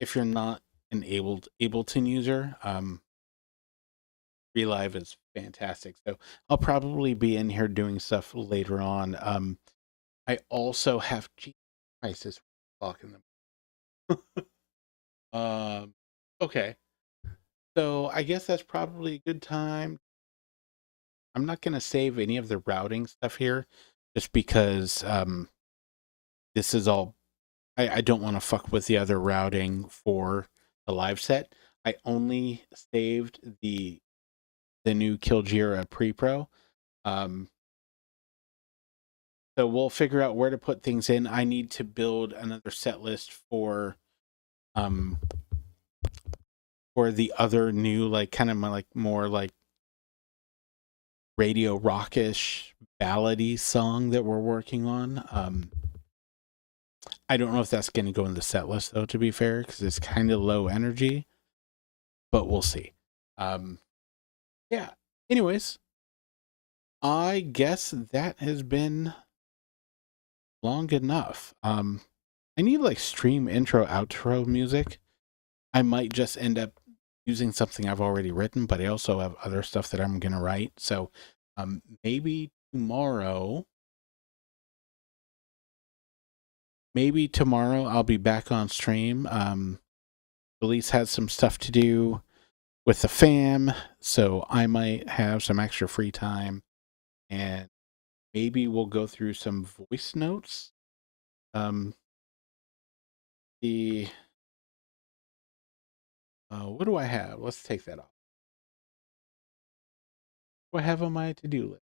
If you're not an Ableton user, Relive is fantastic. So I'll probably be in here doing stuff later on. I also have Jesus Christ, this talking them. Okay. So I guess that's probably a good time. I'm not gonna save any of the routing stuff here, just because this is all I don't want to fuck with the other routing for the live set. I only saved the new Killgira pre-pro. So we'll figure out where to put things in. I need to build another set list um for the other new, like, kind of like more like radio rockish ballady song that we're working on. I don't know if that's going to go in the set list though, to be fair, because it's kind of low energy, but we'll see. Yeah. Anyways, I guess that has been long enough. I need like stream intro outro music. I might just end up using something I've already written, but I also have other stuff that I'm gonna write. So maybe tomorrow I'll be back on stream. Elise has some stuff to do with the fam, so I might have some extra free time, and maybe we'll go through some voice notes. The what do I have? Let's take that off. What do I have on my to-do list?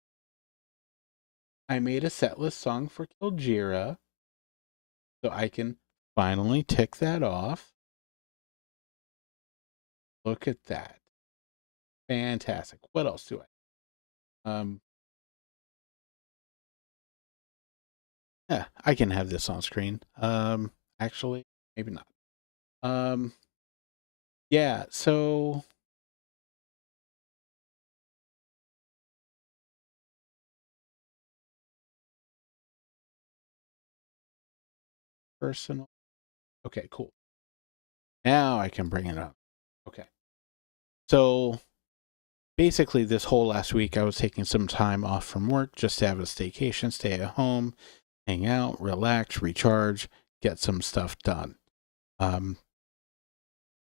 I made a setlist song for Killgira, so I can finally tick that off. Look at that. Fantastic. What else do I? Yeah, I can have this on screen. Actually, maybe not. Yeah, so personal. Okay, cool. Now I can bring it up. Okay. So basically, this whole last week, I was taking some time off from work just to have a staycation, stay at home, hang out, relax, recharge, get some stuff done.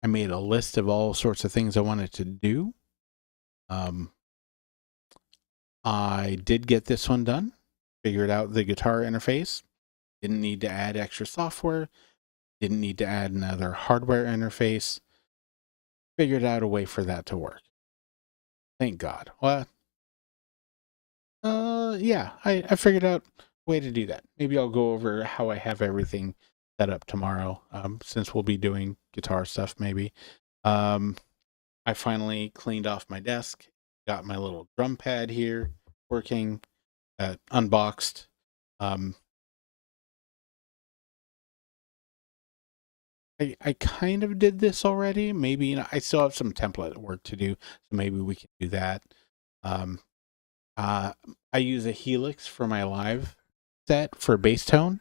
I made a list of all sorts of things I wanted to do. I did get this one done, figured out the guitar interface, didn't need to add extra software, didn't need to add another hardware interface, figured out a way for that to work. Thank God. What? Yeah, I figured out a way to do that. Maybe I'll go over how I have everything set up tomorrow, since we'll be doing guitar stuff maybe. I finally cleaned off my desk, got my little drum pad here working, unboxed. I kind of did this already. Maybe, you know, I still have some template work to do, so maybe we can do that. I use a Helix for my live set for bass tone.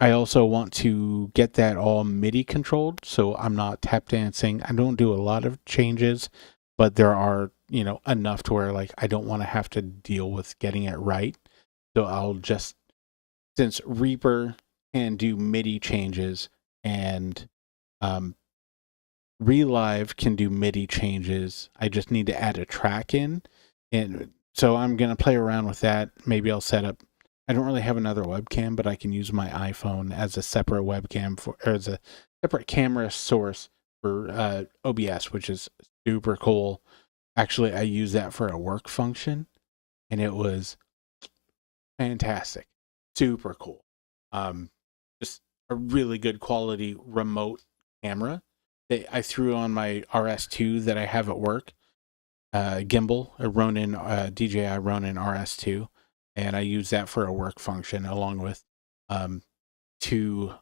I also want to get that all MIDI controlled, so I'm not tap dancing. I don't do a lot of changes, but there are, you know, enough to where, like, I don't want to have to deal with getting it right. So I'll just, since Reaper can do MIDI changes and Relive can do MIDI changes, I just need to add a track in. And so I'm going to play around with that. Maybe I'll set up, I don't really have another webcam, but I can use my iPhone as a separate webcam for, or as a separate camera source for OBS, which is super cool. Actually, I use that for a work function, and it was fantastic. Super cool. Just a really good quality remote camera that I threw on my RS2 that I have at work. Gimbal, a Ronin, DJI Ronin RS2, and I use that for a work function along with 2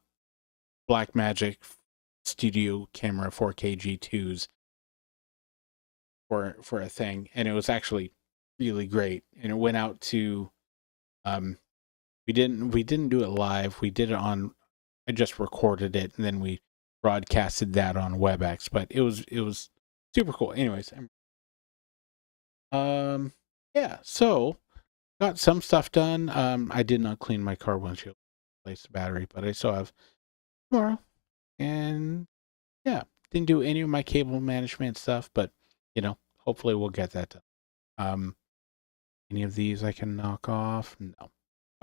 Blackmagic Studio Camera 4K G2s for a thing, and it was actually really great. And it went out to we didn't do it live. We did it on, I just recorded it and then we broadcasted that on WebEx, but it was super cool. Anyways, yeah, so got some stuff done. I did not clean my car windshield, replace the battery, but I still have tomorrow. And yeah, didn't do any of my cable management stuff, but you know, hopefully we'll get that done. Any of these I can knock off? No.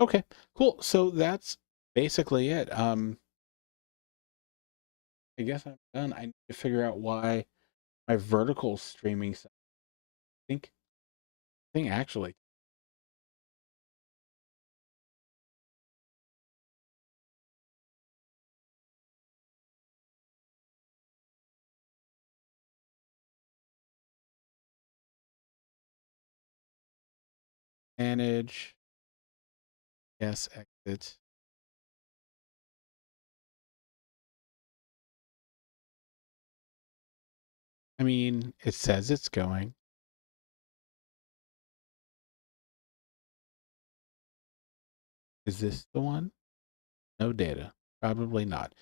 Okay, cool. So that's basically it. I guess I'm done. I need to figure out why my vertical streaming stuff, I think actually manage, yes, exit. I mean, it says it's going. Is this the one? No data. Probably not.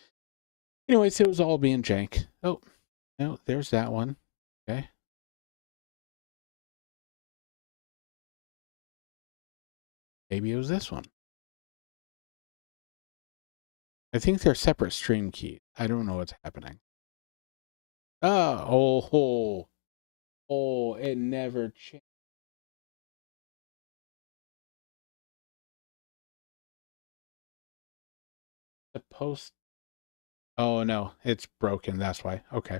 Anyways, it was all being jank. Oh, no, there's that one. Okay. Maybe it was this one. I think they're separate stream keys. I don't know what's happening. Oh, it never changed. The post. Oh, no, it's broken. That's why. Okay.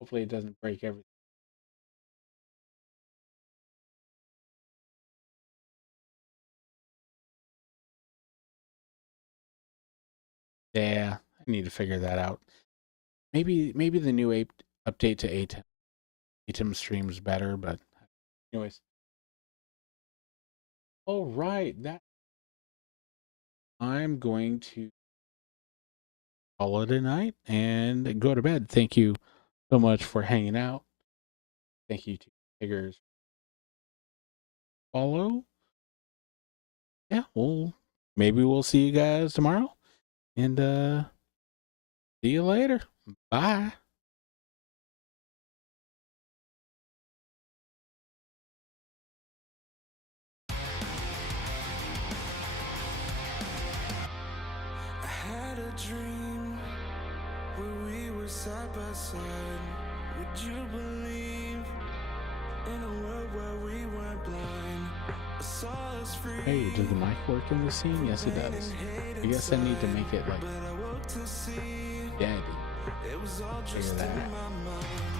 Hopefully it doesn't break everything. Yeah, I need to figure that out. Maybe the new update to ATEM streams better, but anyways. All right, that I'm going to call it a night and go to bed. Thank you so much for hanging out. Thank you to Tiggers. Follow. Yeah, maybe we'll see you guys tomorrow. And see you later. Bye. I had a dream where we were side by side. Would you believe in a world where we weren't blind? I saw us free. Hey, does the mic work in this scene? Yes, it does. I guess I need to make it like But I woke to see dead. it was all Figure just that in out. my mind.